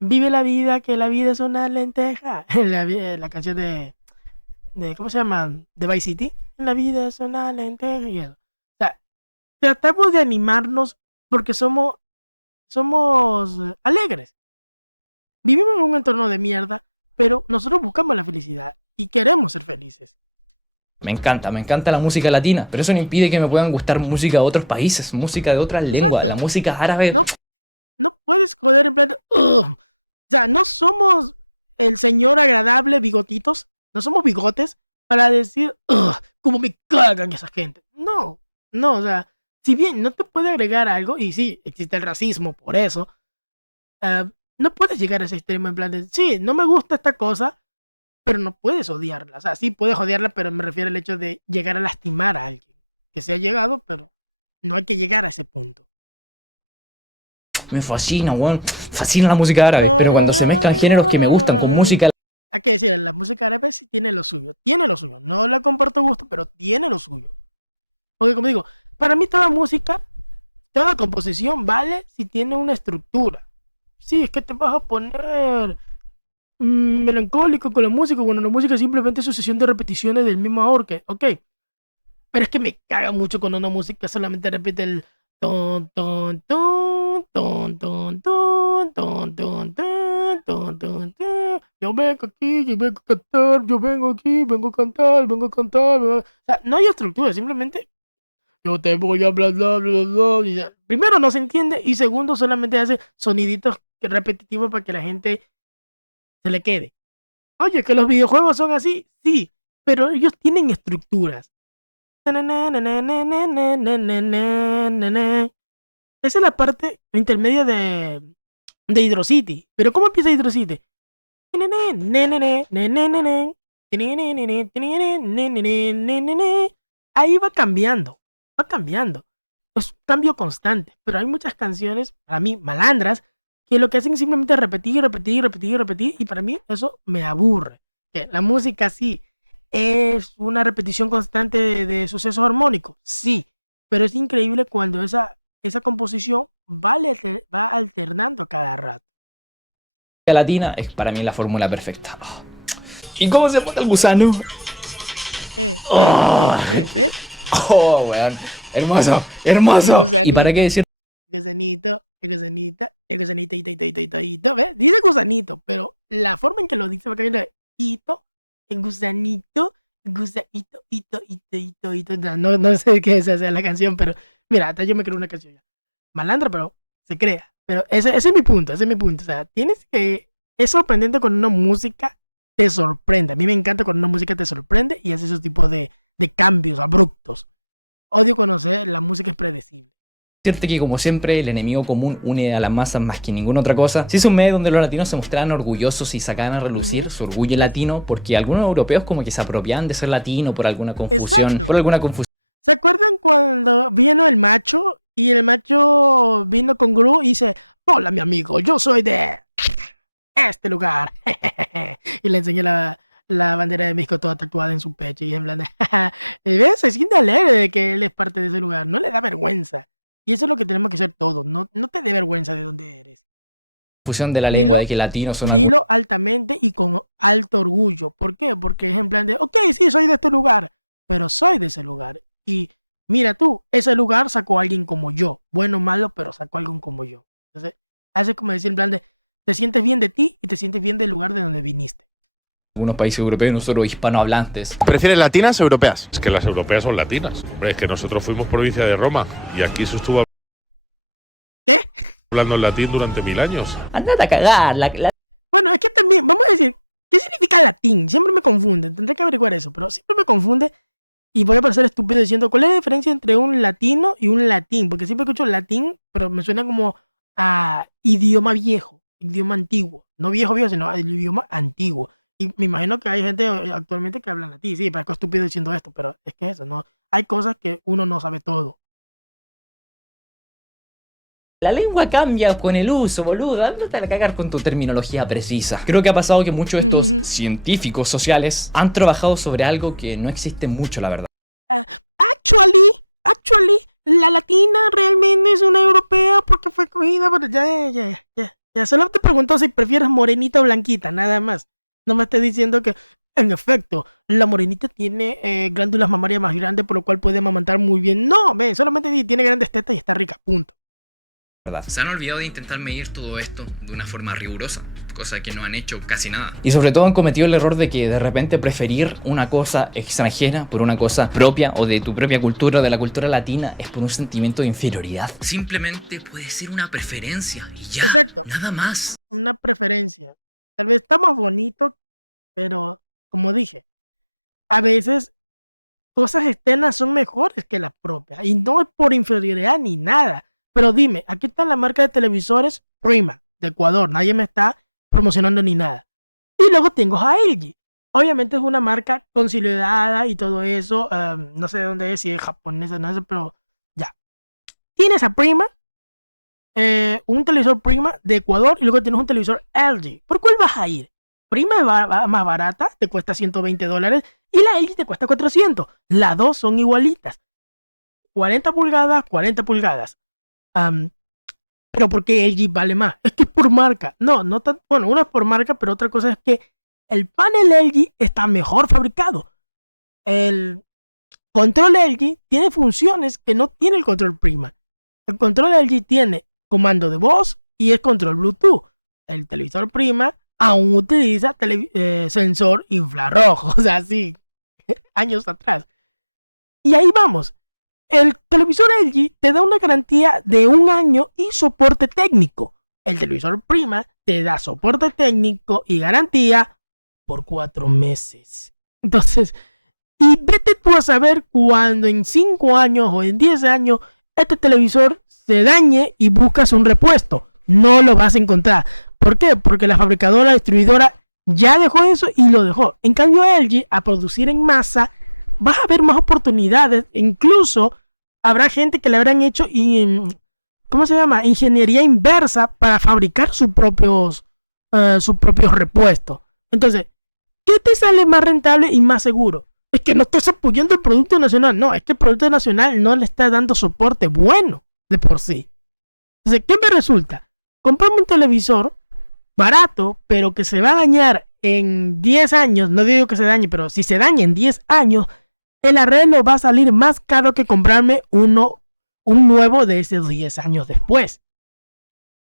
vive la vida, que la vida es una lenteja, la canción de ¿cómo se llama? De Vice City, la vida es una lenteja, y eso. O sea, tratamos de animarnos porque somos alegres. Vivimos en un entorno de mierda, pero nosotros buscamos la felicidad y queremos ser felices. Me encanta la música latina, pero eso no impide que me puedan gustar música de otros países, música de otras lenguas, Exacto. la música árabe. No puedes joder en plan de, "Ugh". O sea, no somos el señor agradable bigotitos, no somos bigotes para decir, "Ugh, cómo me cagan esa gente". No, o sea, si bien no te puede agregar algo, y sí, existe el racismo por eso, no puedes llegar a ese extremo en plan de, sí, no me gusta esta cosa, pero no puedes odiarla. O sea, sí puedes odiarla, pero me refiero al hecho de llegar a lastimar a alguien. Que se ha llegado, pero no hay que llegar a ese punto. Me fascina, weón. Fascina la música árabe, pero cuando se mezclan géneros que me gustan con música... Hay que decir, la música árabe sí tiene lo suyo. Tiene lo suyo. No la comparto gusto, pero tiene lo suyo. Porque como digo, para mí toda música, toda composición vale si tiene una estructura. Sí, es que te vas a poner melancólico con la música, cuando la música es simplemente sucesión de repeticiones del mismo ahorque. Ok. Pero es que me caga mucho cuando una música solamente repite el ton, ton, ton, ton, ton, ton, ton, ton, ton, ton, ton, ton. Yo vengo aquí, yo vengo a cantar, yo vengo aquí, vengo a cantar, vengo a cantar. O sea, no hay estructura, simplemente yo te voy a bla, bla, bla, bla. Y ya, primero no se entiende y segundo solamente hace soniditos repetitivos para que la gente se le quede. Oye, que los videojuegos son así, sí, pero ellos tienen estructuras. Esa es la parte intermedia de Hydro City. Pero ¿cómo empieza Hydro City? Ahí va cambiando. Es un cambio constante. Pero hay muchas canciones, para mí, malandras, que lo que hacen es simplemente repetir. Y para mí eso me aburre. Que la música sí es una repetición constante de sucesos armónicos, sí, pero es increíble cuando esa composición va alternando a cada rato. La latina es para mí la fórmula perfecta. Oh. ¿Y cómo se pone el gusano? ¿Ves? Oh, weón. Hermoso. ¿Y para qué decir? Gusanito, el gusanito, ¿ves? Dice gusanito, pero la forma en que lo dice va cambiando de hito, el gusanito, hito. No sé qué es esa la canción, pero mira, hasta yo me creo una canción ya. Malandra, pero se crea. Pero ese es mi punto, O sea, es sorprendente cuando una música te sorprende. A mí me encanta cuando una música te sorprende y hace esos tipos de cambios abruptos. Odio conocer la música es predecible. Decirte que como siempre el enemigo común une a las masas más que ninguna otra cosa. Se hizo un medio donde los latinos se mostraban orgullosos y sacaban a relucir su orgullo latino, porque algunos europeos como que se apropiaban de ser latino por alguna confusión. Exacto. ¿Se acuerdan cuando vino el macho y el macho vino con Gru y dice, hola mi amigo, yo soy de este lugar? Y le enseñé la bandera de México toda tatuada en su pecho y en plan de, ¿ves? Se siente alegre de que él es parte de ese lugar, no le da vergüenza. Y eso es lo que tenemos que hacer todos, no te dé vergüenza de dónde eres. Confusión de la lengua, de que latinos son... Dilo altamente y con alto orgullo. ¿Por qué? Porque es en plan de, ok, sí, soy de este lugar, pero soy de ese lugar. Y mira tú, ese lugar sacó a alguien como yo, bueno o malo, pero sacó a alguien como yo. Entonces, hace como decir en plan de, te sientes bien de ti y te sientes bien del lugar de donde viniste. Algunos países europeos, nosotros hispanohablantes. ¿Prefieres latinas o europeas? Es que las europeas son latinas. Hombre, es que nosotros fuimos provincia de Roma y aquí se estuvo ¿Qué? hablando en latín durante 1000 años. Andate a cagar. Bueno, es que también, vamos a decir, ¿qué significa latín? Siempre me confunde, tendré que averiguar eso, pero siempre me confunde y voy a parecer estúpido diciendo, ¿cuál es la diferencia entre un latino y un latín? Porque siempre escucho latín, pero me suena como a idioma viejo, idioma antiguo. No viejo, sino el idioma antiguo. Y me imagino que hay gente actualmente que habla latín. Sí, parezco estúpido diciendo esto, pero es que eso, ¿no? Hay cosas que uno no sabe todo. La lengua cambia con el uso, boludo. Ándate a cagar con tu terminología precisa. Creo que ha pasado que muchos de estos científicos sociales han trabajado sobre algo que no existe mucho, la verdad. Actually, la latina realmente es una europea porque fue cogida, pero ya. Solo te pregunto si prefieres morenita o blanquita, nada más. No me estés diciendo que, en efecto, la morenita tiene glándulas mamarias más grandes, por lo cual puede amamantar muy bien. No, solamente tiene grandes tetas y está rica, punto. Se han olvidado de intentar medir todo esto de una forma rigurosa, cosa que no han hecho casi nada. Y sobre todo han cometido el error de que de repente preferir una cosa extranjera por una cosa propia o de tu propia cultura o de la cultura latina es por un sentimiento de inferioridad. Simplemente puede ser una preferencia y ya, exacto, nada más. Una preferencia. Tal vez está más bonito, pero como dije, a veces cosas externas son mejores que las propias y no es por inferioridad ni nada. Pero dime, aquí está la marca de televisores Prima, de Ecuador. Nadie me está promocionando ni nada. Y luego tengo a LG. Obviamente es una marca consolidada y todo eso. No sé de dónde es, si es japonesa, no sé, pero ya. Tienes a Prima, un televisor Prima de Ecuador y luego tienes un televisor LG. ¿Por cuál vas a ir? Prima es más barata, te cuesta $120 y la LG te cuesta 400. Las dos son igualitas. 40 pulgadas, 40 pulgadas. Pero ¿por qué LG vale más? Es que es por marca. No tan, bueno, una es por marca, pero otra cosa es que el panel LG está mejor fabricado. El control LG tiene funciones que no tiene el control Prima. El control LG tiene comando de voz y es control Bluetooth. El televisor Prima aún utiliza sensor infrarrojo, o sea, sí, años atrás. Y ahí vamos. El televisor LG te da una garantía de 1 año y soporte técnico. El televisor Prima te da soporte técnico y garantía por 4 meses. Entonces, y vete tú a saber cuando en 5 años o en 10 años este televisor se dañe y buscas un repuesto. No lo vas a encontrar. ¿Por qué? Porque la fabricadora, la distribuidora ya dejó eso y lo dejó. En cambio LG, a producir en masa, vas a ver más oportunidades. Incluso habrá gente que le habrán hecho ingeniería inversa para fabricar sus propios repuestos. Entonces, ¿qué te sale más rentable y más seguro? Es que no estás apoyando el producto nacional. No, es que el producto nacional no le está dando soporte bueno de por sí. Entonces, ¿qué me resulta? Comprarme un televisor barato, pero que se va a dañar en 10 años. No digo que se dañe, pero si se daña en 10 años, el arreglo va a salir más caro que comprarme un nuevo de esos 10 años después.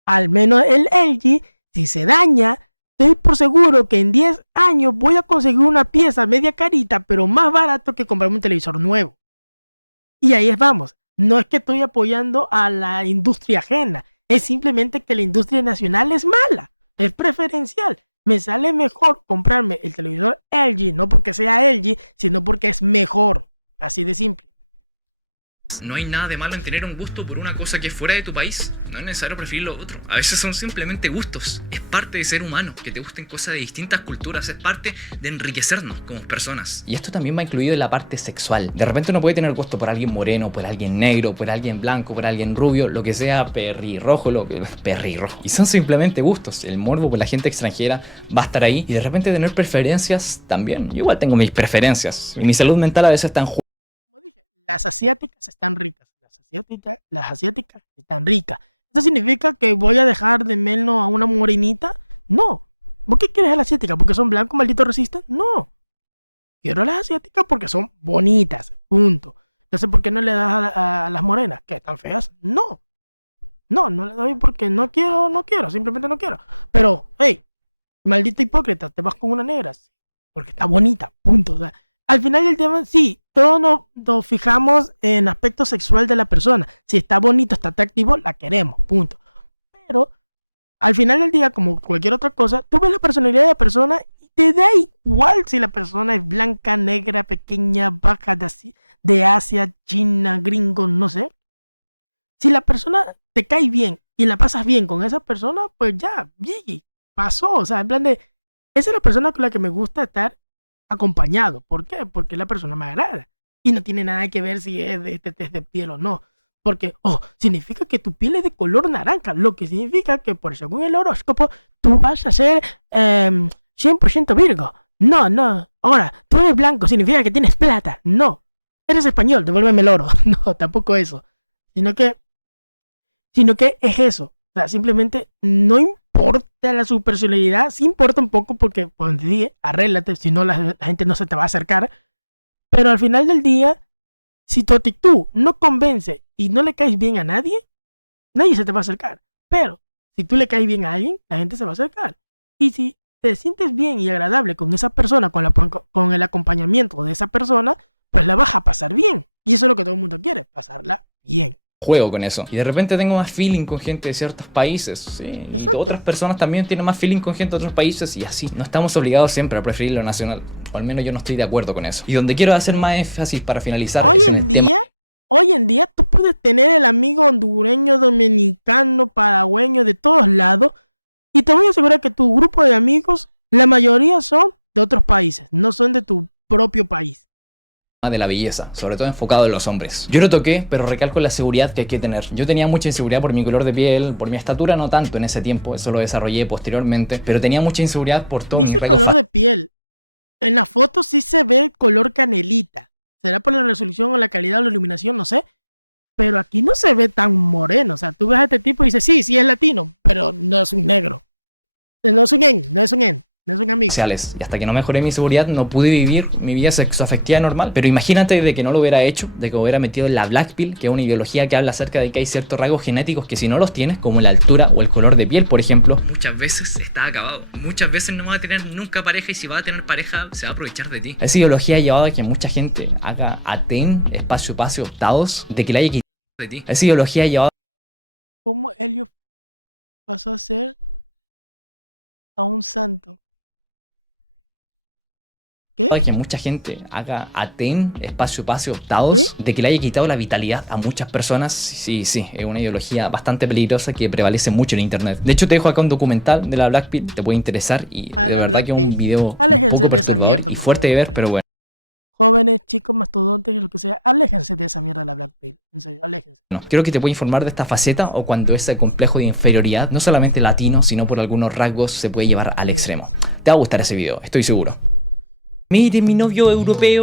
Al menos el LG, si se daña, estoy por seguro que en 10 años voy a conseguir una pieza media carita, pero más barato que comprarme un televisor nuevo. Y ahí vamos. No es que estoy apoyando a la industria ajena, es simplemente que la industria nacional es mala, es preferencial. Me sale mejor comprarme el televisor LG, no porque sea LG, sino porque es mejor. Así de simple. No hay nada de malo en tener un gusto por una cosa que es fuera de tu país. No es necesario preferir lo otro. A veces son simplemente gustos. Es parte de ser humano. Que te gusten cosas de distintas culturas. Es parte de enriquecernos como personas. Y esto también va incluido en la parte sexual. De repente uno puede tener gusto por alguien moreno, por alguien negro, por alguien blanco, por alguien rubio, lo que sea, perrirrojo. Y son simplemente gustos. El morbo por la gente extranjera va a estar ahí. Y de repente tener preferencias también. Yo igual tengo mis preferencias. Y mi salud mental a veces está en juego. Las asiáticas están ricas. Las asiáticas están ricas. ¿Eso significa que voy a dejar de menos a una morenita? No. ¿Por qué quieres a las asiáticas? ¿Porque son blancos, malditos racistas? No. Quiero a las asiáticas porque son bonitas. Punto. Entonces, ¿por qué no le das a las morenas? ¿Qué? ¿Tan feas? No. No le doy porque no quiero, simplemente no quiero. Pero, hey, maldito hipócrita, te vas con una negra. Porque está bonita, punto. O sea, al final del tema, sí, todos nos fijamos en aspecto sexual de la persona. Si está bonito, está atractivo, la queremos, punto. Pero al final del día, como cualquier otra cosa, tú ves la personalidad de la persona y te da igual si la persona es blanca, negra, pequeña, baja, de Asia, China, gringo, no sé. Si la persona te cae bien y la pasas bien con esa persona, pues ya, pasó. O sea, en plan de, esa es la persona con la que me gusta estar acompañado. ¿Por qué? Porque la persona me agrada. Y no tiene nada que ver si es de este test de piel o no. Porque, significa que tu piel es de color naranja. Lo que significa que, por según el horóscopo, tú vas a ser 100% Virgo. No. Ahora, tú eres blanco, significa que tienes plata. No. Eres español, devuélveme el oro. No, tampoco eso. Sino que es eso. O sea, simplemente no importa la su personalidad. Sí importa un poco porque, pues, arréglate, si no la gente no se te va a acercar. Pero al final del día, si tu actitud no convence y no le caes bien a nadie se te va a acercar. Pero si tú le caes bien a alguien, la gente se va a acercar. Y si te sientes bien y agradable con esa persona, con el acompañamiento de esa persona, pues la vas a pasar bien. Y eso es lo que todo el mundo quiere, pasarla bien. Juego con eso. Y de repente tengo más feeling con gente de ciertos países. Sí. Y otras personas también tienen más feeling con gente de otros países y así. No estamos obligados siempre a preferir lo nacional. O al menos yo no estoy de acuerdo con eso. Y donde quiero hacer más énfasis para finalizar. Hoy en día tú puedes tener el amigo hondureño, dominicano, paragüeño, de todos lados. Y te voy a asegurar que tu grupo de amigos, la mayoría son de otros países. No son de tu propio país. De la belleza, sobre todo enfocado en los hombres. Yo lo toqué, pero recalco la seguridad que hay que tener. Yo tenía mucha inseguridad por mi color de piel, por mi estatura no tanto en ese tiempo, eso lo desarrollé posteriormente, pero tenía mucha inseguridad por todo. Dice color de piel. En la foto sí se ve color canelita. ¿Será por la resolución o la calidad o la iluminación? No sé. Pero aquí no se ve tan moreno. O sea, tú ves a este tipo y dices, sí es latino, pero no es un negro. No es un amigo. Y hasta que no mejoré mi seguridad no pude vivir mi vida sexoafectiva normal. Pero imagínate de que no lo hubiera hecho, de que me hubiera metido en la Black Pill, que es una ideología que habla acerca de que hay ciertos rasgos genéticos que si no los tienes, como la altura o el color de piel, por ejemplo, muchas veces está acabado. Muchas veces no va a tener nunca pareja y si va a tener pareja se va a aprovechar de ti. Esa ideología ha llevado a que mucha gente haga aten, espacio optados, de que le haya quitado de ti. Esa ideología ha llevado ¿Cómo Helio pasó a ser a un santo? ¿Qué? Que mucha gente haga aten, espacio optados, de que le haya quitado la vitalidad a muchas personas. Sí, es una ideología bastante peligrosa que prevalece mucho en internet. De hecho, te dejo acá un documental de la Black Pill, te puede interesar y de verdad que es un video aléjense un poco de esa mierda y fuerte de ver, pero bueno. Jóvenes, chicos, mastodontes, lo que sea, aléjense de esa mierda de la Black Pill. En serio, aléjense. No, creo que te puedo informar de esta faceta o cuando ese complejo de inferioridad, no solamente latino, sino por algunos rasgos, se puede llevar al extremo. Te va a gustar ese video, estoy seguro. Mire, mi novio europeo.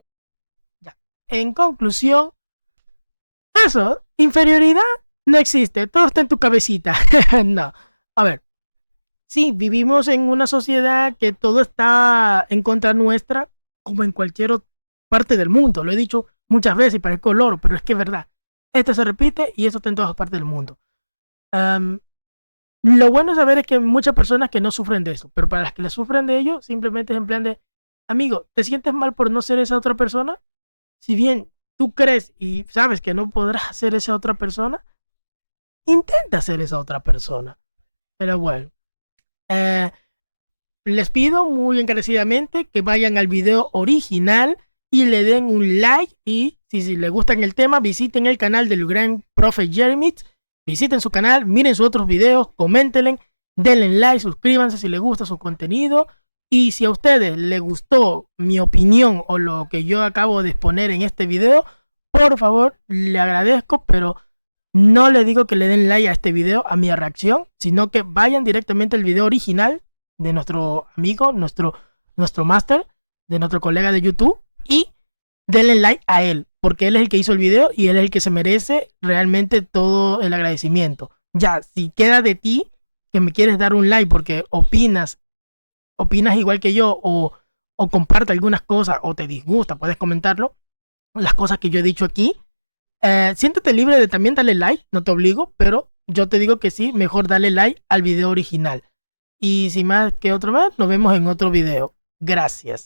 Ya. En conclusión, eso, inferioridad no existe, todo está en tu cabecita. No. A ver, sí, vivimos en una sociedad que todo está en contra nuestra, como en cualquier parte del mundo. Lo he dicho muchas veces y parezco loro, pero es que es verdad. Esto se repite y eso está en todas partes del mundo. Lo bueno de saber es que hay muchas personas que no sufren de eso, pero para las que le sufren de ello, simplemente es en plan de, amigo, ¿te sientes mal por no ser esa otra persona? Si bien tú crees y sabes que no podrás ser esa otra persona, intenta ser esa otra persona. Pero bueno, les pido muy encarecidamente que vayan al video original y le den un like y si les gustan el tema, visiten el canal del gran profe Jeremy, visiten su canal, miren sus otros videos, coméntenle, denle like, suscríbanse si les gusta su contenido. Y si a ustedes les gustó mi opinión o lo que yo acabo de exponer en este video, por favor, le agradezco, pero no le digo que le den like a este video, a mi reacción, sino que vayan directamente al video original de nuestro amigo, nuestro máster, de nuestro colega de YouTube, y denle like a él, porque él es el que hizo el video y él es el que se merece realmente todo el agradecimiento. Ya, si queda de ti que me quieres dar un like porque opinas igual que yo o comparte algunas cosas o te disgusta, puedes comentarlo, las cosas que yo he dicho aquí, Siéntete libre de también darle like, no te obligo, pero yo te digo que sí, mejor darle like al video original. Y sin más que otro más, nos vemos en otro video. Gracias.